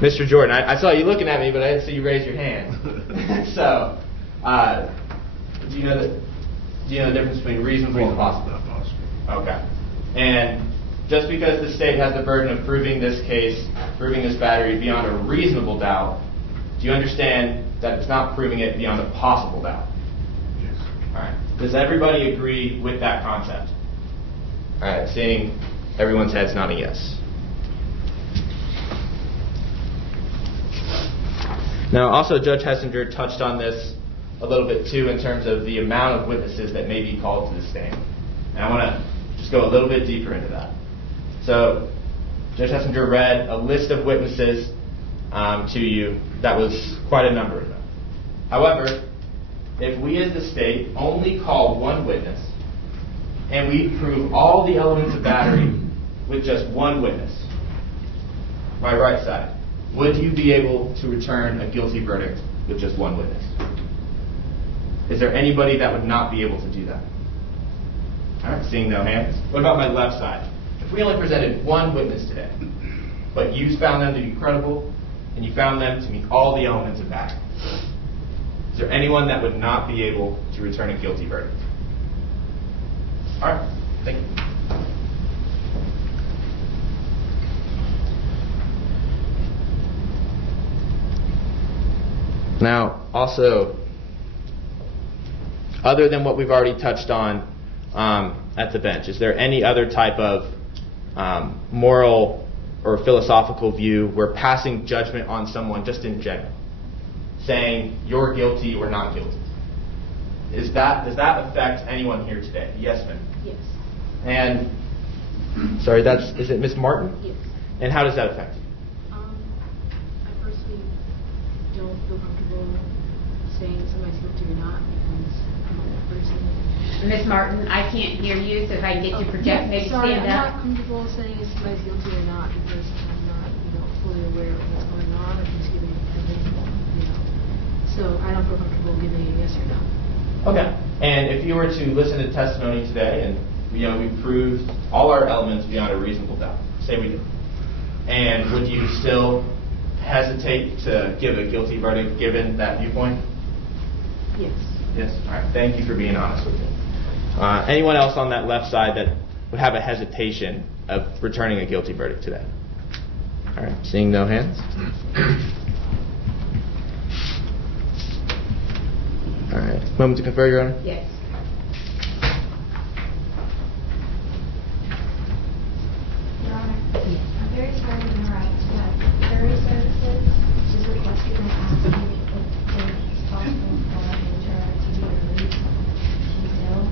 Mr. Jordan, I saw you looking at me, but I didn't see you raise your hand. So, do you know the difference between reasonable and possible? Okay. And just because the state has the burden of proving this case, proving this battery beyond a reasonable doubt, do you understand that it's not proving it beyond a possible doubt? Yes. All right. Does everybody agree with that concept? All right. Seeing everyone's heads nodding yes. Now, also, Judge Hessinger touched on this a little bit too in terms of the amount of witnesses that may be called to the stand. And I want to just go a little bit deeper into that. So, Judge Hessinger read a list of witnesses to you. That was quite a number of them. However, if we as the state only call one witness and we prove all the elements of battery with just one witness, my right side, would you be able to return a guilty verdict with just one witness? Is there anybody that would not be able to do that? All right, seeing no hands. What about my left side? If we only presented one witness today, but you found them to be credible, and you found them to meet all the elements of battery, is there anyone that would not be able to return a guilty verdict? All right, thank you. Now, also, other than what we've already touched on at the bench, is there any other type of moral or philosophical view where passing judgment on someone just in general, saying you're guilty or not guilty, does that affect anyone here today? Yes, ma'am. Yes. And sorry, is it Miss Martin? Yes. And how does that affect you? I personally don't feel comfortable saying somebody's guilty or not because I'm not that person. Miss Martin, I can't hear you, so if I can get you to project, maybe sorry, stand I'm up. not comfortable saying if somebody's guilty or not because I'm not, fully aware of what's going on or who's giving evidence, So I don't feel comfortable giving a yes or no. Okay. And if you were to listen to testimony today, and we proved all our elements beyond a reasonable doubt, say we did, and would you still hesitate to give a guilty verdict given that viewpoint? Yes. Yes. All right. Thank you for being honest with me. Anyone else on that left side that would have a hesitation of returning a guilty verdict today? All right. Seeing no hands. All right. Moment to confer, Your Honor. Yes. Your Honor, I'm very sorry to interrupt, but jury services is requested and asked me if it's possible for the juror to be released. She's ill.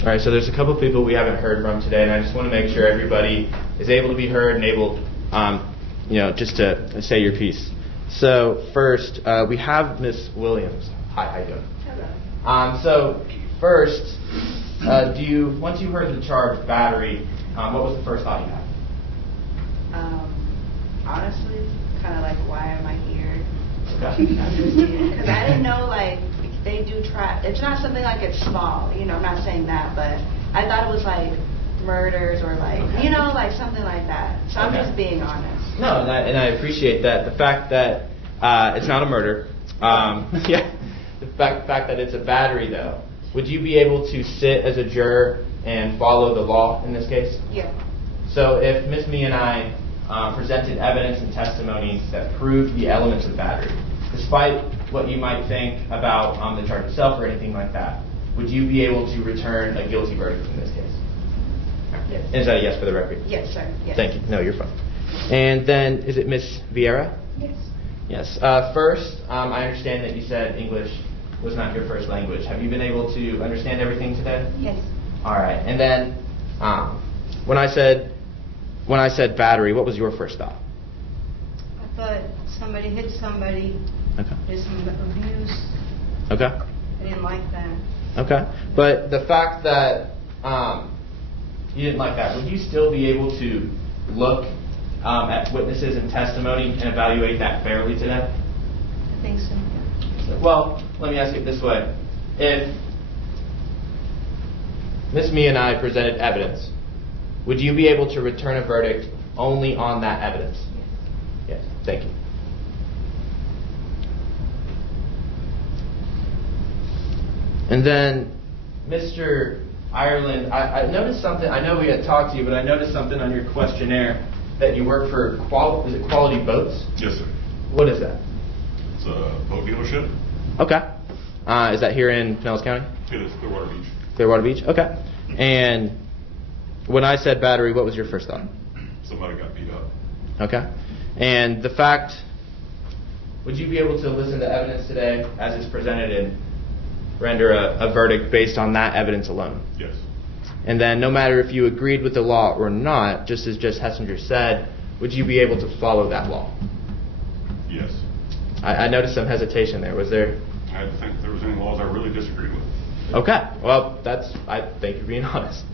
All right, so there's a couple of people we haven't heard from today, and I just want to make sure everybody is able to be heard and able, just to say your piece. So first, we have Miss Williams. Hi, how you doing? Hello. So first, once you heard the charge battery, what was the first thought you had? Honestly, kind of like, why am I here? Okay. Because I didn't know, they do try. It's not something like it's small, I'm not saying that, but I thought it was like murders or something like that. So I'm just being honest. No, and I appreciate that. The fact that it's not a murder, the fact that it's a battery, though, would you be able to sit as a juror and follow the law in this case? Yeah. So if Ms. Me and I presented evidence and testimonies that proved the elements of battery, despite what you might think about the charge itself or anything like that, would you be able to return a guilty verdict in this case? Yes. Is that a yes for the record? Yes, sir. Yes. Thank you. No, you're fine. And then, is it Miss Vieira? Yes. Yes. First, I understand that you said English was not your first language. Have you been able to understand everything today? Yes. All right. And then, when I said battery, what was your first thought? I thought somebody hit somebody. Okay. There's some abuse. Okay. I didn't like that. Okay. But the fact that you didn't like that, would you still be able to look at witnesses and testimony and evaluate that fairly today? I think so, yeah. Well, let me ask it this way. If Miss Me and I presented evidence, would you be able to return a verdict only on that evidence? Yes. Thank you. And then, Mr. Ireland, I noticed something. I know we had talked to you, but I noticed something on your questionnaire that you work for is it Quality Boats? Yes, sir. What is that? It's a boat dealership. Okay. Is that here in Pinellas County? It is Clearwater Beach. Clearwater Beach? Okay. And when I said battery, what was your first thought? Somebody got beat up. Okay. And the fact, would you be able to listen to evidence today as it's presented and render a verdict based on that evidence alone? Yes. And then no matter if you agreed with the law or not, just as Judge Hessinger said, would you be able to follow that law? Yes. I noticed some hesitation there. Was there? I didn't think there was any laws I really disagreed with. Okay. Well, I thank you for being honest.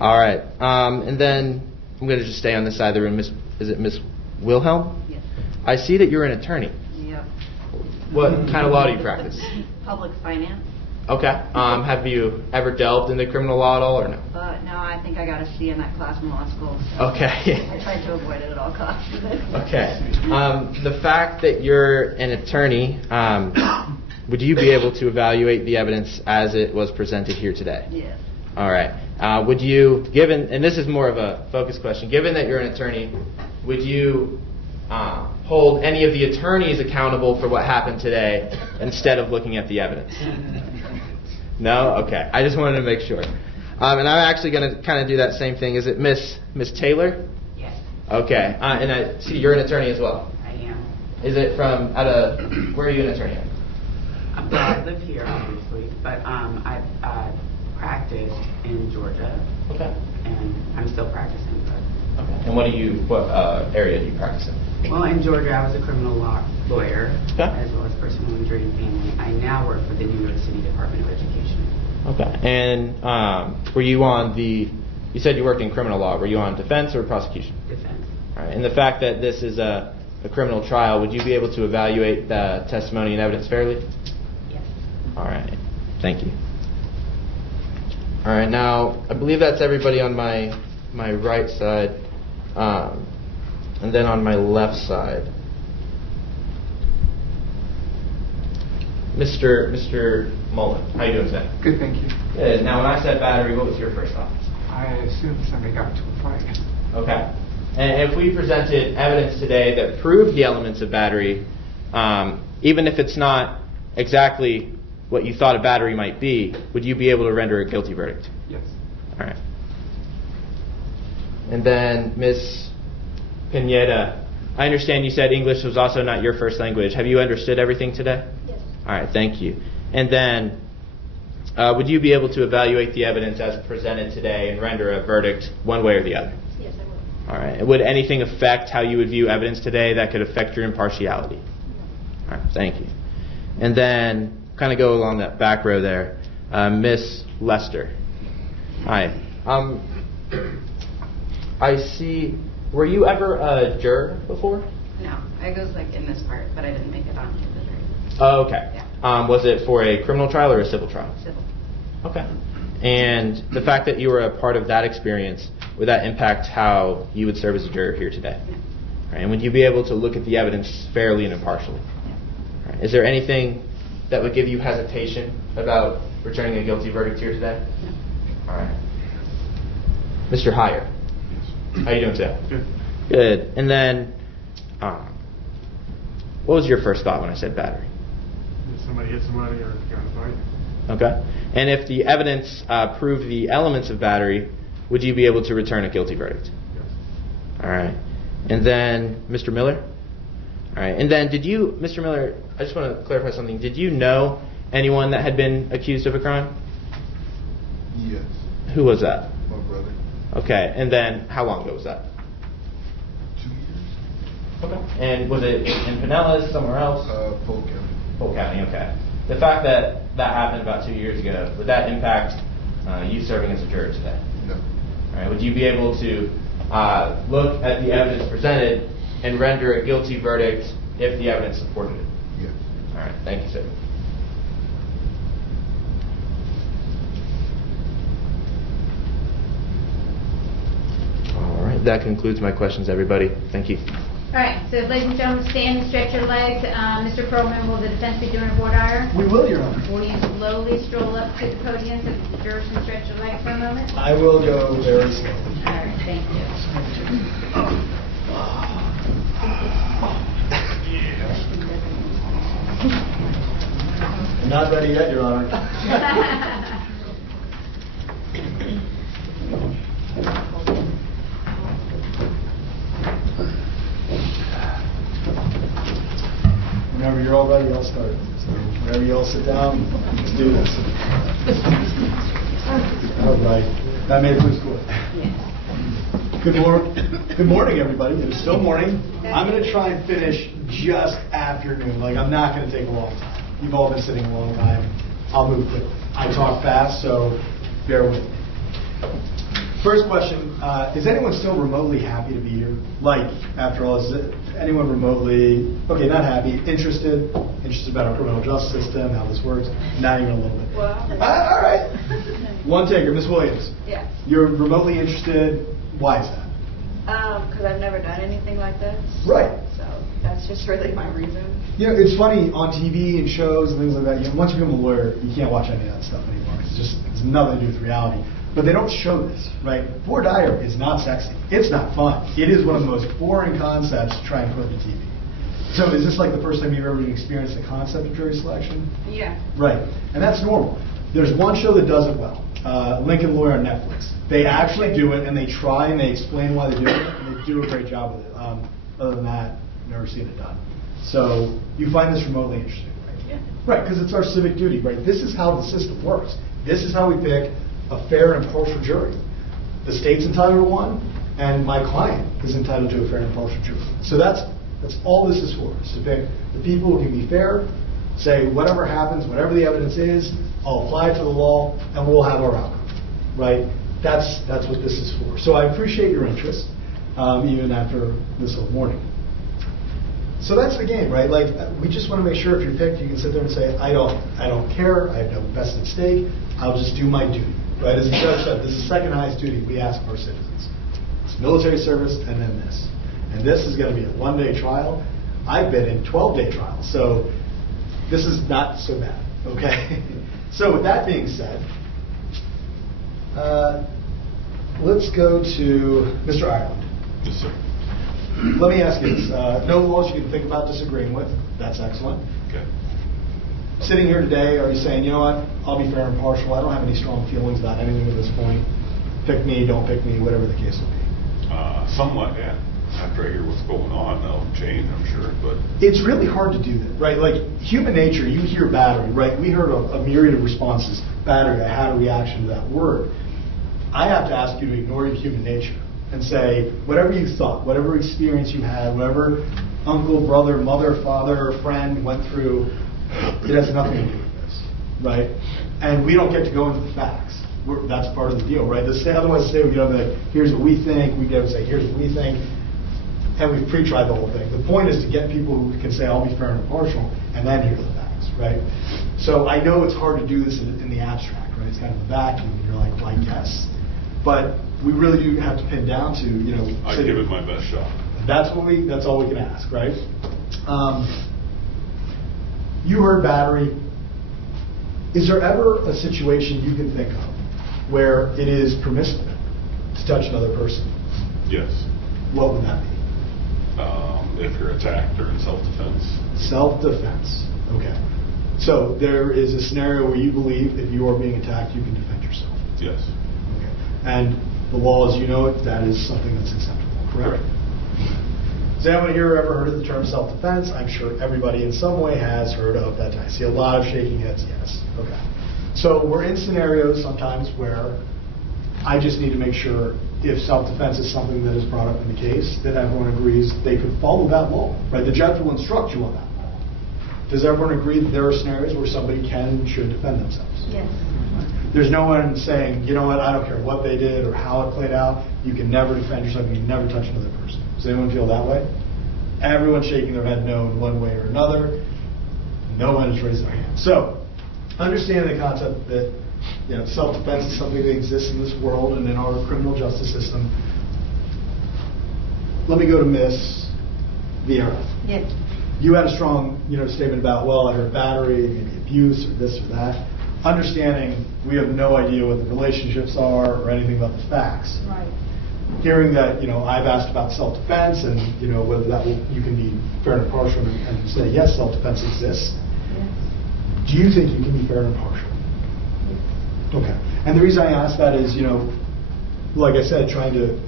All right. And then I'm going to just stay on this side of the room. Is it Miss Wilhelm? Yes. I see that you're an attorney. Yep. What kind of law do you practice? Public finance. Okay. Have you ever delved into criminal law at all, or no? No, I think I got a C in that class in law school. So Okay. I tried to avoid it at all costs. Okay. The fact that you're an attorney, would you be able to evaluate the evidence as it was presented here today? Yes. All right. Would you, and this is more of a focus question, given that you're an attorney, would you hold any of the attorneys accountable for what happened today instead of looking at the evidence? No? Okay. I just wanted to make sure. And I'm actually going to kind of do that same thing. Is it Miss Taylor? Yes. Okay. And I see you're an attorney as well. I am. Is it from where are you an attorney at? I live here, obviously, but I practice in Georgia. Okay. And I'm still practicing. But okay. And what area do you practice in? Well, in Georgia, I was a criminal law lawyer, okay, as well as personal injury and family. I now work for the New York City Department of Education. Okay. And were you on you said you worked in criminal law. Were you on defense or prosecution? Defense. All right. And the fact that this is a criminal trial, would you be able to evaluate the testimony and evidence fairly? Yes. All right. Thank you. All right. Now, I believe that's everybody on my right side. And then on my left side, Mr. Mullen, how you doing today? Good, thank you. Good. Now, when I said battery, what was your first thought? I assumed somebody got into a fight. Okay. And if we presented evidence today that proved the elements of battery, even if it's not exactly what you thought a battery might be, would you be able to render a guilty verdict? Yes. All right. And then, Ms. Pineda, I understand you said English was also not your first language. Have you understood everything today? Yes. All right, thank you. And then, would you be able to evaluate the evidence as presented today and render a verdict one way or the other? Yes, I will. All right. And would anything affect how you would view evidence today that could affect your impartiality? No. All right, thank you. And then, kind of go along that back row there, Miss Lester. Hi. I see. Were you ever a juror before? No, it goes like in this part, but I didn't make it onto the jury. Oh, okay. Yeah. Was it for a criminal trial or a civil trial? Civil. Okay. And the fact that you were a part of that experience, would that impact how you would serve as a juror here today? Yeah. All right. And would you be able to look at the evidence fairly and impartially? Yeah. All right. Is there anything that would give you hesitation about returning a guilty verdict here today? No. All right. Mr. Heyer. How are you doing today? Good. Good. And then, what was your first thought when I said battery? Somebody hit somebody or got in a fight. Okay. And if the evidence proved the elements of battery, would you be able to return a guilty verdict? Yes. All right. And then Mr. Miller? All right. And then did you, Mr. Miller, I just want to clarify something. Did you know anyone that had been accused of a crime? Yes. Who was that? My brother. Okay. And then how long ago was that? 2 years. Okay. And was it in Pinellas, somewhere else? Polk County. Polk County, okay. The fact that that happened about 2 years ago, would that impact you serving as a juror today? No. All right. Would you be able to look at the evidence presented and render a guilty verdict if the evidence supported it? Yes. All right. Thank you, sir. All right. That concludes my questions, everybody. Thank you. All right, so ladies and gentlemen, stand and stretch your legs. Mr. Perlman, will the defense be doing a voir dire? We will, Your Honor. Will you slowly stroll up to the podium so that the jurors can stretch your legs for a moment? I will go very slowly. All right, thank you. I'm not ready yet, Your Honor. Whenever you're all ready, I'll start. So whenever you all sit down, let's do this. All right. That made it through school. Good morning, everybody. It is still morning. I'm going to try and finish just afternoon. Like, I'm not going to take a long time. You've all been sitting a long time. I'll move quickly. I talk fast, so bear with me. First question, is anyone still remotely happy to be here? Like, after all, is anyone remotely, okay, not happy, interested about our criminal justice system, how this works? Not even a little bit. Well, all right. One taker, Ms. Williams. Yes. You're remotely interested. Why is that? Because I've never done anything like this. Right. So that's just really my reason. You know, it's funny, on TV and shows and things like that, you know, once you become a lawyer, you can't watch any of that stuff anymore. It's nothing to do with reality. But they don't show this, right? Voir dire is not sexy. It's not fun. It is one of the most boring concepts to try and put on TV. So is this like the first time you've ever experienced the concept of jury selection? Yeah. Right. And that's normal. There's one show that does it well, Lincoln Lawyer on Netflix. They actually do it, and they try, and they explain why they do it, and they do a great job with it. Other than that, I've never seen it done. So you find this remotely interesting, right? Yeah. Right, because it's our civic duty, right? This is how the system works. This is how we pick a fair and impartial jury. The state's entitled to one, and my client is entitled to a fair and impartial jury. So that's all this is for, is to pick the people who can be fair, say whatever happens, whatever the evidence is, I'll apply it to the law, and we'll have our outcome, right? That's what this is for. So I appreciate your interest, even after this whole morning. So that's the game, right? Like, we just want to make sure if you're picked, you can sit there and say, I don't care, I have no vested stake, I'll just do my duty. Right, as the judge said, this is the second highest duty we ask of our citizens. It's military service and then this. And this is going to be a one-day trial. I've been in 12-day trials, so this is not so bad, okay? So with that being said, let's go to Mr. Ireland. Yes, sir. Let me ask you this. No laws you can think about disagreeing with. That's excellent. Okay. Sitting here today, are you saying, you know what, I'll be fair and impartial, I don't have any strong feelings about anything at this point. Pick me, don't pick me, whatever the case will be. Somewhat, yeah. After I hear what's going on, that'll change, I'm sure, but... It's really hard to do that, right? Like, human nature, you hear battery, right? We heard a myriad of responses. Battery, I had a reaction to that word. I have to ask you to ignore your human nature and say, whatever you thought, whatever experience you had, whatever uncle, brother, mother, father, friend went through, it has nothing to do with this, right? And we don't get to go into the facts. That's part of the deal, right? Otherwise, the state would get up and be like, here's what we think. We get to say, here's what we think. And we've pre-tried the whole thing. The point is to get people who can say, I'll be fair and impartial, and then hear the facts, right? So I know it's hard to do this in the abstract, right? It's kind of a vacuum, and you're like, well, I guess. But we really do have to pin down to, you know... I give it my best shot. That's all we can ask, right? You heard battery. Is there ever a situation you can think of where it is permissible to touch another person? Yes. What would that be? If you're attacked or in self-defense. Self-defense. Okay. So there is a scenario where you believe if you are being attacked, you can defend yourself. Yes. Okay. And the law, as you know it, that is something that's acceptable, correct? Has anyone here ever heard of the term self-defense? I'm sure everybody in some way has heard of that. I see a lot of shaking heads, yes. Okay. So we're in scenarios sometimes where I just need to make sure if self-defense is something that is brought up in the case, that everyone agrees they could follow that law, right? The judge will instruct you on that law. Does everyone agree that there are scenarios where somebody can and should defend themselves? Yes. There's no one saying, you know what, I don't care what they did or how it played out, you can never defend yourself, you can never touch another person. Does anyone feel that way? Everyone's shaking their head no in one way or another. No one is raising their hand. So, understanding the concept that self-defense is something that exists in this world and in our criminal justice system. Let me go to Miss Vieira. Yes. You had a strong, statement about, well, I heard battery, maybe abuse, or this or that. Understanding we have no idea what the relationships are or anything about the facts. Right. Hearing that, I've asked about self-defense and, whether that you can be fair and impartial and say, yes, self-defense exists. Yes. Do you think you can be fair and impartial? Okay. And the reason I ask that is, like I said, trying to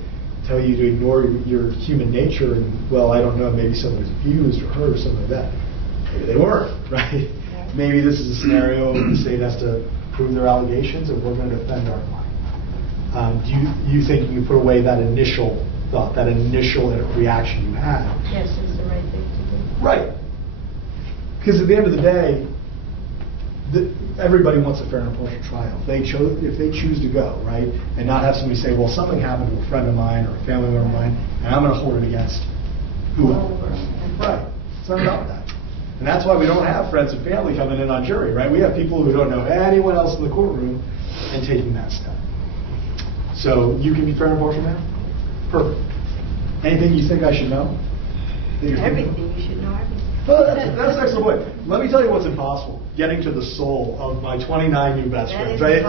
tell you to ignore your human nature and, well, I don't know, maybe someone was abused or hurt or something like that. Maybe they weren't, right? Yeah. Maybe this is a scenario where the state has to prove their allegations and we're going to defend our client. Do you think you can put away that initial thought, that initial reaction you had? Yes, it's the right thing to do. Right. Because at the end of the day, everybody wants a fair and impartial trial. If they choose to go, right, and not have somebody say, well, something happened to a friend of mine or a family member of mine, and I'm going to hold it against whoever. Right. It's not about that. And that's why we don't have friends and family coming in on jury, right? We have people who don't know anyone else in the courtroom and taking that step. So you can be fair and impartial now? Perfect. Anything you think I should know? Everything. You should know everything. Well, that's an excellent point. Let me tell you what's impossible. Getting to the soul of my 29 new best friends, right?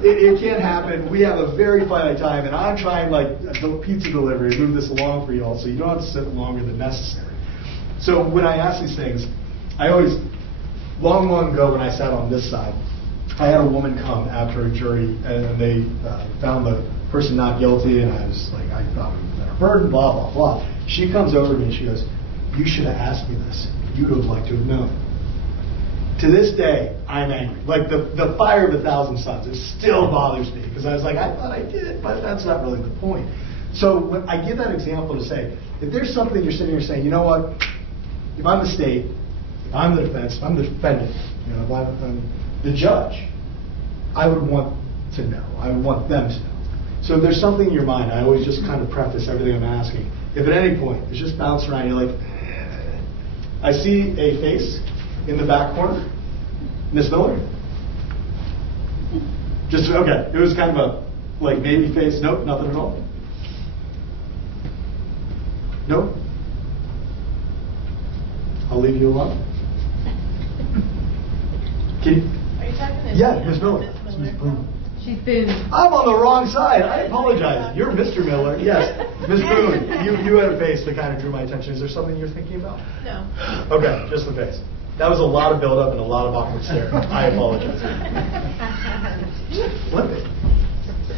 It can't happen. We have a very finite time, and I'm trying, like, a pizza delivery, move this along for you all, so you don't have to sit longer than necessary. So when I ask these things, I always, long ago when I sat on this side, I had a woman come after a jury, and they found the person not guilty, and I was like, I thought it was a burden, blah, blah, blah. She comes over to me and she goes, you should have asked me this. You would have liked to have known. To this day, I'm angry. Like the fire of 1,000 suns, it still bothers me because I was like, I thought I did, but that's not really the point. So when I give that example to say, if there's something you're sitting here saying, you know what, if I'm the state, if I'm the defense, if I'm the defendant, if I'm the judge, I would want to know. I would want them to know. So if there's something in your mind, I always just kind of preface everything I'm asking. If at any point it's just bouncing around, you're like, I see a face in the back corner. Miss Miller? Just, okay, it was kind of a, like, maybe face. Nope, nothing at all. Nope. I'll leave you alone. Are you talking to Yeah, Miss Miller. Miss Boone. She's Boone. I'm on the wrong side. I apologize. You're Mr. Miller. Yes. Miss Boone, you had a face that kind of drew my attention. Is there something you're thinking about? No. Okay, just the face. That was a lot of build-up and a lot of awkward stare. I apologize. Flip it.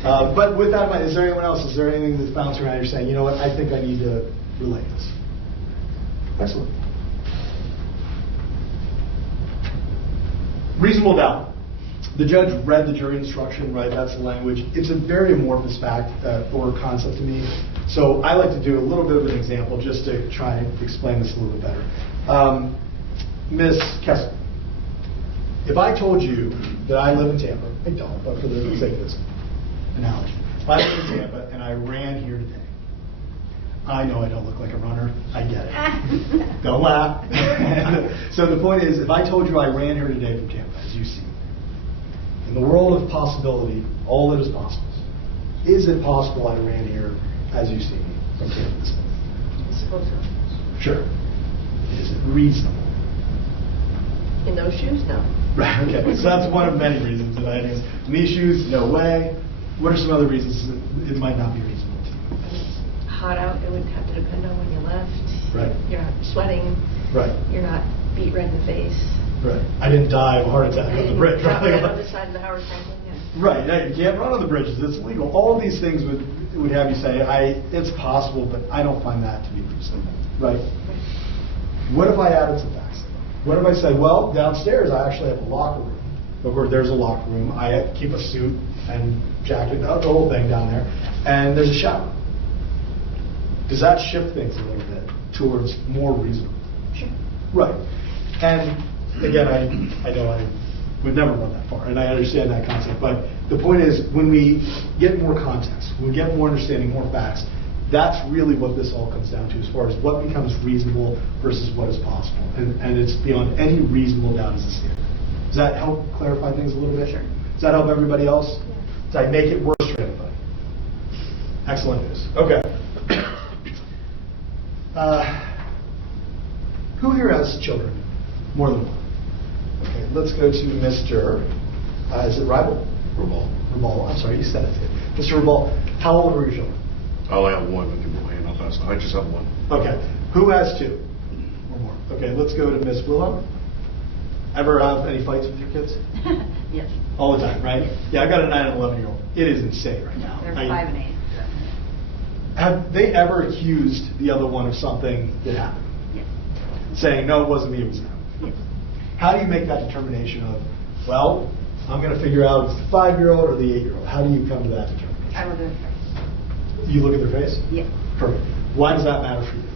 But with that in mind, is there anyone else? Is there anything that's bouncing around you're saying, you know what, I think I need to relay this? Excellent. Reasonable doubt. The judge read the jury instruction, right? That's the language. It's a very amorphous fact or concept to me. So I like to do a little bit of an example just to try and explain this a little bit better. Ms. Kessler, if I told you that I live in Tampa, I don't, but for the sake of this analogy, if I live in Tampa and I ran here today, I know I don't look like a runner. I get it. Don't laugh. So the point is, if I told you I ran here today from Tampa, as you see, in the world of possibility, all that is possible. Is it possible I ran here as you see me from Tampa this morning? I suppose so. Sure. Is it reasonable? In those shoes, no. Right, okay. So that's one of many reasons that I guess. In these shoes, no way. What are some other reasons it might not be reasonable to you? Hot out, it would have to depend on when you left. Right. You're not sweating. Right. You're not beat red in the face. Right. I didn't die of a heart attack on the bridge. Right on the side of the Howard Franklin, yeah. Right, yeah, you can't run on the bridges, it's illegal. All of these things would have you say, it's possible, but I don't find that to be reasonable, right? What if I added some facts? What if I said, well, downstairs I actually have a locker room. Of course, there's a locker room. I keep a suit and jacket, the whole thing down there, and there's a shower. Does that shift things a little bit towards more reasonable? Sure. Right. And again, I know I would never run that far, and I understand that concept. But the point is, when we get more context, when we get more understanding, more facts, that's really what this all comes down to as far as what becomes reasonable versus what is possible. And it's beyond any reasonable doubt as a standard. Does that help clarify things a little bit? Sure. Does that help everybody else? Does I make it worse for anybody? Excellent news. Okay. Who here has children? More than one. Okay, let's go to Mr. Is it Ribal? Ribal. I'm sorry, you said it. Mr. Ribal, how old were your children? Oh, I have one. I can put my hand up fast. I just have one. Okay. Who has two? Or more. Okay, let's go to Ms. Wilhelm. Ever have any fights with your kids? Yes. All the time, right? Yeah, I got a 9 and 11-year-old. It is insane right now. They're 5 and 8. Have they ever accused the other one of something that happened? Yes. Saying, no, it wasn't me, it was them. Yes. How do you make that determination of, well, I'm going to figure out if it's the 5-year-old or the 8-year-old? How do you come to that determination? I look at their face. You look at their face? Yes. Perfect. Why does that matter for you?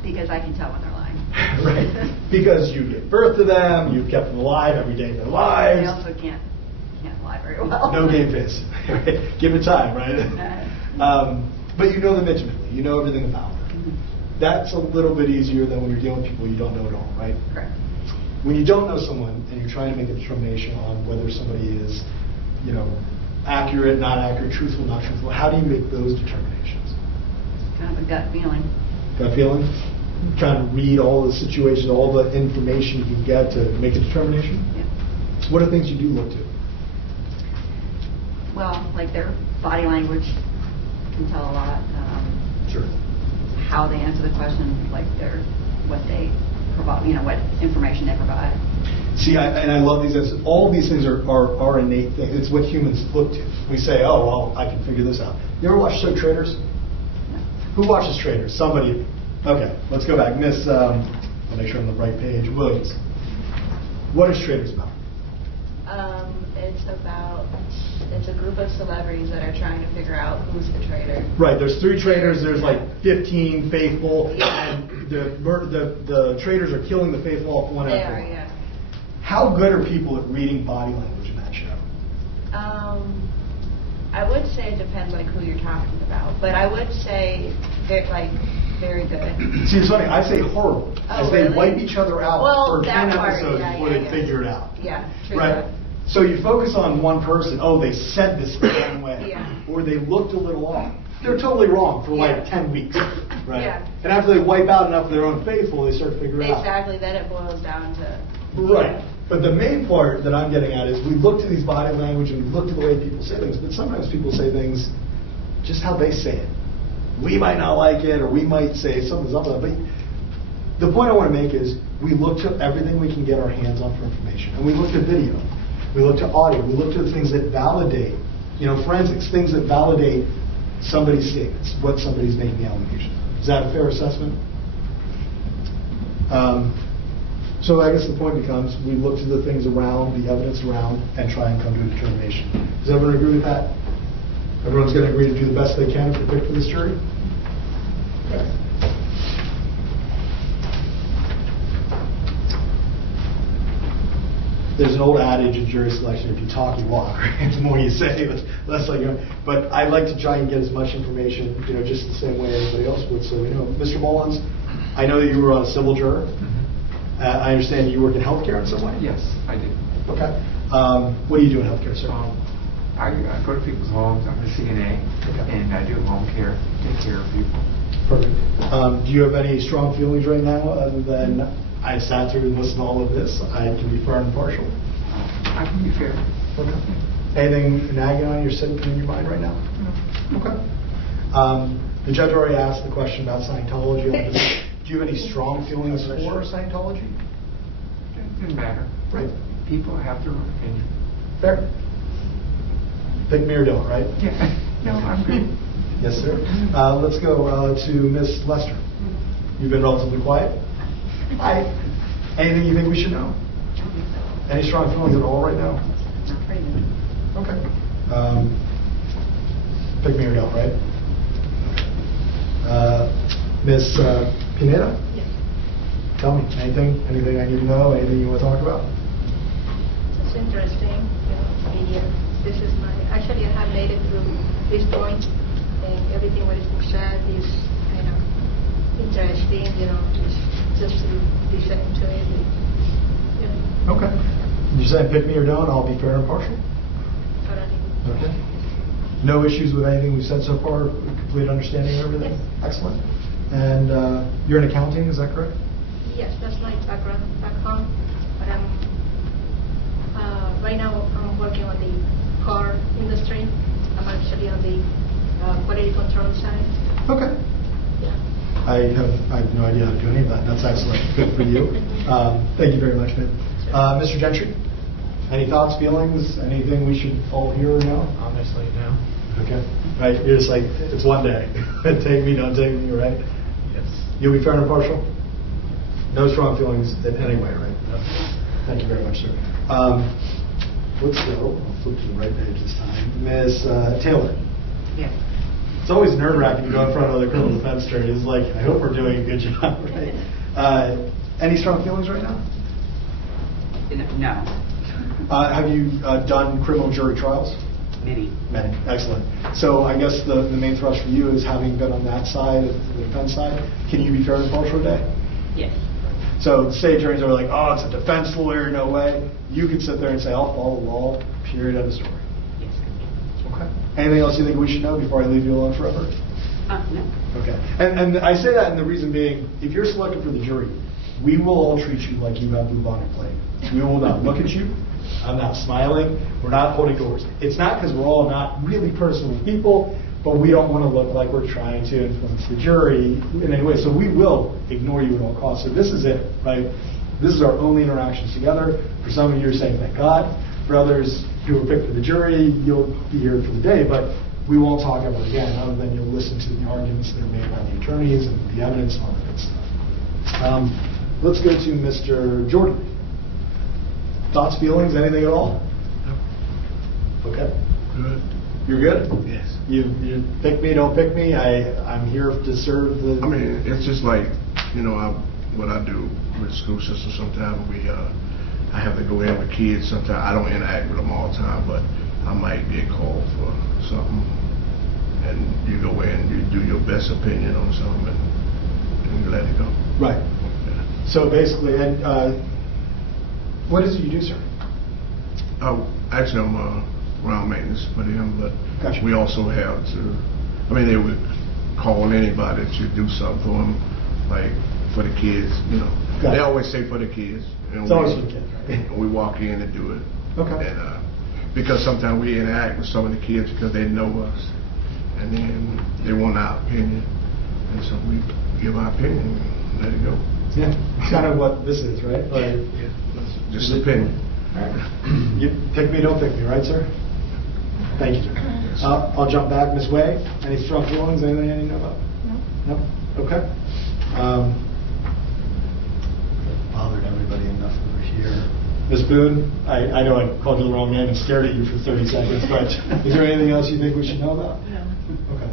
Because I can tell when they're lying. Right. Because you gave birth to them, you've kept them alive every day of their lives. They also can't lie very well. No game face. Right? Give it time, right? But you know them intimately. You know everything about them. Mm-hmm. That's a little bit easier than when you're dealing with people you don't know at all, right? Correct. When you don't know someone and you're trying to make a determination on whether somebody is, accurate, not accurate, truthful, not truthful, how do you make those determinations? Kind of a gut feeling. Gut feeling? Trying to read all the situations, all the information you can get to make a determination? Yeah. What are things you do look to? Well, like their body language can tell a lot. Sure. How they answer the question, like what they provide, what information they provide. See, I love these answers. All these things are innate things. It's what humans look to. We say, oh, well, I can figure this out. You ever watch So Traders? No. Who watches Traders? Somebody. Okay, let's go back. Miss, I'll make sure I'm on the right page. Williams. What is Traders about? It's a group of celebrities that are trying to figure out who's the traitor. Right, there's 3 traders, there's like 15 faithful, and the traders are killing the faithful off one after one. Yeah. How good are people at reading body language in that show? I would say it depends who you're talking about, but I would say very good. See, it's funny, I say horrible, as they wipe each other out for 10 episodes before they figure it out. Yeah, true. Right? So you focus on one person, oh, they said this the wrong way, or they looked a little off. They're totally wrong for 10 weeks, right? Yeah. And after they wipe out enough of their own faithful, they start to figure it out. Exactly, then it boils down to... Right. But the main part that I'm getting at is we look to these body language and we look to the way people say things, but sometimes people say things just how they say it. We might not like it, or we might say something's up with it. But the point I want to make is we look to everything we can get our hands on for information. And we look to video. We look to audio. We look to the things that validate, forensics, things that validate somebody's statements, what somebody's making the allegation. Is that a fair assessment? So I guess the point becomes we look to the things around, the evidence around, and try and come to a determination. Does everyone agree with that? Everyone's going to agree to do the best they can if they're picked for this jury? Okay. There's an old adage in jury selection, if you talk, you walk. Right? The more you say, the less like you. But I like to try and get as much information, just the same way everybody else would. So, Mr. Mullins, I know that you were on a civil juror. I understand you work in healthcare in some way? Yes, I do. Okay. What do you do in healthcare, sir? I go to people's homes. I'm a CNA, and I do home care, take care of people. Perfect. Do you have any strong feelings right now other than I sat through and listened to all of this? I can be fair and impartial. I can be fair. Okay. Anything nagging on you or sitting in your mind right now? No. Okay. The judge already asked the question about Scientology. Do you have any strong feelings for Scientology? It doesn't matter. Right. People have their own opinion. Fair. Pick me or don't, right? Yeah. No, I'm good. Yes, sir. Let's go to Miss Lester. You've been relatively quiet. Hi. Anything you think we should know? Any strong feelings at all right now? Not for you. Okay. Pick me or don't, right? Miss Pineda? Yes. Tell me, anything I need to know, anything you want to talk about? It's interesting, media. This is actually I have made it through this point, and everything what is being said is kind of interesting, just to listen to it. Okay. You said pick me or don't, I'll be fair and partial? Totally. Okay. No issues with anything we've said so far? Complete understanding of everything? Yes. Excellent. And you're in accounting, is that correct? Yes, that's my background back home. But right now I'm working on the car industry. I'm actually on the quality control side. Okay. Yeah. I have no idea how to do any of that. That's excellent. Good for you. Thank you very much, man. Mr. Gentry, any thoughts, feelings, anything we should all hear or know? Honestly, no. Okay. Right. You're just like, it's one day. Take me, don't take me, right? Yes. You'll be fair and impartial? No strong feelings in any way, right? No. Thank you very much, sir. Let's go. I'll flip to the right page this time. Ms. Taylor. Yes. It's always nerve-wracking to go in front of other criminal defense attorneys. It's like, I hope we're doing a good job, right? Any strong feelings right now? No. Have you done criminal jury trials? Many. Many. Excellent. So I guess the main thrust for you is having been on that side, the defense side, can you be fair and impartial today? Yes. So state attorneys are like, oh, it's a defense lawyer, no way. You can sit there and say, I'll follow the law, period, end of story. Yes. Okay. Anything else you think we should know before I leave you alone forever? No. Okay. And I say that, and the reason being, if you're selected for the jury, we will all treat you like you have bubonic plague. We will not look at you. I'm not smiling. We're not holding doors. It's not because we're all not really personal people, but we don't want to look like we're trying to influence the jury in any way. So we will ignore you at all costs. So this is it, right? This is our only interactions together. For some of you, you're saying, thank God. For others who were picked for the jury, you'll be here for the day, but we won't talk ever again, other than you'll listen to the arguments that are made by the attorneys and the evidence and all that good stuff. Let's go to Mr. Jordan. Thoughts, feelings, anything at all? No. Okay. Good. You're good? Yes. You pick me, don't pick me. I'm here to serve the. I mean, it's just like, what I do with the school system. Sometimes I have to go in with kids. Sometimes I don't interact with them all the time, but I might get called for something, and you go in, you do your best opinion on something, and you let it go. Right. Yeah. So basically, and what is it you do, sir? Actually, I'm ground maintenance for them, but Gotcha. we also have to, they would call anybody to do something for them, like for the kids, Gotcha. They always say for the kids. And It's always for the kids, right? And we walk in and do it. Okay. And because sometimes we interact with some of the kids because they know us, and then they want our opinion, and so we give our opinion and let it go. Yeah, kind of what this is, right? Like, Yeah. Just opinion. All right. You pick me, don't pick me, right, sir? Thank you, sir. I'll jump back. Ms. Way, any strong feelings, anything I need to know about? No. No? Okay. Bothered everybody enough over here. Ms. Boone, I know I called you the wrong name and stared at you for 30 seconds, but is there anything else you think we should know about? No. Okay.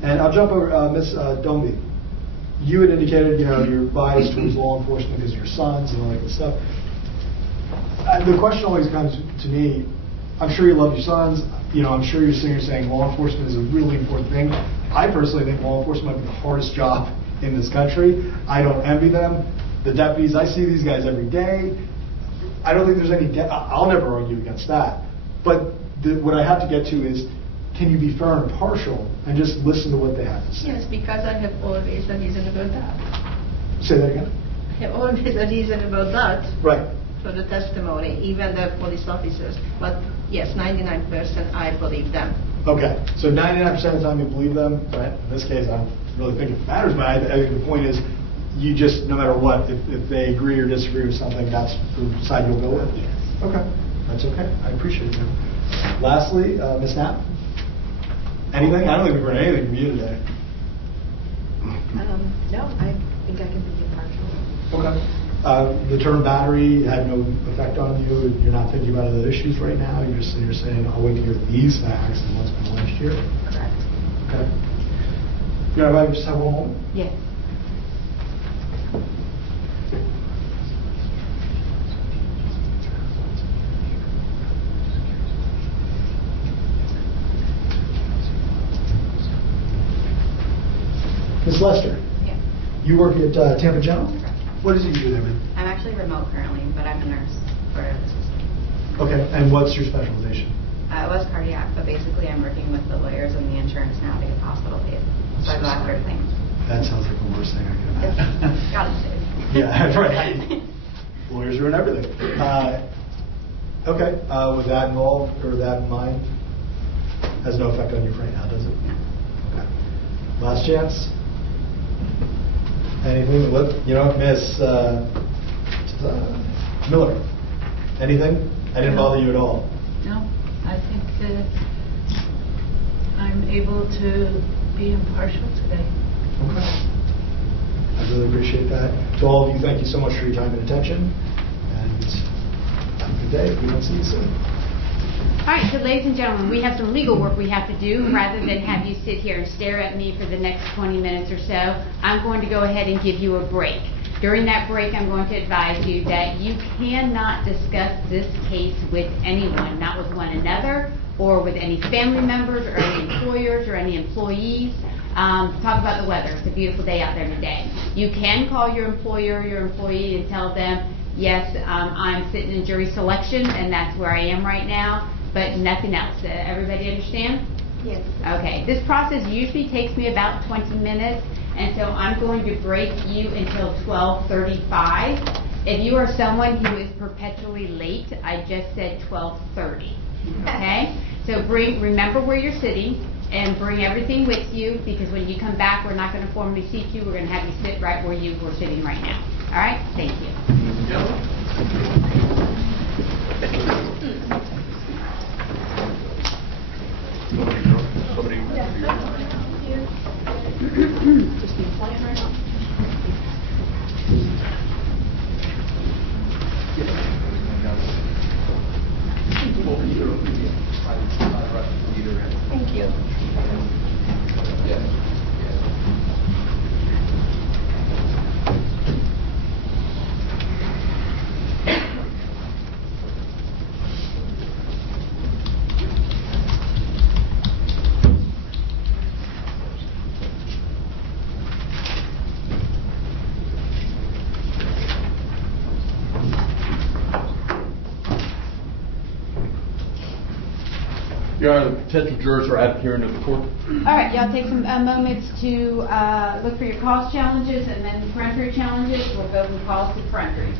And I'll jump over, Ms. Dombey. You had indicated, you're biased towards law enforcement because of your sons and all that good stuff. The question always comes to me, I'm sure you love your sons, I'm sure you're sitting here saying law enforcement is a really important thing. I personally think law enforcement might be the hardest job in this country. I don't envy them. The deputies, I see these guys every day. I don't think there's any, I'll never argue against that. But what I have to get to is, can you be fair and impartial and just listen to what they have to say? Yes, because I have always a reason about that. Say that again? I have always a reason about that. Right. For the testimony, even the police officers. But yes, 99% I believe them. Okay, so 99% of the time you believe them, right? In this case, I don't really think it matters, but I think the point is, you just, no matter what, if they agree or disagree with something, that's the side you'll go with? Yes. Okay, that's okay. I appreciate it. Lastly, Ms. Knapp? Anything? I don't think we've heard anything from you today. No, I think I can be impartial. Okay. The term battery had no effect on you. You're not thinking about other issues right now. You're saying, I'll wait to hear these facts and what's been alleged here. Correct. Okay. You know, if I just have one moment? Yes. Ms. Lester? Yeah. You work at Tampa General? What is it you do there, man? I'm actually remote currently, but I'm a nurse for the system. Okay, and what's your specialization? It was cardiac, but basically I'm working with the lawyers and the insurance now to get hospital paid. So I go after things. That sounds like the worst thing I could imagine. Got it. Yeah, that's right. Lawyers ruin everything. Okay, with that involved, or that in mind, has no effect on you right now, does it? No. Okay. Last chance? Anything? Miss Miller, anything? I didn't bother you at all. No, I think that I'm able to be impartial today. Okay. I really appreciate that. To all of you, thank you so much for your time and attention. And have a good day if we don't see you soon. All right, so ladies and gentlemen, we have some legal work we have to do. Rather than have you sit here and stare at me for the next 20 minutes or so, I'm going to go ahead and give you a break. During that break, I'm going to advise you that you cannot discuss this case with anyone, not with one another, or with any family members, or any employers, or any employees. Talk about the weather. It's a beautiful day out there today. You can call your employer or your employee and tell them, yes, I'm sitting in jury selection, and that's where I am right now, but nothing else. Everybody understand? Yes. Okay. This process usually takes me about 20 minutes, and so I'm going to break you until 12:35. If you are someone who is perpetually late, I just said 12:30. Okay? So remember where you're sitting, and bring everything with you, because when you come back, we're not going to formally seat you. We're going to have you sit right where you were sitting right now. All right? Thank you. Just be quiet right now. Thank you. Your Honor, the potential jurors are adhering to the court. All right, y'all take some moments to look for your cause challenges and then peremptory challenges. We'll go from cause to peremptory.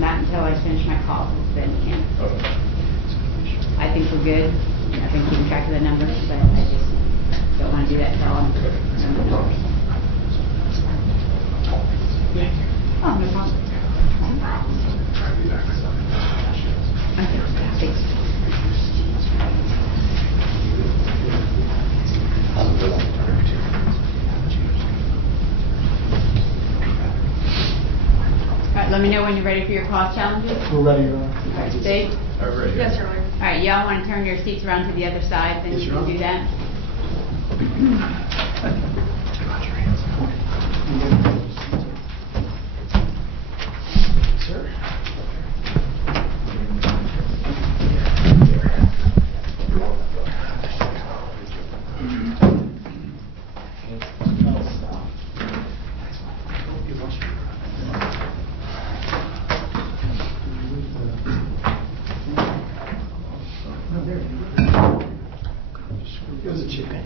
Not until I finish my calls, then can. I think we're good. I've been keeping track of the numbers, but I just don't want to do that until I'm done the numbers. Oh, no problem. Okay, thanks. All right, let me know when you're ready for your cost challenges. We're ready, Your Honor. All right, Steve? Yes, Your Honor. All right, y'all want to turn your seats around to the other side, then Yes, you Your can Honor. do that. Sir? It was a chicken.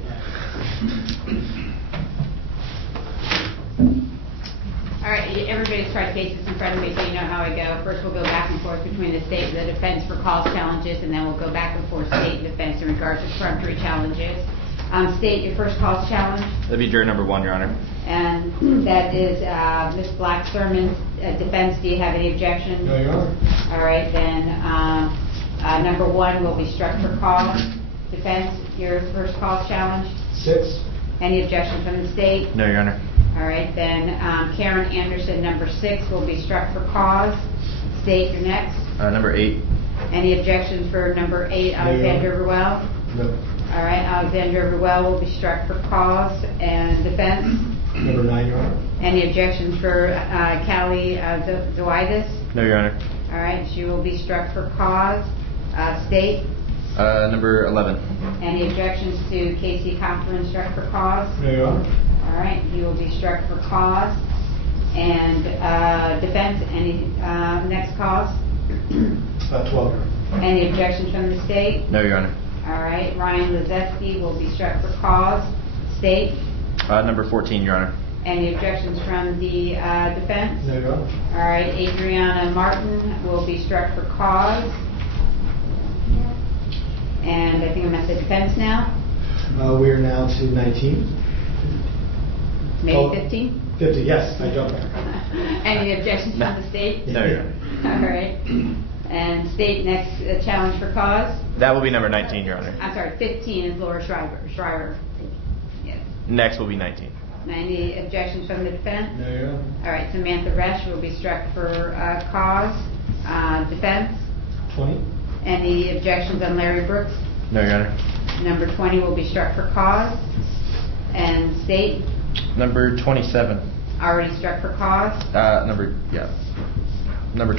All right, everybody's tried cases in front of me, so you know how I go. First, we'll go back and forth between the state and the defense for cause challenges, and then we'll go back and forth state and defense in regards to peremptory challenges. State your first cause challenge, That'd be juror number 1, Your Honor. and that is Ms. Black's sermon defense. Do you have any objections? No, Your Honor. All right, then number 1 will be struck for cause. Defense, your first cause challenge. 6. Any objection from the state? No, Your Honor. All right, then Karen Anderson, number 6, will be struck for cause. State, your next. Number 8. Any objections for number 8, Alexander Ruel? No. All right, Alexander Ruel will be struck for cause and defense. Number 9, Your Honor. Any objections for Callie Zoidis? No, Your Honor. All right, she will be struck for cause. State. Number 11. Any objections to Casey Coughlin struck for cause? No, Your Honor. All right, he will be struck for cause. And defense, any next cause? 12, Your Honor. Any objections from the state? No, Your Honor. All right, Ryan Lizetsky will be struck for cause. State? Number 14, Your Honor. Any objections from the defense? No, Your Honor. All right, Adriana Martin will be struck for cause. And I think I'm at the defense now. We are now to 19. Maybe 15? 50, yes, I jumped there. Any objections from the state? No, Your Honor. All right. And state next challenge for cause? That will be number 19, Your Honor. I'm sorry, 15 is Laura Shriver. Yes. Next will be 19. Any objections from the defense? No, Your Honor. All right, Samantha Resch will be struck for cause. Defense? 20. Any objections on Larry Brooks? No, Your Honor. Number 20 will be struck for cause. And state? Number 27. Already struck for cause. Number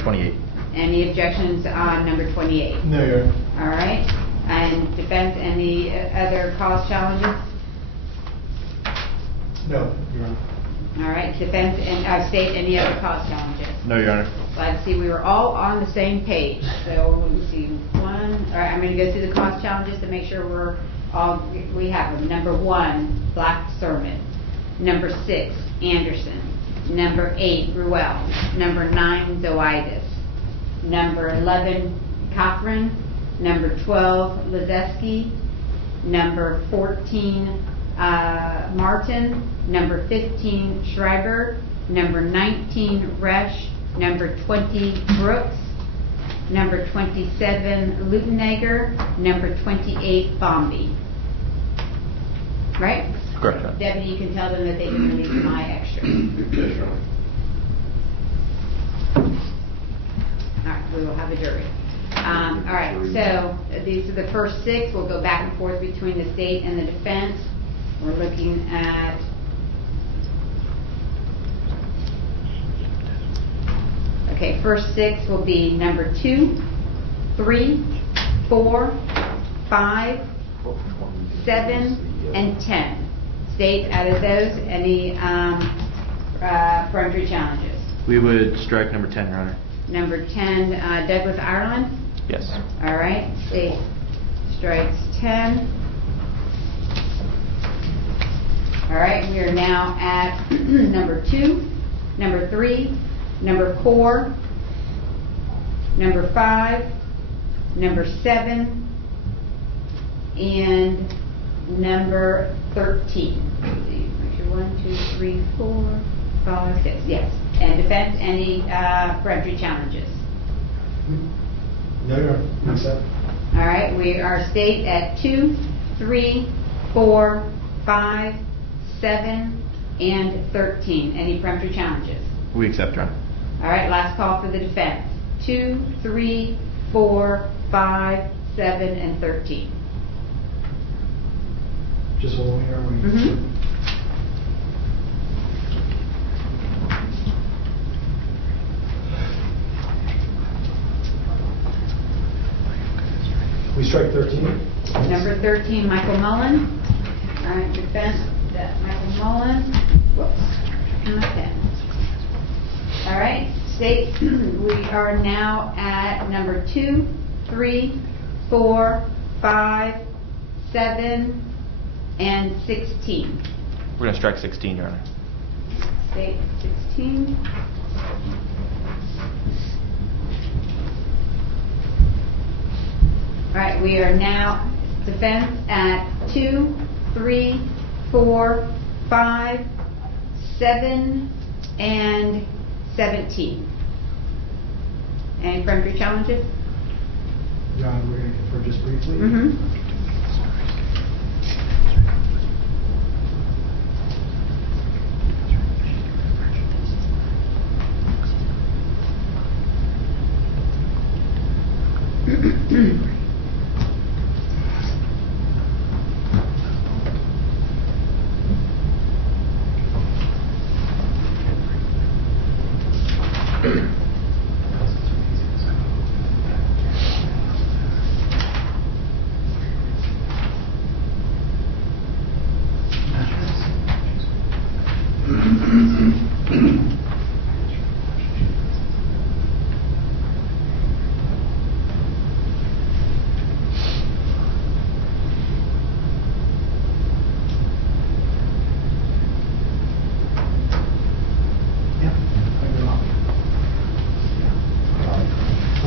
28. Any objections on number 28? No, Your Honor. All right. And defense, any other cause challenges? No, Your Honor. All right. Defense and state, any other cause challenges? No, Your Honor. Glad to see we were all on the same page. So let me see. All right, I'm going to go through the cause challenges to make sure we have them. Number 1, Black sermon. Number 6, Anderson. Number 8, Ruel. Number 9, Zoidis. Number 11, Cochran. Number 12, Lizetsky. Number 14, Martin. Number 15, Schreiber. Number 19, Resch. Number 20, Brooks. Number 27, Lutenegger. Number 28, Bombi. Right? Correct, Your Honor. Deputy, you can tell them that they can release my extra. Yes, Your Honor. All right, we will have a jury. All right, so these are the first 6. We'll go back and forth between the state and the defense. We're looking at okay, first 6 will be number 2, 3, 4, 5, 7, and 10. State out of those any peremptory challenges. We would strike number 10, Your Honor. Number 10, Douglas Ireland. Yes. All right. State strikes 10. All right. We are now at number 2, number 3, number 4, number 5, number 7, and number 13. Let's see. 1, 2, 3, 4, 5, 6. Yes. And defense, any peremptory challenges? No, Your Honor. We accept. All right. We are state at 2, 3, 4, 5, 7, and 13. Any peremptory challenges? We accept, Your Honor. All right. Last call for the defense. 2, 3, 4, 5, 7, and 13. Just hold on here. We strike 13. Number 13, Michael Mullen. All right, defense, Michael Mullen. Whoops, my pen. All right, state, we are now at number 2, 3, 4, 5, 7, and 16. We're going to strike 16, Your Honor. State 16. All right, we are now defense at 2, 3, 4, 5, 7, and 17. Any peremptory challenges? Your Honor, we're going to confer just briefly.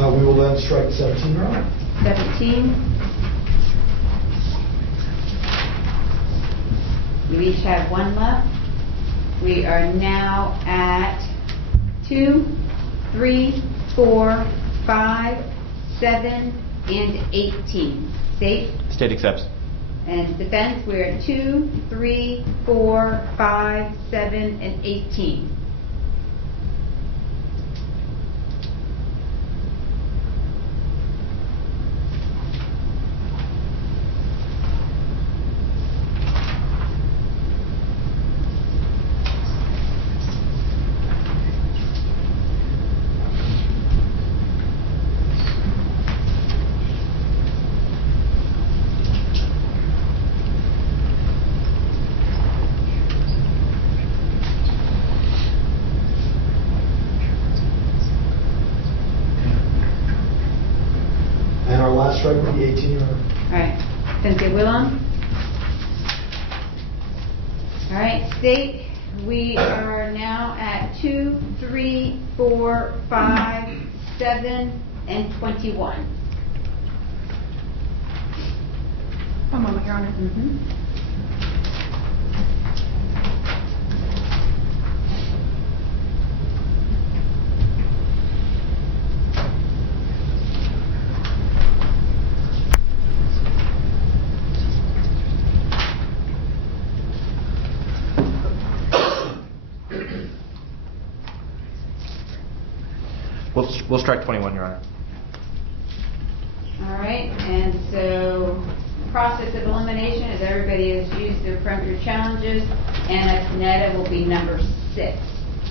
We will then strike 17, Your Honor. 17. You each have one left. We are now at 2, 3, 4, 5, 7, and 18. State? State accepts. And defense, we're at 2, 3, 4, 5, 7, and 18. And our last strike will be 18, Your Honor. All right. Cynthia Willem. All right. State, we are now at 2, 3, 4, 5, 7, and 21. One moment, Your Honor. We'll strike 21, Your Honor. All right, and so process of elimination is everybody has used their peremptory challenges, and a Panetta will be number 6.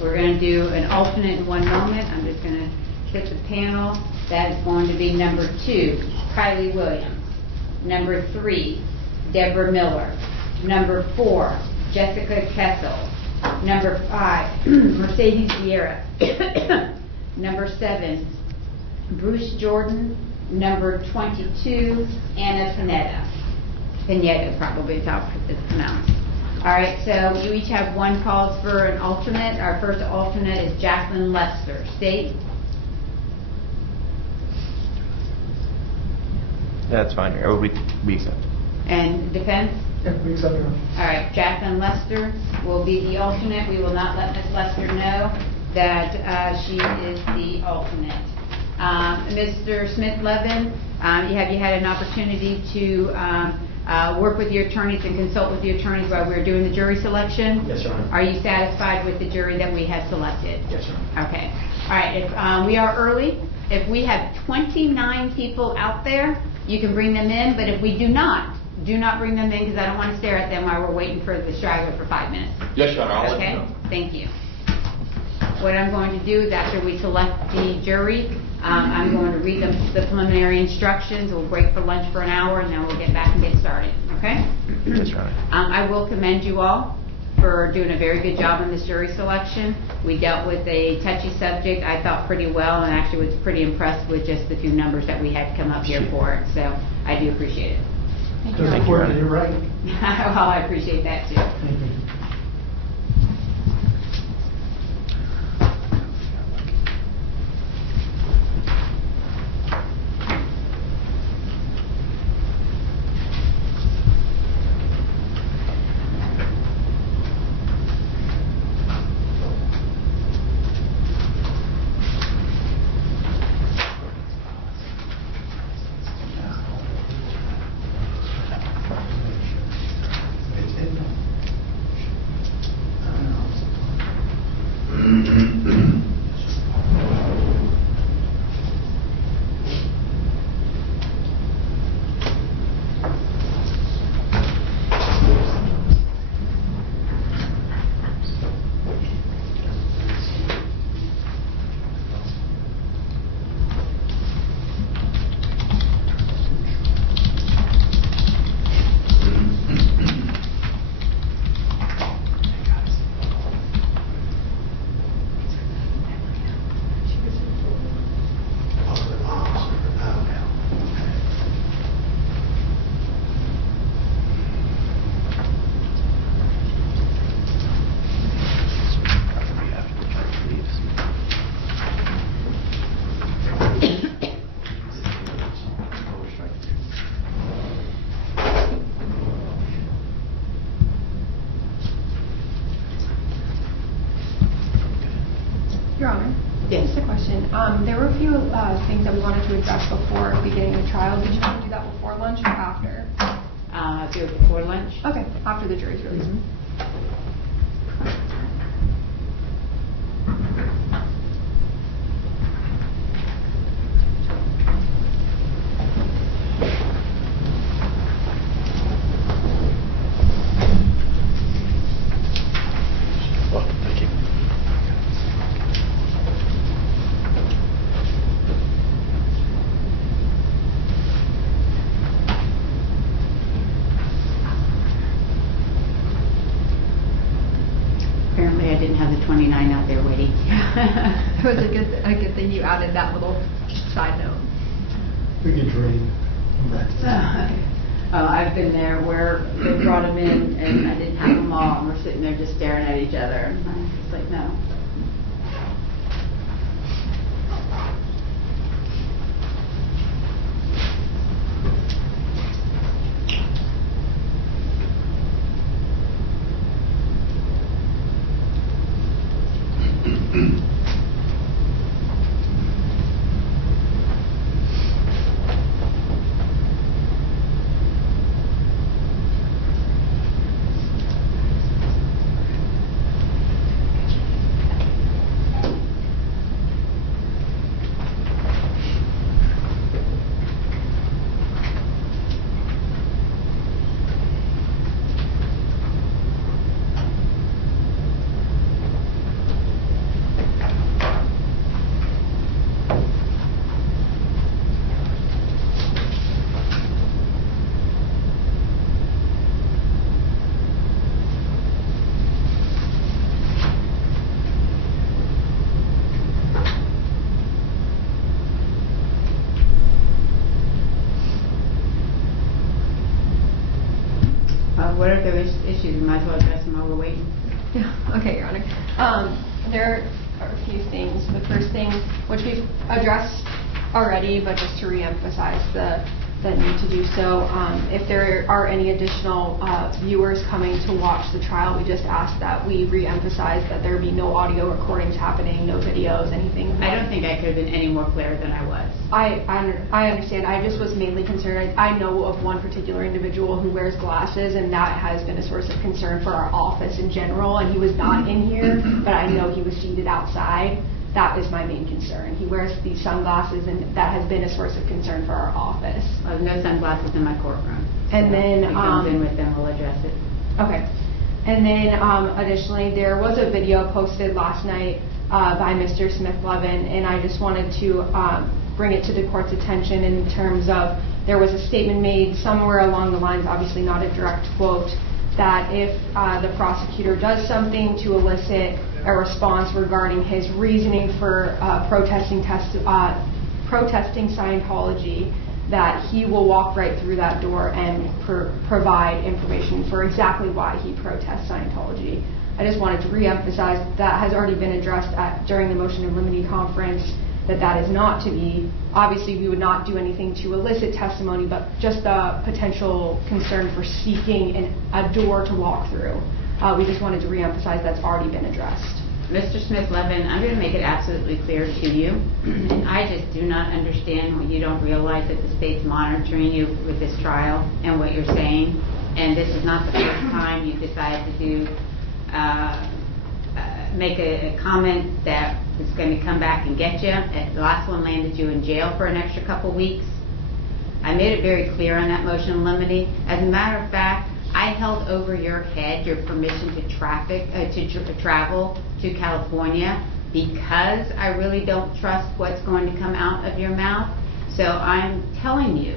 We're going to do an alternate in one moment. I'm just going to to the panel, that is going to be number 2, Kylie Williams. Number 3, Deborah Miller. Number 4, Jessica Kessel. Number 5, Mercedes Vieira. Number 7, Bruce Jordan. Number 22, Anna Pineda. Pineda, probably is how it's pronounced. All right, so you each have one cause for an alternate. Our first alternate is Jacqueline Lester. State? Yeah, that's fine. We accept. And defense? Yeah, we accept it. All right, Jacqueline Lester will be the alternate. We will not let Ms. Lester know that she is the alternate. Mr. Smith-Levin, have you had an opportunity to work with your attorneys and consult with the attorneys while we were doing the jury selection? Yes, Your Honor. Are you satisfied with the jury that we have selected? Yes, Your Honor. Okay. All right, if we are early, if we have 29 people out there, you can bring them in, but if we do not bring them in because I don't want to stare at them while we're waiting for the straggler for 5 minutes. Yes, Your Honor, I'll let you Okay, know. thank you. What I'm going to do is after we select the jury, I'm going to read the preliminary instructions. We'll break for lunch for an hour and then we'll get back and get started, okay? Yes, Your Honor. I will commend you all for doing a very good job in this jury selection. We dealt with a touchy subject, I thought pretty well, and actually was pretty impressed with just the few numbers that we had come up here for it. So I do appreciate it. Thank you. You're right. Well, I appreciate that too. Thank you. Your Honor? Yes. Just a question. There were a few things that we wanted to address before beginning the trial. Did you want to do that before lunch or after? Do it before lunch. Okay, after the jury's released. Thank you. Apparently I didn't have the 29 out there waiting. It was a good thing you added that little side note. We get drained. I've been there where they brought them in and I didn't have them all and we're sitting there just staring at each other. And I'm just like, no. what are those issues? We might as well address them while we're waiting. Yeah. Okay, Your Honor. There are a few things. The first thing, which we've addressed already, but just to reemphasize the need to do so, if there are any additional viewers coming to watch the trial, we just ask that we reemphasize that there be no audio recordings happening, no videos, anything. I don't think I could have been any more clear than I was. I understand. I just was mainly concerned. I know of one particular individual who wears glasses, and that has been a source of concern for our office in general, and he was not in here, but I know he was seated outside. That is my main concern. He wears these sunglasses, and that has been a source of concern for our office. No sunglasses in my courtroom. And then he comes in with them, we'll address it. Okay. And then additionally, there was a video posted last night by Mr. Smith-Levin, and I just wanted to bring it to the court's attention in terms of there was a statement made somewhere along the lines, obviously not a direct quote, that if the prosecutor does something to elicit a response regarding his reasoning for protesting Scientology, that he will walk right through that door and provide information for exactly why he protests Scientology. I just wanted to reemphasize that has already been addressed during the motion in limine conference, that is not to be. Obviously, we would not do anything to elicit testimony, but just a potential concern for seeking a door to walk through. We just wanted to reemphasize that's already been addressed. Mr. Smith-Levin, I'm going to make it absolutely clear to you, and I just do not understand when you don't realize that the state's monitoring you with this trial and what you're saying, and this is not the first time you've decided to make a comment that is going to come back and get you. The last one landed you in jail for an extra couple weeks. I made it very clear on that motion in limine. As a matter of fact, I held over your head your permission to travel to California because I really don't trust what's going to come out of your mouth. So I'm telling you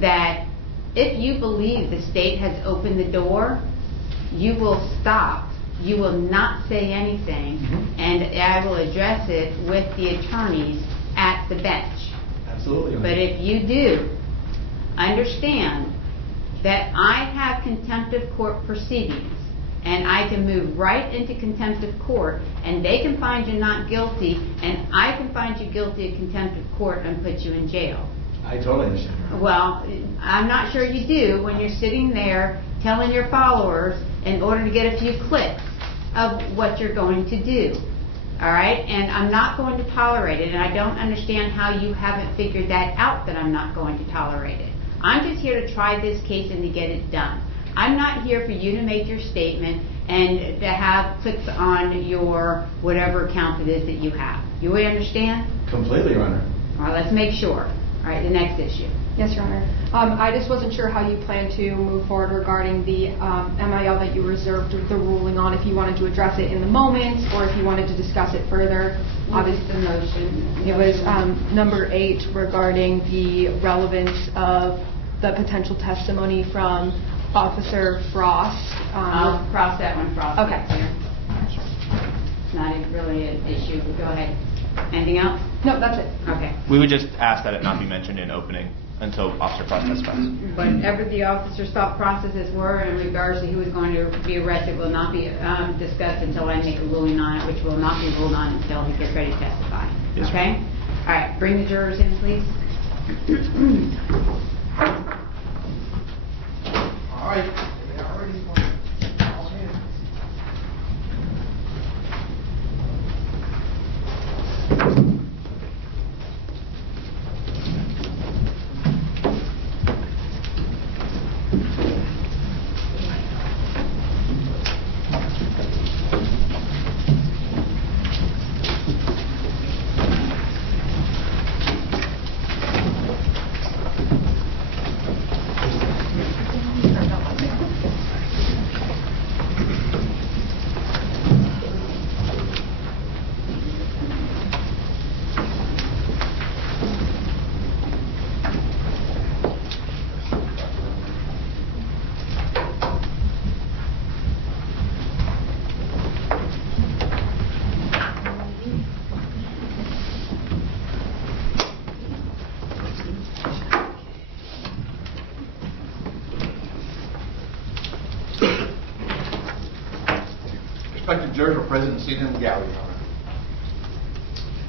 that if you believe the state has opened the door, you will stop. You will not say anything, and I will address it with the attorneys at the bench. Absolutely. But if you do, understand that I have contempt of court proceedings, and I can move right into contempt of court, and they can find you not guilty, and I can find you guilty of contempt of court and put you in jail. I totally understand. Well, I'm not sure you do when you're sitting there telling your followers in order to get a few clicks of what you're going to do. All right? And I'm not going to tolerate it, and I don't understand how you haven't figured that out, that I'm not going to tolerate it. I'm just here to try this case and to get it done. I'm not here for you to make your statement and to have clicks on your whatever account it is that you have. You understand? Completely, Your Honor. All right, let's make sure. All right, the next issue. Yes, Your Honor. I just wasn't sure how you plan to move forward regarding the MIL that you reserved the ruling on, if you wanted to address it in the moment or if you wanted to discuss it further. Obviously, the motion. It was number 8 regarding the relevance of the potential testimony from Officer Frost. I'll cross that one, Frost. Okay. It's not really an issue, but go ahead. Anything else? No, that's it. Okay. We would just ask that it not be mentioned in opening until Officer Frost testifies. Whatever the officer's thought processes were in regards to who was going to be arrested will not be discussed until I make a ruling on it, which will not be ruled on until he gets ready to testify. Yes, okay? All right. Bring the jurors in, please. All right. They are ready for all hands. jurors are present and seated in the gallery, Your Honor.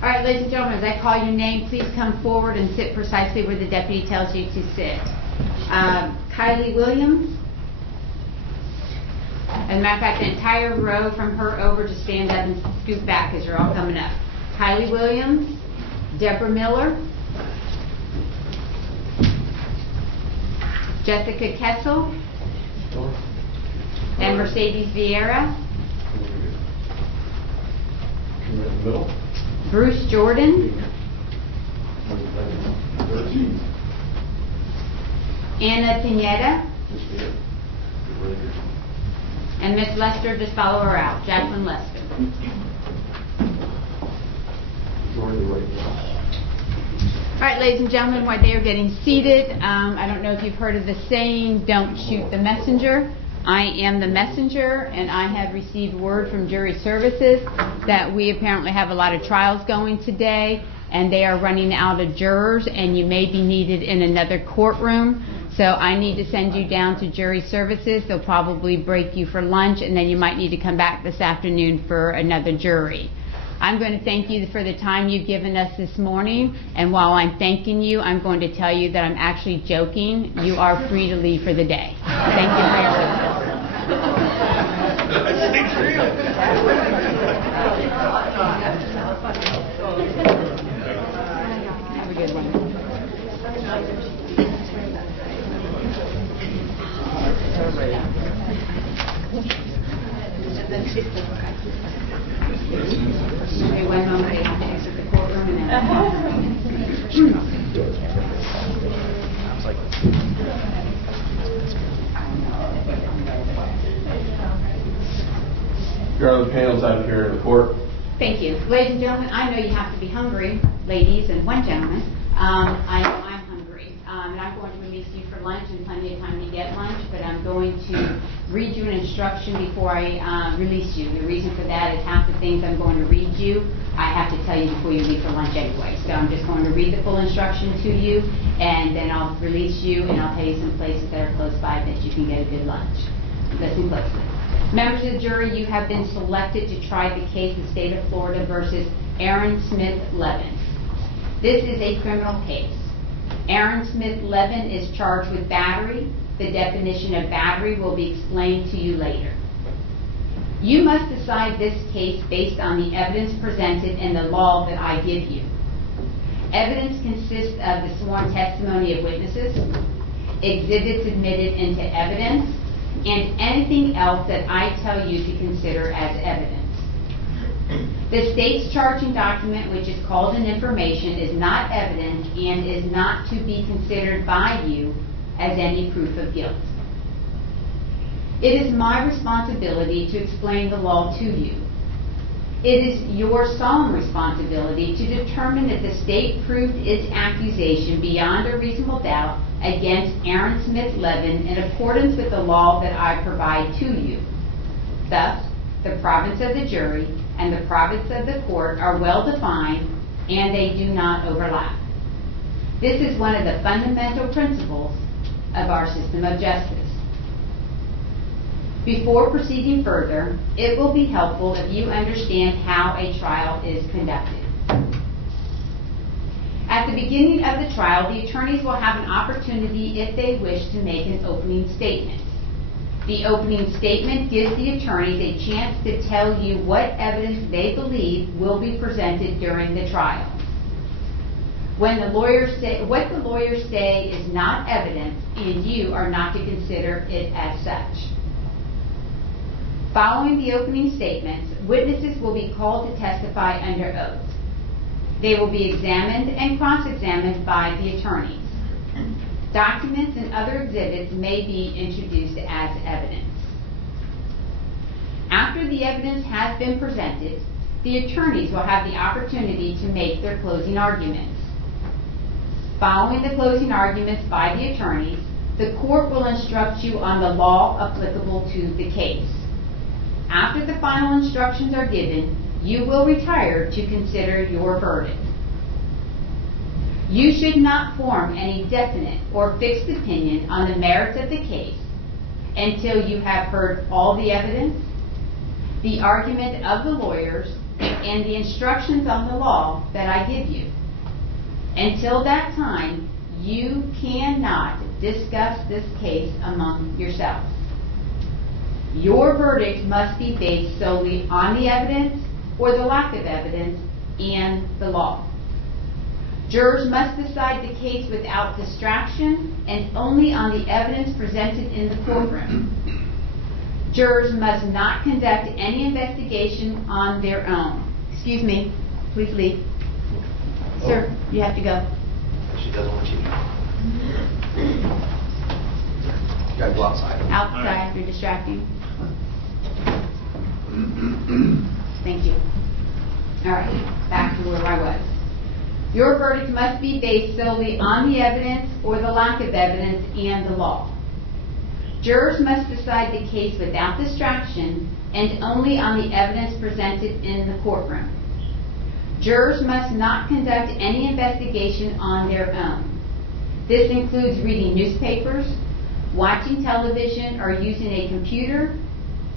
All right, ladies and gentlemen, as I call your name, please come forward and sit precisely where the deputy tells you to sit. Kylie Williams. As a matter of fact, the entire row from her over to stand up and scoot back as you're all coming up. Kylie Williams, Deborah Miller, Jessica Kessel, and Mercedes Vieira. Bruce Jordan, Anna Pineda, and Miss Lester, just follow her out, Jacqueline Lester. All right, ladies and gentlemen, while they are getting seated, I don't know if you've heard of the saying, don't shoot the messenger. I am the messenger, and I have received word from jury services that we apparently have a lot of trials going today, and they are running out of jurors, and you may be needed in another courtroom. So I need to send you down to jury services. They'll probably break you for lunch, and then you might need to come back this afternoon for another jury. I'm going to thank you for the time you've given us this morning, and while I'm thanking you, I'm going to tell you that I'm actually joking. You are free to leave for the day. Thank you for your service. Have a good one. Okay, one moment, I have to exit the courtroom and Your Honor, the panel's out here in the court. Thank you. Ladies and gentlemen, I know you have to be hungry, ladies and one gentleman. I know I'm hungry, and I'm going to release you for lunch and plenty of time to get lunch, but I'm going to read you an instruction before I release you. The reason for that is half the things I'm going to read you, I have to tell you before you leave for lunch anyway. So I'm just going to read the full instruction to you, and then I'll release you, and I'll tell you some places that are close by that you can get a good lunch. Listen closely. Members of the jury, you have been selected to try the case of State of Florida versus Aaron Smith-Levin. This is a criminal case. Aaron Smith-Levin is charged with battery. The definition of battery will be explained to you later. You must decide this case based on the evidence presented and the law that I give you. Evidence consists of the sworn testimony of witnesses, exhibits admitted into evidence, and anything else that I tell you to consider as evidence. The state's charging document, which is called an information, is not evidence and is not to be considered by you as any proof of guilt. It is my responsibility to explain the law to you. It is your solemn responsibility to determine that the state proved its accusation beyond a reasonable doubt against Aaron Smith-Levin in accordance with the law that I provide to you. Thus, the province of the jury and the province of the court are well defined and they do not overlap. This is one of the fundamental principles of our system of justice. Before proceeding further, it will be helpful if you understand how a trial is conducted. At the beginning of the trial, the attorneys will have an opportunity, if they wish, to make an opening statement. The opening statement gives the attorneys a chance to tell you what evidence they believe will be presented during the trial. When the lawyers say, what the lawyers say is not evidence, and you are not to consider it as such. Following the opening statements, witnesses will be called to testify under oath. They will be examined and cross-examined by the attorneys. Documents and other exhibits may be introduced as evidence. After the evidence has been presented, the attorneys will have the opportunity to make their closing arguments. Following the closing arguments by the attorneys, the court will instruct you on the law applicable to the case. After the final instructions are given, you will retire to consider your verdict. You should not form any definite or fixed opinion on the merits of the case until you have heard all the evidence, the argument of the lawyers, and the instructions on the law that I give you. Until that time, you cannot discuss this case among yourselves. Your verdict must be based solely on the evidence or the lack of evidence and the law. Jurors must decide the case without distraction and only on the evidence presented in the courtroom. Jurors must not conduct any investigation on their own. Excuse me, please leave. Sir, you have to go. She doesn't want you to. You gotta go outside. Outside, you're distracting. Thank you. All right, back to where I was. Your verdict must be based solely on the evidence or the lack of evidence and the law. Jurors must decide the case without distraction and only on the evidence presented in the courtroom. Jurors must not conduct any investigation on their own. This includes reading newspapers, watching television or using a computer,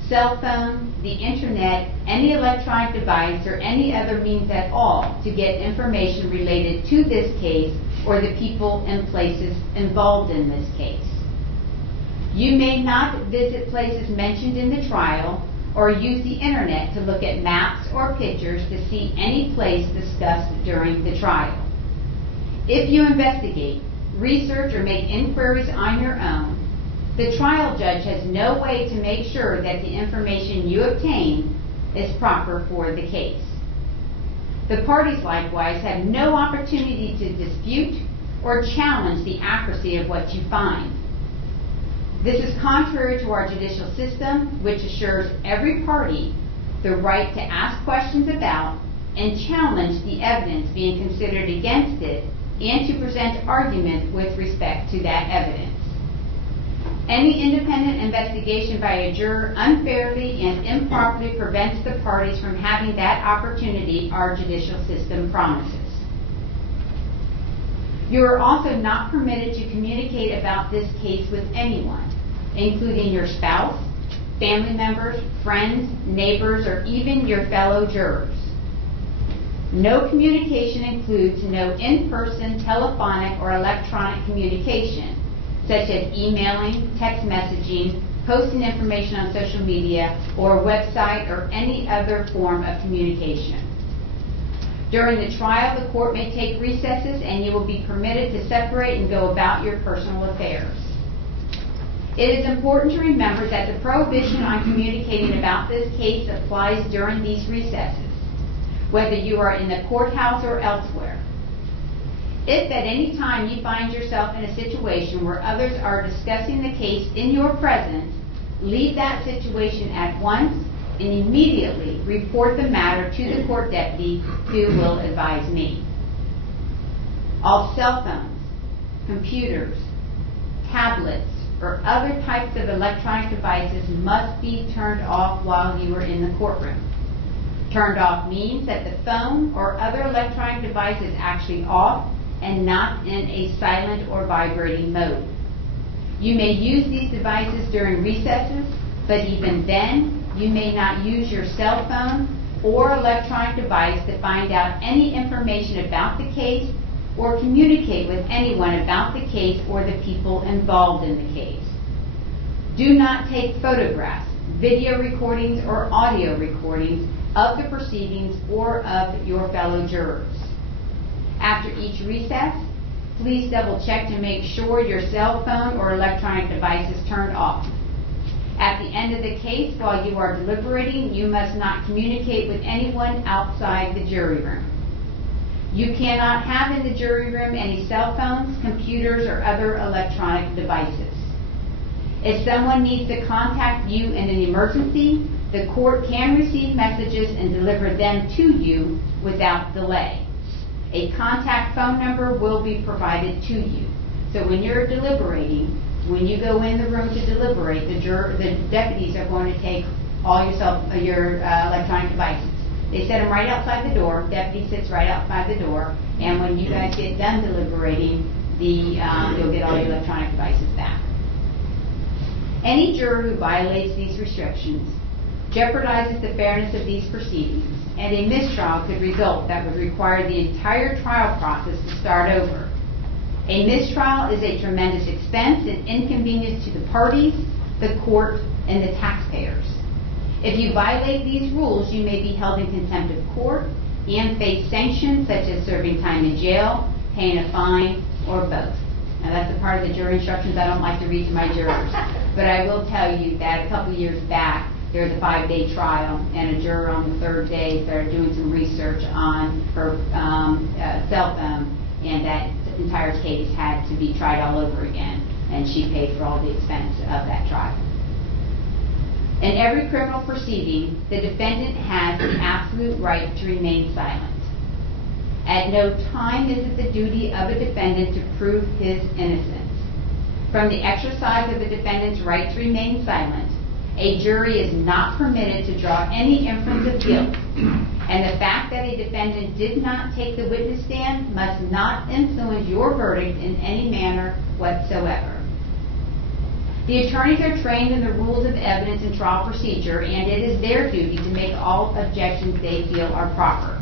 cell phone, the internet, any electronic device, or any other means at all to get information related to this case or the people and places involved in this case. You may not visit places mentioned in the trial or use the internet to look at maps or pictures to see any place discussed during the trial. If you investigate, research, or make inquiries on your own, the trial judge has no way to make sure that the information you obtain is proper for the case. The parties likewise have no opportunity to dispute or challenge the accuracy of what you find. This is contrary to our judicial system, which assures every party the right to ask questions about and challenge the evidence being considered against it and to present argument with respect to that evidence. Any independent investigation by a juror unfairly and improperly prevents the parties from having that opportunity our judicial system promises. You are also not permitted to communicate about this case with anyone, including your spouse, family members, friends, neighbors, or even your fellow jurors. No communication includes no in-person, telephonic, or electronic communication, such as emailing, text messaging, posting information on social media, or website, or any other form of communication. During the trial, the court may take recesses and you will be permitted to separate and go about your personal affairs. It is important to remember that the prohibition on communicating about this case applies during these recesses, whether you are in the courthouse or elsewhere. If at any time you find yourself in a situation where others are discussing the case in your presence, leave that situation at once and immediately report the matter to the court deputy who will advise me. All cell phones, computers, tablets, or other types of electronic devices must be turned off while you are in the courtroom. Turned off means that the phone or other electronic device is actually off and not in a silent or vibrating mode. You may use these devices during recesses, but even then, you may not use your cell phone or electronic device to find out any information about the case or communicate with anyone about the case or the people involved in the case. Do not take photographs, video recordings, or audio recordings of the proceedings or of your fellow jurors. After each recess, please double check to make sure your cell phone or electronic device is turned off. At the end of the case, while you are deliberating, you must not communicate with anyone outside the jury room. You cannot have in the jury room any cell phones, computers, or other electronic devices. If someone needs to contact you in an emergency, the court can receive messages and deliver them to you without delay. A contact phone number will be provided to you. So when you're deliberating, when you go in the room to deliberate, the deputies are going to take all your electronic devices. They set them right outside the door. Deputy sits right outside the door, and when you guys get done deliberating, you'll get all your electronic devices back. Any juror who violates these restrictions jeopardizes the fairness of these proceedings, and a mistrial could result that would require the entire trial process to start over. A mistrial is a tremendous expense and inconvenience to the parties, the court, and the taxpayers. If you violate these rules, you may be held in contempt of court and face sanctions such as serving time in jail, paying a fine, or both. Now that's a part of the jury instructions I don't like to read to my jurors, but I will tell you that a couple of years back, there was a 5-day trial, and a juror on the 3rd day started doing some research on her cell phone, and that entire case had to be tried all over again, and she paid for all the expense of that trial. In every criminal proceeding, the defendant has the absolute right to remain silent. At no time is it the duty of a defendant to prove his innocence. From the exercise of the defendant's right to remain silent, a jury is not permitted to draw any inference of guilt, and the fact that a defendant did not take the witness stand must not influence your verdict in any manner whatsoever. The attorneys are trained in the rules of evidence and trial procedure, and it is their duty to make all objections they feel are proper.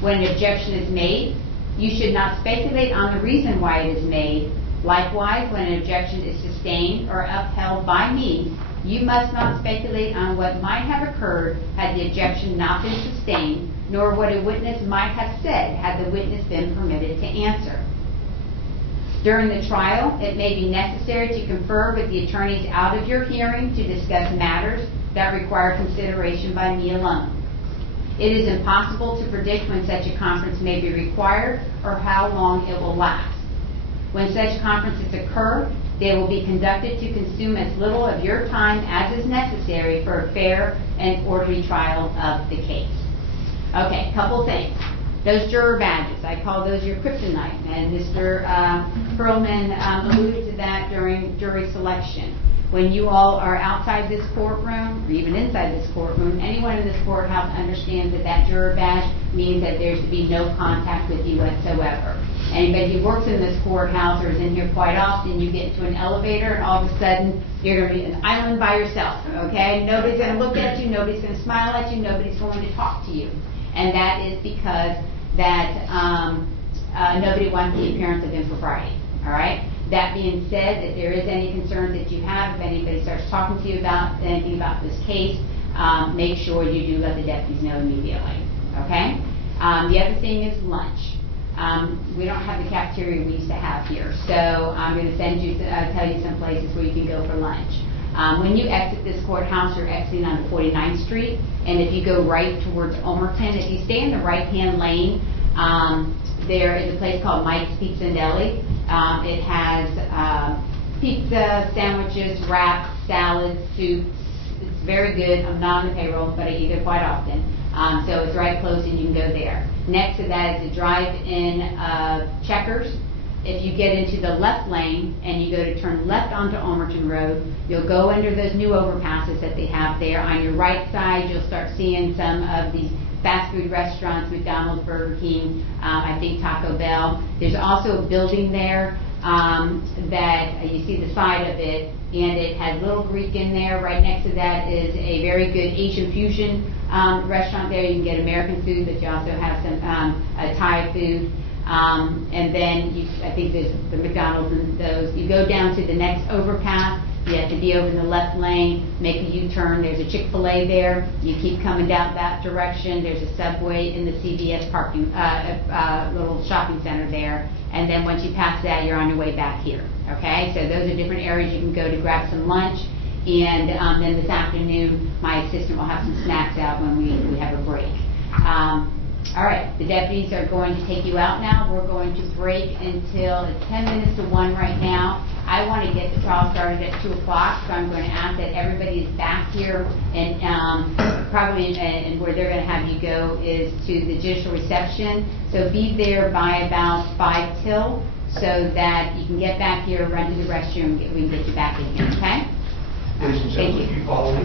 When an objection is made, you should not speculate on the reason why it is made. Likewise, when an objection is sustained or upheld by me, you must not speculate on what might have occurred had the objection not been sustained, nor what a witness might have said had the witness been permitted to answer. During the trial, it may be necessary to confer with the attorneys out of your hearing to discuss matters that require consideration by me alone. It is impossible to predict when such a conference may be required or how long it will last. When such conferences occur, they will be conducted to consume as little of your time as is necessary for a fair and orderly trial of the case. Okay, couple things. Those juror badges, I call those your kryptonite, and Mr. Perlman alluded to that during jury selection. When you all are outside this courtroom, or even inside this courtroom, anyone in this courthouse understands that that juror badge means that there's to be no contact with you whatsoever. Anybody who works in this courthouse or is in here quite often, you get into an elevator and all of a sudden you're going to be an island by yourself, okay? Nobody's going to look at you, nobody's going to smile at you, nobody's going to talk to you. And that is because that nobody wants the appearance of impropriety, all right? That being said, if there is any concern that you have, if anybody starts talking to you about anything about this case, make sure you do let the deputies know immediately, okay? The other thing is lunch. We don't have the cafeteria we used to have here, so I'm going to send you, tell you some places where you can go for lunch. When you exit this courthouse, you're exiting on 49th Street, and if you go right towards Omerton, if you stay in the right-hand lane, there is a place called Mike's Pizza and Deli. It has pizza, sandwiches, wraps, salads, soups. It's very good. I'm not on the payroll, but I eat it quite often. So it's right close and you can go there. Next to that is a drive-in Checkers. If you get into the left lane and you go to turn left onto Omerton Road, you'll go under those new overpasses that they have there. On your right side, you'll start seeing some of these fast food restaurants, McDonald's, Burger King, I think Taco Bell. There's also a building there that you see the side of it, and it has Little Greek in there. Right next to that is a very good Asian fusion restaurant there. You can get American food, but you also have some Thai food. And then I think there's the McDonald's and those. You go down to the next overpass. You have to be over in the left lane, make a U-turn. There's a Chick-fil-A there. You keep coming down that direction. There's a Subway in the CVS parking, little shopping center there. And then once you pass that, you're on your way back here. Okay? So those are different areas you can go to grab some lunch. And then this afternoon, my assistant will have some snacks out when we have a break. All right, the deputies are going to take you out now. We're going to break until it's 10 minutes to 1 right now. I want to get the trial started at 2 o'clock, so I'm going to ask that everybody is back here, and probably and where they're going to have you go is to the judicial reception. So be there by about 5 till, so that you can get back here, run to the restroom, and we can get you back in here, okay? Ladies and gentlemen, if you follow me.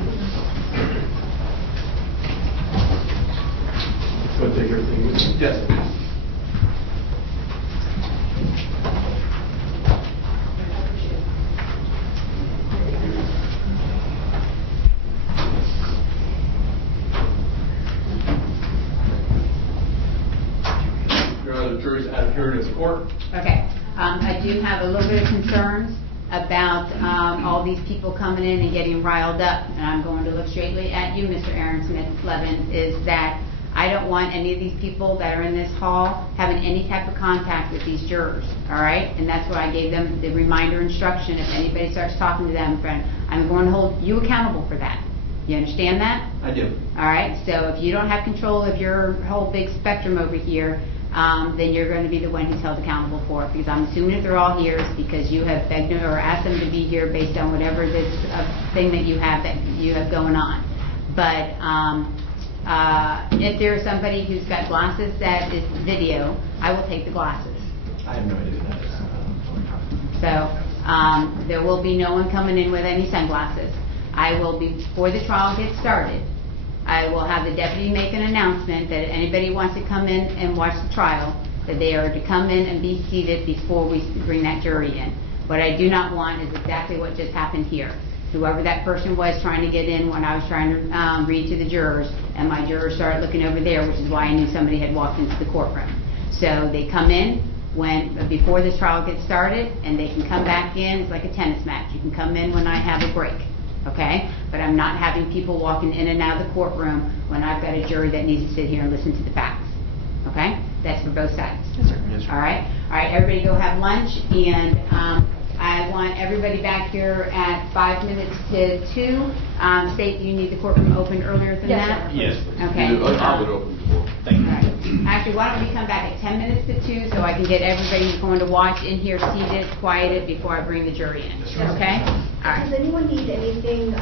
Go take your thing with you. Yes. Report. Okay. I do have a little bit of concerns about all these people coming in and getting riled up, and I'm going to look straightly at you, Mr. Aaron Smith-Levin, is that I don't want any of these people that are in this hall having any type of contact with these jurors, all right? And that's why I gave them the reminder instruction. If anybody starts talking to them, friend, I'm going to hold you accountable for that. You understand that? I do. All right, so if you don't have control of your whole big spectrum over here, then you're going to be the one who's held accountable for it. Because I'm assuming if they're all here, it's because you have begged them or asked them to be here based on whatever this thing that you have going on. But if there's somebody who's got glasses that is video, I will take the glasses. I have no idea who that is. So there will be no one coming in with any sunglasses. I will be, before the trial gets started, I will have the deputy make an announcement that anybody wants to come in and watch the trial, that they are to come in and be seated before we bring that jury in. What I do not want is exactly what just happened here. Whoever that person was trying to get in when I was trying to read to the jurors, and my jurors started looking over there, which is why I knew somebody had walked into the courtroom. So they come in before the trial gets started, and they can come back in. It's like a tennis match. You can come in when I have a break. Okay? But I'm not having people walking in and out of the courtroom when I've got a jury that needs to sit here and listen to the facts. Okay? That's for both sides. Yes, sir. Yes, sir. All right? All right, everybody go have lunch, and I want everybody back here at 5 minutes to 2. State, do you need the courtroom opened earlier than that? Yes, please. Okay. I'll be open before. Thank you. All right. Actually, why don't we come back at 10 minutes to 2 so I can get everybody who's going to watch in here seated, quieted before I bring the jury in. Okay? All right. Does anyone need anything